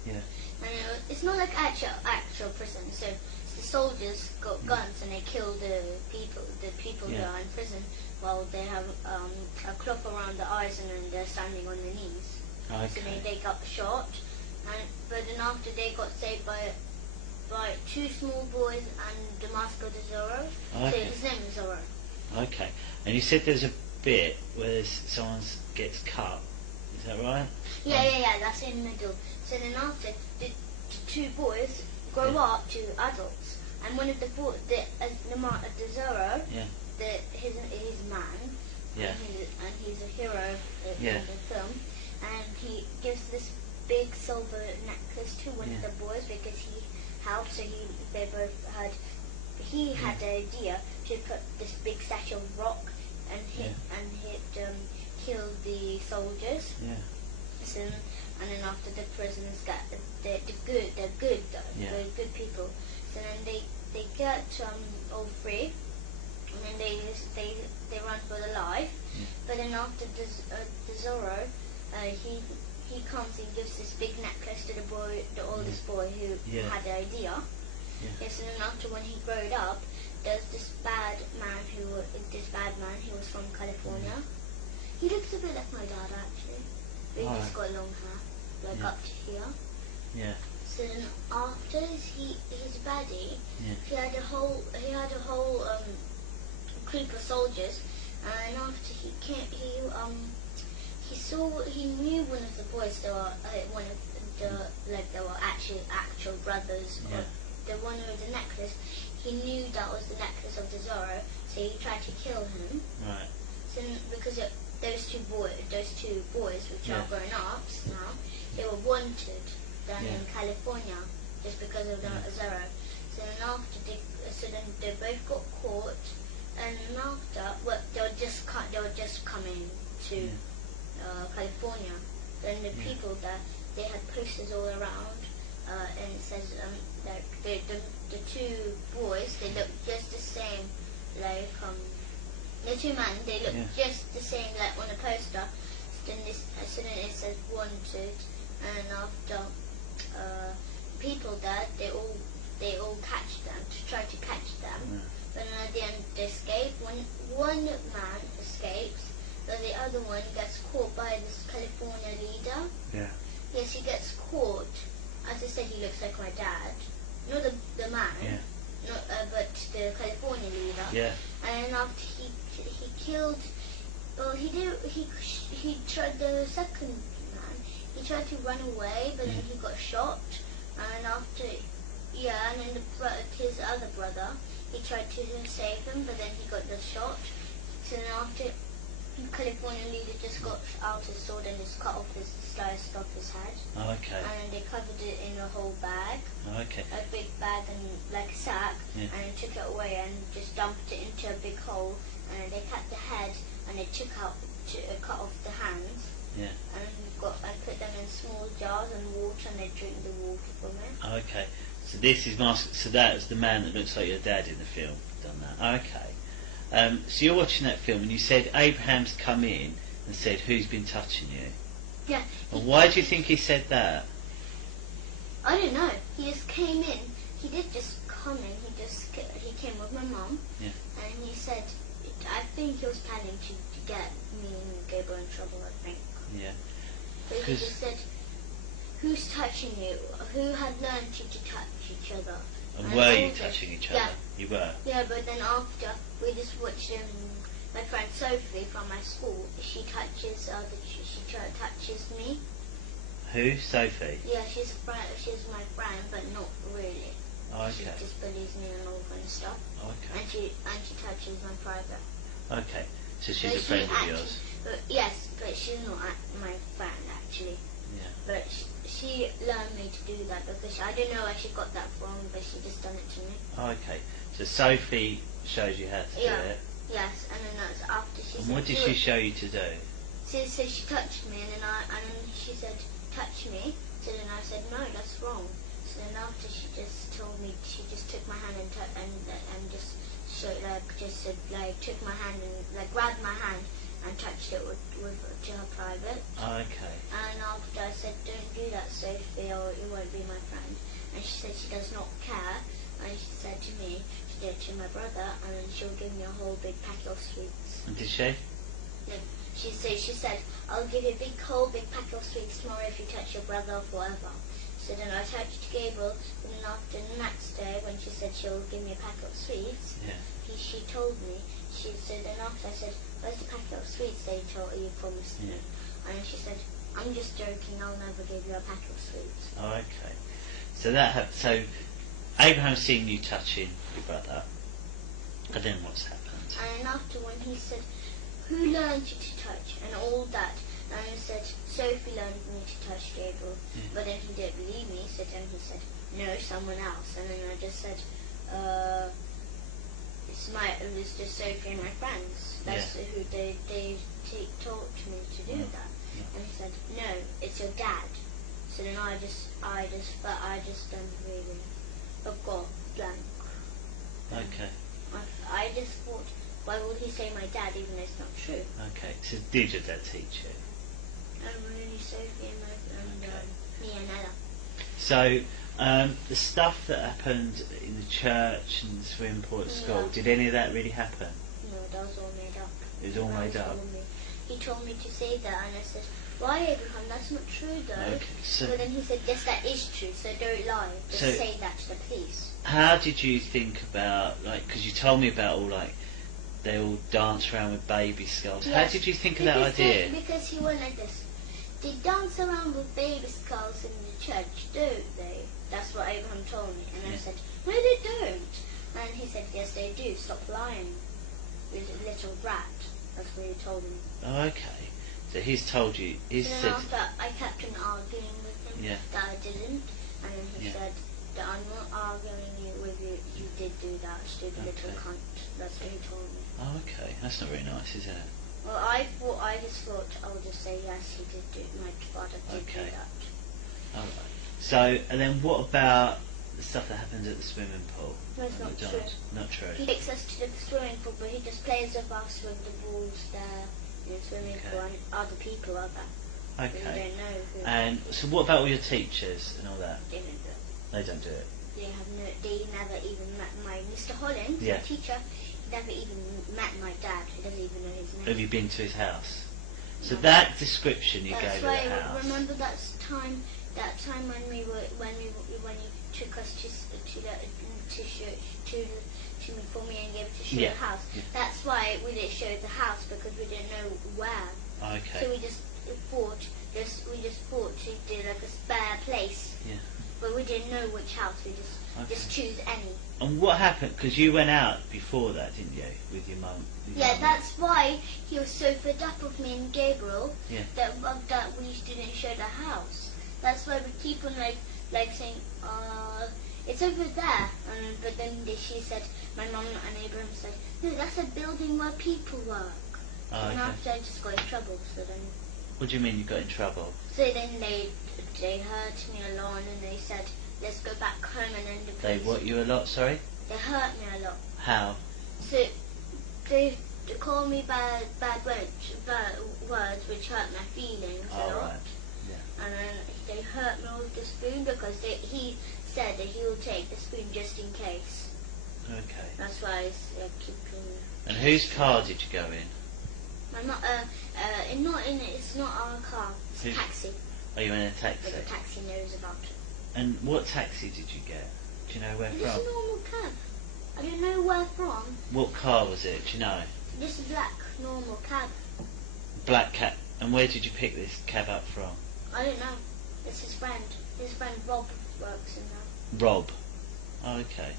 Yeah. And it's not like actual prison. So the soldiers got guns and they kill the people who are in prison, while they have a cloth around their eyes, and then they're standing on their knees. Okay. So they got shot, but then after they got saved by two small boys and the Mask of the Zorro. Okay. So his name is Zorro. Okay. And you said there's a bit where someone gets cut. Is that right? Yeah. That's in the middle. So then after the two boys grow up to adults, and one of the Zorro, his man, and he's a hero in the film, and he gives this big silver necklace to one of the boys because he helped. So he had the idea to put this big statue of rock and kill the soldiers. Yeah. So, and then after the prisoners got they're good people. So then they get all free, and then they run for their life. But then after the Zorro, he comes and gives this big necklace to the oldest boy who had the idea. Yes, and then after when he grew up, there's this bad man who was from California. He looks a bit like my dad actually. But he just got long hair, up to here. Yeah. So then after his baddie, he had a whole group of soldiers, and after he came, he knew one of the boys. They were they were actual brothers. Yeah. The one with the necklace, he knew that was the necklace of the Zorro, so he tried to kill him. Right. So because those two boys, which are grown ups now, they were wanted down in California just because of the Zorro. So then after they both got caught, and after they were just coming to California. Then the people there, they had posters all around, and it says that the two boys, they look just the same, like the two men, they look just the same like on the poster. So then it says wanted, and after people there, they all catch them to try to catch them. But then at the end they escape. One man escapes, but the other one gets caught by this California leader. Yeah. Yes, he gets caught. As I said, he looks like my dad. not the man. Yeah. Not, but the California leader. Yeah. And then after he killed, well, he tried the second man. He tried to run away, but then he got shot. And after, and then his other brother, he tried to save him, but then he got the shot. So then after, the California leader just got out his sword and just sliced off his head. Oh, okay. And they covered it in a whole bag. Oh, okay. A big bag and like a sack, Yeah. and took it away and just dumped it into a big hole. And they cut the head and they cut off the hands. Yeah. And put them in small jars and water, and they drink the water from it. Oh, okay. So this is so that was the man that looks like your dad in the film. Done that. Oh, okay. So you're watching that film, and you said Abraham's come in and said, "Who's been touching you?" Yeah. And why do you think he said that? I don't know. He just came in. He did just come in. He came with my mum. Yeah. And he said, I think he was planning to get me and Gabriel in trouble, I think. Yeah. But he just said, who's touching you? Who had learned you to touch each other? And were you touching each other? Yeah. You were? Yeah, but then after, we just watched my friend Sophie from my school. She touches me. Who? Sophie? Yeah, she's my friend, but not really. Oh, She okay. just bullies me and all kind of stuff. Okay. And she touches my private. Okay. So she's But a friend of actually- yours? Yes, but she's not my friend actually. Yeah. But she learned me to do that because I don't know where she got that from, but she just done it to me. Oh, okay. So Sophie shows you how to do it. Yes, and then that's after she And said. what did she show you to do? So she touched me, and then she said, touch me. So then I said, no, that's wrong. So then after she just told me, she just took my hand and just showed, took my hand and grabbed my hand and touched it to her private. Oh, okay. And after I said, don't do that, Sophie, or you won't be my friend. And she said she does not care. And she said to me, she did to my brother, and then she'll give me a whole big packet of sweets. And did she? No, she said, I'll give you a whole big packet of sweets tomorrow if you touch your brother forever. So then I touched Gabriel, and then after the next day, when she said she'll give me a packet of sweets, she told me, so then after I said, where's the packet of sweets you promised me? And then she said, I'm just joking, I'll never give you a packet of sweets. Oh, okay. So so Abraham's seen you touching your brother, and then what's happened? And after when he said, who learned you to touch, and all that, and I said, Sophie learned me to touch Gabriel, but then he didn't believe me, so then he said, no, someone else, and then I just said, it's just Sophie and my friends. That's who they taught me to do that. And he said, no, it's your dad. So then I just really forgot blank. Okay. I just thought, why would he say my dad even though it's not true? Okay. So did your dad teach you? Really, Sophie and me and Ella. So the stuff that happened in the church and the swimming pool at school, did any of that really happen? No, that was all made up. It was all made up? He told me to say that, and I said, why, Abraham? That's not true, though. Okay, so but then he said, yes, that is true, so don't lie. Just say that to the police. How did you think about, because you told me about they all dance around with baby skulls. Yes, how did you think of that idea? Because he went like this. They dance around with baby skulls in the church, don't they? That's what Abraham told me. And I said, no, they don't. And he said, yes, they do. Stop lying. You're a little rat. That's what he told me. Oh, okay. So he's told you. He and said. Then after I kept on arguing with him that I didn't, and then he said that I'm not arguing with you. You did do that, stupid little cunt. That's what he told me. Oh, okay. That's not very nice, is it? Well, I just thought I'll just say yes. He did do. My father did do that. All right. So, and then what about the stuff that happens at the swimming pool? No, it's not true. Not true. He takes us to the swimming pool, but he just plays with us with the balls there in the swimming pool, and other people are there. Okay. We don't know who. And so, what about all your teachers and all that? They don't do it. They don't do it. They never even met my Mr. Hollins, the teacher. He never even met my dad. He doesn't even know his name. Have you been to his house? So that description you gave of the house. Remember that time when you took us to me for me and gave it to show Yeah. the house. Yeah. That's why we didn't show the house, because we didn't know where. Okay. So we just thought to do like a spare place. Yeah. But we didn't know which house. We just choose any. And what happened? Because you went out before that, didn't you, with your mum? Yeah, that's why he was so fed up with me and Gabriel. Yeah. That we didn't show the house. That's why we keep on like saying, it's over there. But then she said, my mum and Abraham said, no, that's a building where people work. Oh, And okay. after I just got in trouble. So then. What do you mean you got in trouble? So then they hurt me a lot, and they said, let's go back home, and then the They police. what you a lot? Sorry. They hurt me a lot. How? So they called me bad words which hurt my feelings a All lot. right. Yeah. And then they hurt me with the spoon because he said that he will take the spoon just in case. Okay. That's why I keep And whose car did you go in? I'm not it's not our car. It's a taxi. Are you in a taxi? But the taxi knows about it. And what taxi did you get? Do you know where It's from? a normal cab. I don't know where from. What car was it? Do you know? Just a black normal cab. Black cab. And where did you pick this cab up from? I don't know. It's his friend. His friend Rob works in there. Rob. Oh, okay.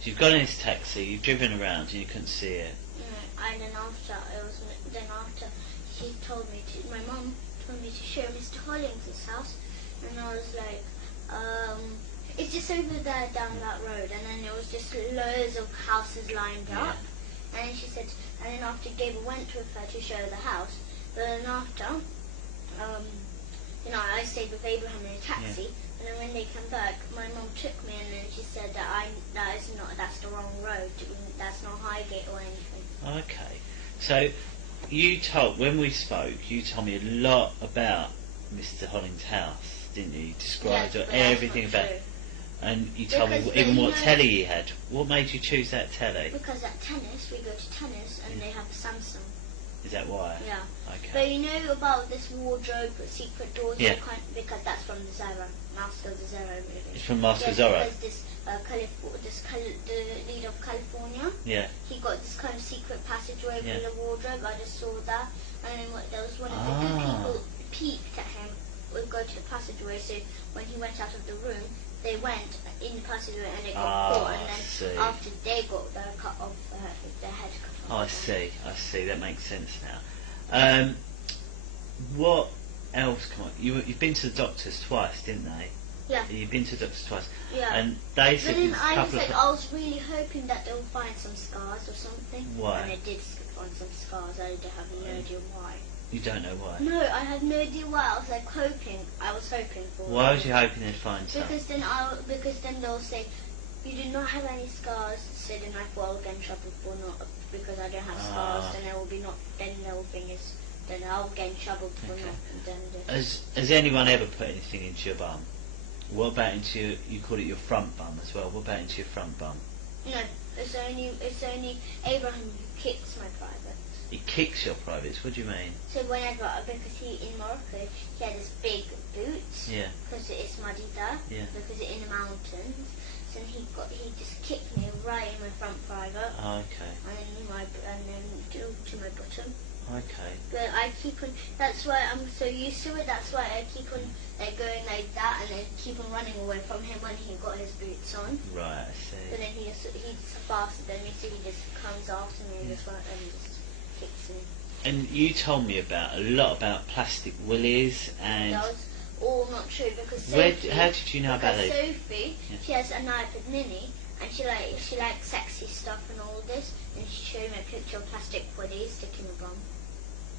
So you've got in this taxi, you've driven around and you couldn't see it. And then after she told me to, my mum told me to show Mr. Hollings' house, and I was like, it's just over there down that road, and then there was just loads of houses lined up, and then she said, and then after Gabriel went with her to show the house, but then after, I stayed with Abraham in a taxi, and then when they come back, my mum took me, and then she said that that's the wrong road, that's not Highgate or anything. Okay. So when we spoke, you told me a lot about Mr. Hollings' house, didn't you? You described Yes, but everything that's not about true. And you told me Because even they what know- telly he had. What made you choose that telly? Because at tennis, we go to tennis, and they have a Samsung. Is that why? Yeah. Okay. But you know about this wardrobe with secret doors? Yeah. Because that's from the Zorro, Master of the Zorro movie. It's from Master Yeah, Zorro. because the leader of California, Yeah. he got this kind of secret passageway Yeah. from the wardrobe. I just saw that, and then there was one of the good people peeked at him. We'd go to the passageway, so when he went out of the room, they went in the passageway and they got caught, and I then see. after they got their cut off, their head cut off. I see. That makes sense now. What else? Come on. You've been to the doctors twice, didn't they? Yeah. You've been to the doctors twice. Yeah. And they But said then there's a I was couple like, of. I was really hoping that they'll find some scars or something. Why? And they did find some scars. I have no idea why. You don't know why. No, I have no idea why. I was like hoping. I was hoping for. Why was you hoping they'd find some? Because then they'll say, you do not have any scars. So then I thought I'll get in trouble for not, because I don't have scars. Then I will be not. Then the whole thing is. Then I'll get in trouble for Okay. not. And then Has anyone ever put anything into your bum? What about into your, you call it your front bum as well? What about into your front bum? no, it's only Abraham who kicks my private. He kicks your privates. What do you mean? So whenever, because in Morocco, he had this big boots. Yeah. Because it's muddy there. Yeah. Because it's in the mountains. So he just kicked me right in my front private. Oh, okay. And then to my bottom. Okay. But I keep on. That's why I'm so used to it. That's why I keep on going like that, and then keep on running away from him when he got his boots on. Right. I But see. then he's faster than me, so he just comes after me and just kicks me. And you told me a lot about plastic willies and. That was all not true because How did you know about because those? Sophie, Yeah. she has an iPad Mini, and she likes sexy stuff and all this, and she showed me a picture of plastic willies sticking a bum.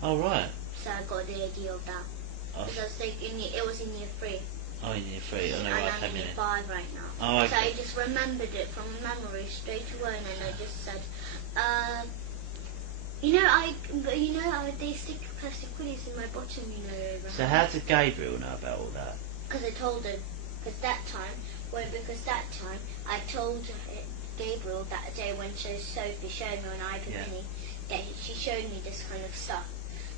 Oh, right. So I got the idea of that. Oh, Because I was thinking it was in year 3. oh in year 3. Oh, no, and right. I'm in year 5 right now. Oh, So okay. I just remembered it from memory straight away, and I just said, they stick plastic willies in my bottom, Abraham. So how did Gabriel know about all that? Because I told him. Because that time, I told Gabriel that day when Sophie showed me on iPad Yeah. Mini that she showed me this kind of stuff.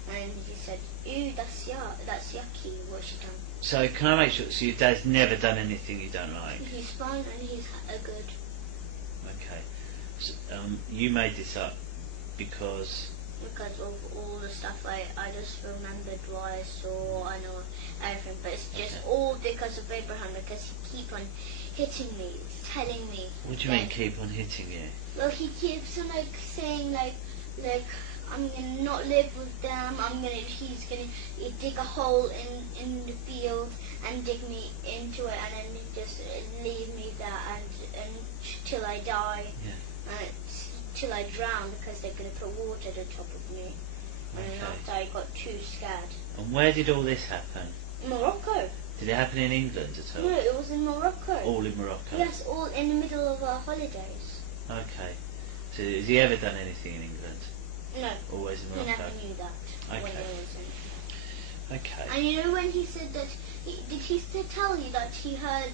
And he said, ew, that's yucky, what she done. So can I make sure, so your dad's never done anything you don't like? He's fine and he's good. Okay. So, you made this up because of all the stuff I just remembered what I saw, I know everything, but it's just all because of Abraham, because he keep on hitting me, telling me. What do you mean keep on hitting you? Well, he keeps on saying like I'm gonna not live with them. He's gonna dig a hole in the field and dig me into it, and then just leave me there and till I die. Yeah. Till I drown, because they're gonna put water at the top of me. And then after I got too scared. And where did all this happen? Morocco. Did it happen in England at all? No, it was in Morocco. All in Morocco? Yes, all in the middle of our holidays. Okay. So has he ever done anything in England? No. Always in Morocco? He never knew that when he was in. Okay. And you know when he said that, did he tell you that he heard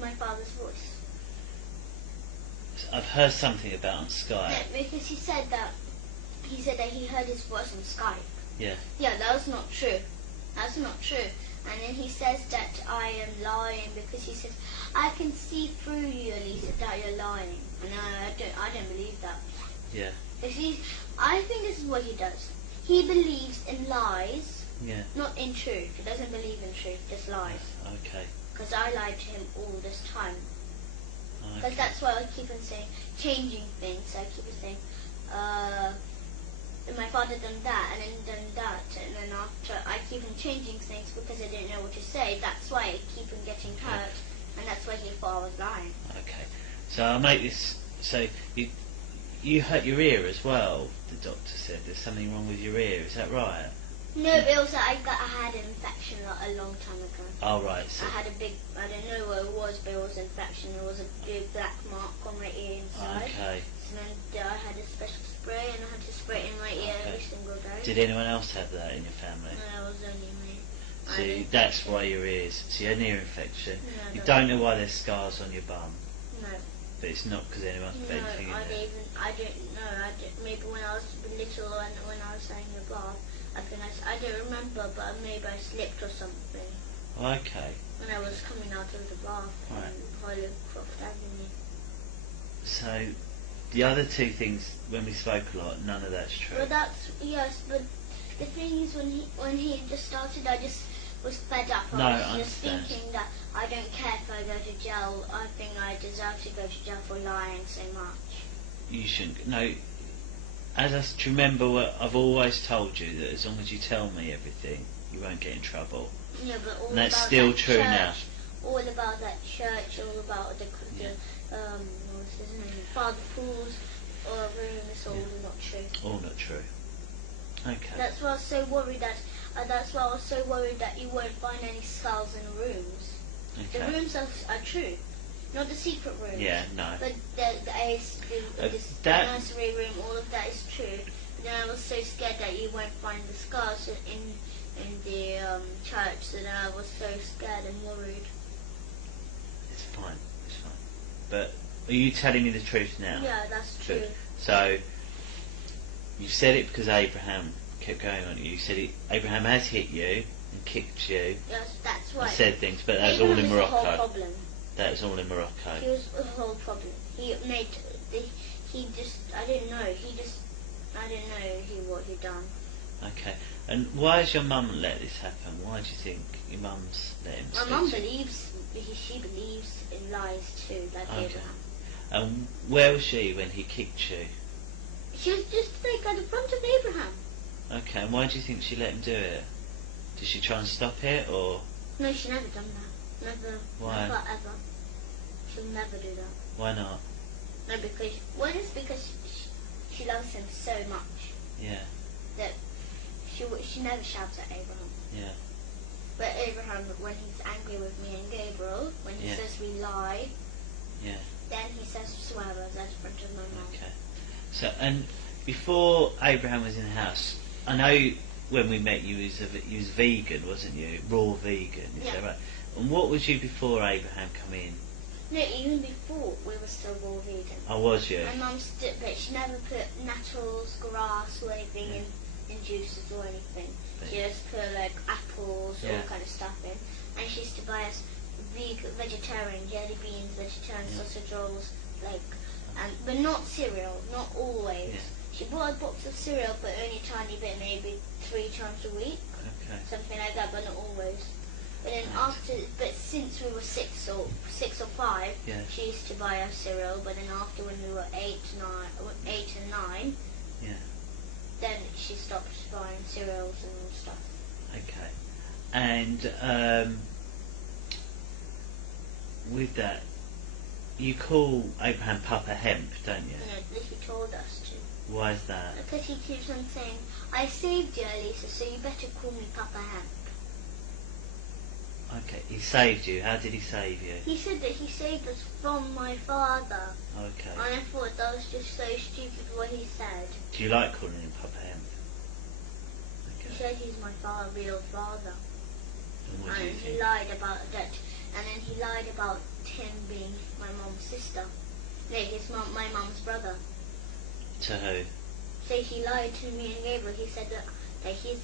my father's voice? I've heard something about on Skype. Yeah, because he said that he heard his voice on Skype. Yeah. Yeah, that was not true. That's not true. And then he says that I am lying, because he says, I can see through you, Alissa, that you're lying. And I don't believe that. Yeah. I think this is what he does. He believes in lies, not in truth. He doesn't believe in truth, just lies. Okay. Because I lied to him all this time. Okay. Because that's why I keep on saying, changing things. I keep on saying, my father done that, and then done that, and then after I keep on changing things because I didn't know what to say. That's why I keep on getting hurt, and that's why he thought I was lying. Okay. So I'll make this, so you hurt your ear as well, the doctor said. There's something wrong with your ear, is that right? No, it was I had an infection a long time ago. Oh, right. So I had a big, I don't know what it was, but it was an infection. There was a big black mark on my ear inside. Okay. So then I had a special spray, and I had to spray it in my ear every single day. Did anyone else have that in your family? No, it was only me. So that's why your ears. So you had an ear infection. No, you don't know why there's scars on your bum. No. But it's not because anyone's put anything in there. I don't know. Maybe when I was little and when I was having the bath, I don't remember, but maybe I slipped or something. Okay. When I was coming out of the bath on Hollycroft Avenue. So the other two things, when we spoke a lot, none of that's true. Well, yes, but the thing is, when he just started, I just was fed up. I was just thinking that I don't care if I go to jail. I think I deserve to go to jail for lying so much. You shouldn't. No. Do you remember what I've always told you, that as long as you tell me everything, you won't get in trouble. Yeah, but all and that's about still that true church, now. All about that church, all about the what's his name, Father Paul's room is all not true. All not true. Okay. That's why I was so worried that you won't find any skulls in the rooms. Okay. The rooms are true. Not the secret rooms. Yeah, no. But the nursery room, all of that is true. But then I was so scared that you won't find the scars in the church, so then I was so scared and worried. It's fine. It's fine. But are you telling me the truth now? Yeah, that's true. So you said it because Abraham kept going on you. You said Abraham has hit you and kicked you. Yes, that's right. And said things, but that was all in Morocco. The whole problem. That was all in Morocco. He was the whole problem. I didn't know what he'd done. Okay. And why has your mum let this happen? Why do you think your mum's let him? My mum believes, she believes in lies too, like Abraham. And where was she when he kicked you? She was just like at the front of Abraham. Okay, and why do you think she let him do it? Did she try and stop it, or? No, she never done that. Never. Why? Never ever. She'll never do that. Why not? No, because she loves him so much. Yeah. That she never shouts at Abraham. Yeah. But Abraham, when he's angry with me and Gabriel, when he says we lie, then he says swear words at the front of my mouth. Okay. So, and before Abraham was in the house, I know when we met you was vegan, wasn't you? Raw vegan, is that right? And what was you before Abraham come in? No, even before we were still raw vegan. Oh, was you? My mum but she never put nettles, grass or anything in in juices or anything. But She just put like apples, Yeah. all kind of stuff in. And she used to buy us vegetarian jelly beans, vegetarian Yeah. sausage rolls, like, but not cereal, not always. Yeah. She bought a box of cereal, but only a tiny bit, maybe 3 times a week, okay. something like that, but not always. But then Right. but since we were 6 or 5, Yeah. she used to buy us cereal. But then after when we were 8 and 9, Yeah. then she stopped buying cereals and stuff. Okay. And with that, you call Abraham Papa Hemp, don't you? And at least he told us to. Why is that? Because he keeps on saying, I saved you, Alissa, so you better call me Papa Hemp. Okay, he saved you. How did he save you? He said that he saved us from my father. Okay. And I thought that was just so stupid what he said. Do you like calling him Papa Hemp? He Okay. said he's my real father. And what do you And he think? lied about that. And then he lied about him being my mum's sister. No, my mum's brother. To who? So he lied to me and Gabriel. He said that he's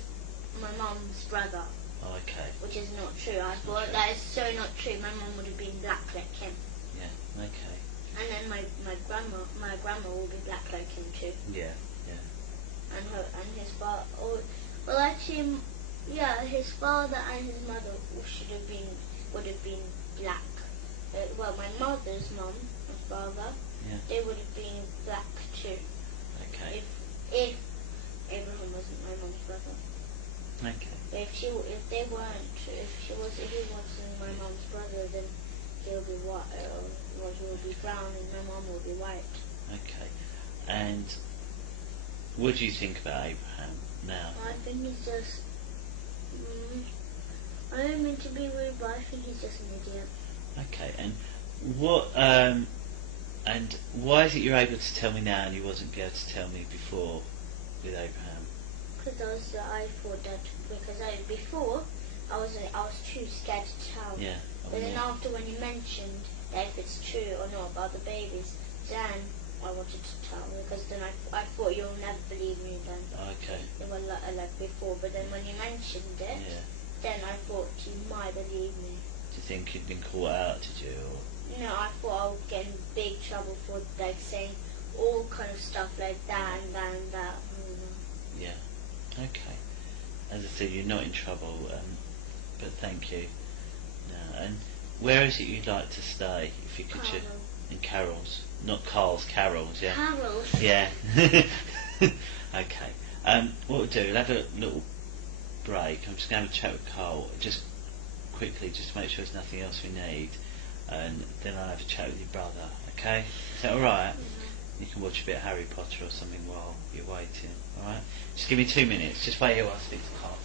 my mum's brother. Oh, okay. Which is not true. I It's not thought true. that is so not true. My mum would have been black like him. Yeah. Okay. And then my grandma will be black like him too. Yeah. Yeah. And his father. Well, actually, yeah, his father and his mother would have been black. Well, my mother's mum and father, Yeah. they would have been black too. Okay. If Abraham wasn't my mum's brother. Okay. If he wasn't my mum's brother, then he'll be white. Well, he will be brown, and my mum will be white. Okay. And what do you think about Abraham now? I think he's just. I don't mean to be rude, but I think he's just an idiot. Okay. And what? And why is it you're able to tell me now and you wasn't able to tell me before with Abraham? Because I thought that before I was too scared to tell. Yeah. But then after when you mentioned that if it's true or not about the babies, then I wanted to tell because then I thought you'll never believe me then. Okay. Well, like before, but then when you mentioned it, Yeah. then I thought you might believe me. Do you think you'd been caught out? Did you? Or? No, I thought I would get in big trouble for like saying all kind of stuff like that and that and that. Yeah. Okay. As I said, you're not in trouble, but thank you. No. And where is it you'd like to stay, if you could? Carol. In Carol's, not Carl's. Carol's, yeah. Carol's. Yeah. Okay. What we'll do, we'll have a little break. I'm just going to have a chat with Carl, just quickly, just to make sure there's nothing else we need, and then I'll have a chat with your brother. Okay? Is that all right? You can watch a bit of Harry Potter or something while you're waiting. All right? Just give me 2 minutes. Just wait here while I speak to Carl.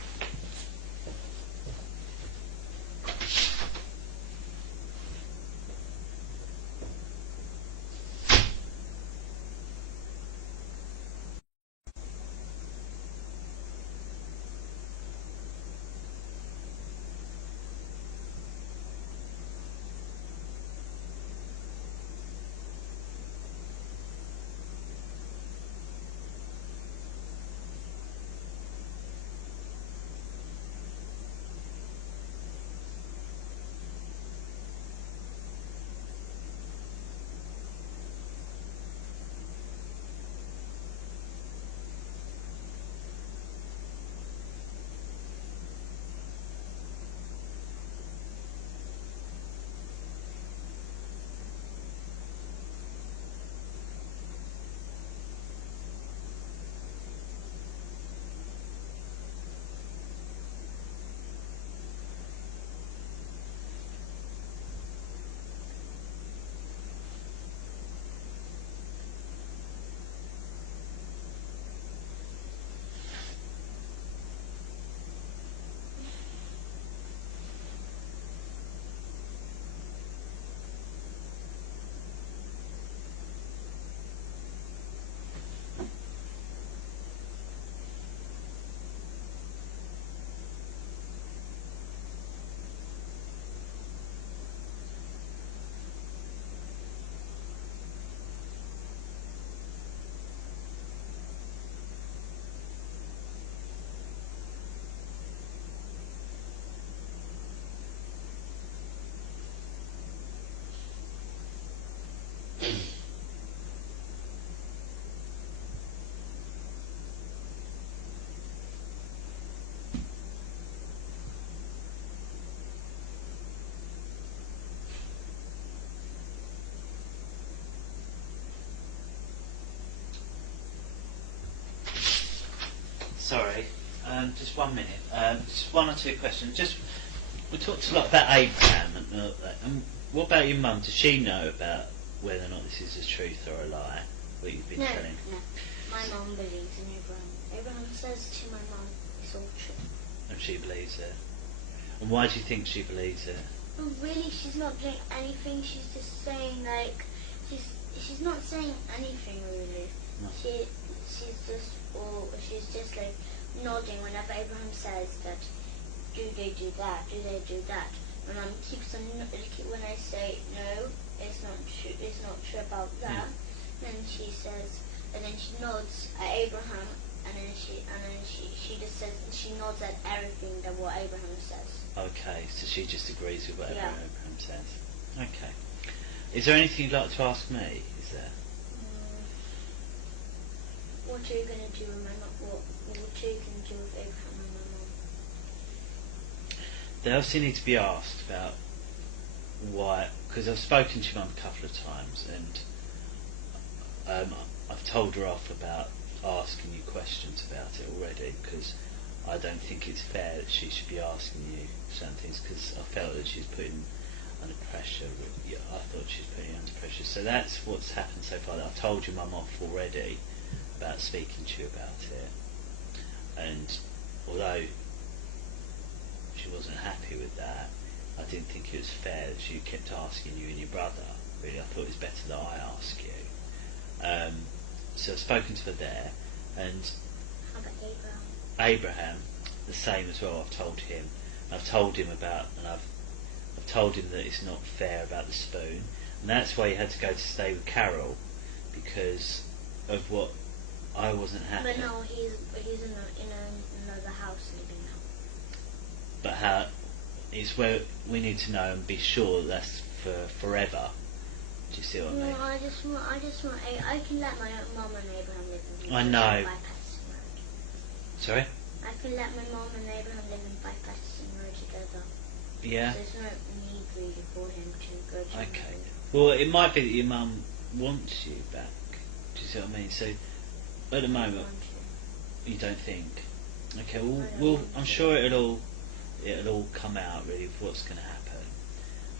Sorry, just 1 minute. Just one or two questions. We talked a lot about Abraham, and what about your mum? Does she know about whether or not this is a truth or a lie? What you've been telling? No. My mum believes in Abraham. Abraham says to my mum, it's all true. And she believes it. And why do you think she believes it? Well, really, she's not doing anything. She's just saying she's not saying anything really. No. She's just like nodding whenever Abraham says that. Do they do that? Do they do that? My mum keeps on when I say no, it's not true. It's not true about that. Then she says, and then she nods at Abraham, and then she just says she nods at everything that what Abraham says. Okay, so she just agrees with whatever Abraham says. Okay. Is there anything you'd like to ask me? Is there? What are you gonna do with my mum? What are you gonna do with Abraham and my mum? They obviously need to be asked about why, because I've spoken to your mum a couple of times, and I've told her off about asking you questions about it already, because I don't think it's fair that she should be asking you certain things, because I felt that she's putting under pressure. I thought she was putting you under pressure. So that's what's happened so far. I've told your mum off already about speaking to you about it, and although she wasn't happy with that, I didn't think it was fair that she kept asking you and your brother. Really, I thought it was better that I ask you. So I've spoken to her there, and How about Abraham? Abraham, the same as well. I've told him. I've told him about, and I've told him that it's not fair about the spoon, and that's why he had to go to stay with Carol, because of what I wasn't happy. But no, he's in another house living now. But how is where we need to know and be sure that's for forever. Do you see what I mean? No, I just want. I can let my mum and Abraham live in. I know. By Patterson Road. Sorry? I can let my mum and Abraham live in by Patterson Road together. Yeah. There's no need really for him to go to. Okay. Well, it might be that your mum wants you back. Do you see what I mean? So, at the moment, you don't think. Okay. Well, I'm sure it'll all come out really of what's going to happen.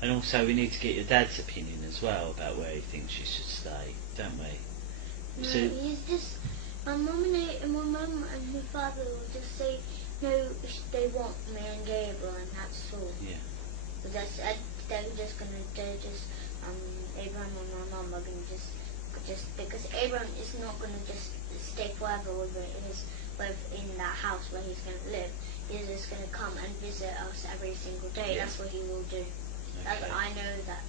And also, we need to get your dad's opinion as well about where he thinks you should stay, don't we? No, So, he's just. My mum and my father will just say no. They want me and Gabriel, and that's all. yeah. But they're just Abraham and my mum are gonna just because Abraham is not gonna just stay forever in that house where he's gonna live. He's just gonna come and visit us every single day. Yeah. That's what he will do. Okay. I know that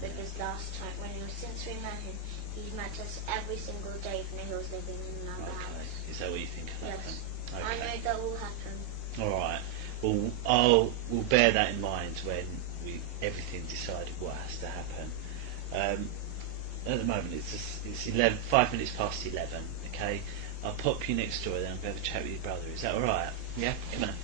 because last time since we met him, he met us every single day when he was living in another house. Is that what you think will happen? Yes. Okay. I know that will happen. All right. Well, we'll bear that in mind when everything decided what has to happen. At the moment, it's 5 minutes past 11. Okay, I'll pop you next door, then I'll have a chat with your brother. Is that all right? Yeah. Come on.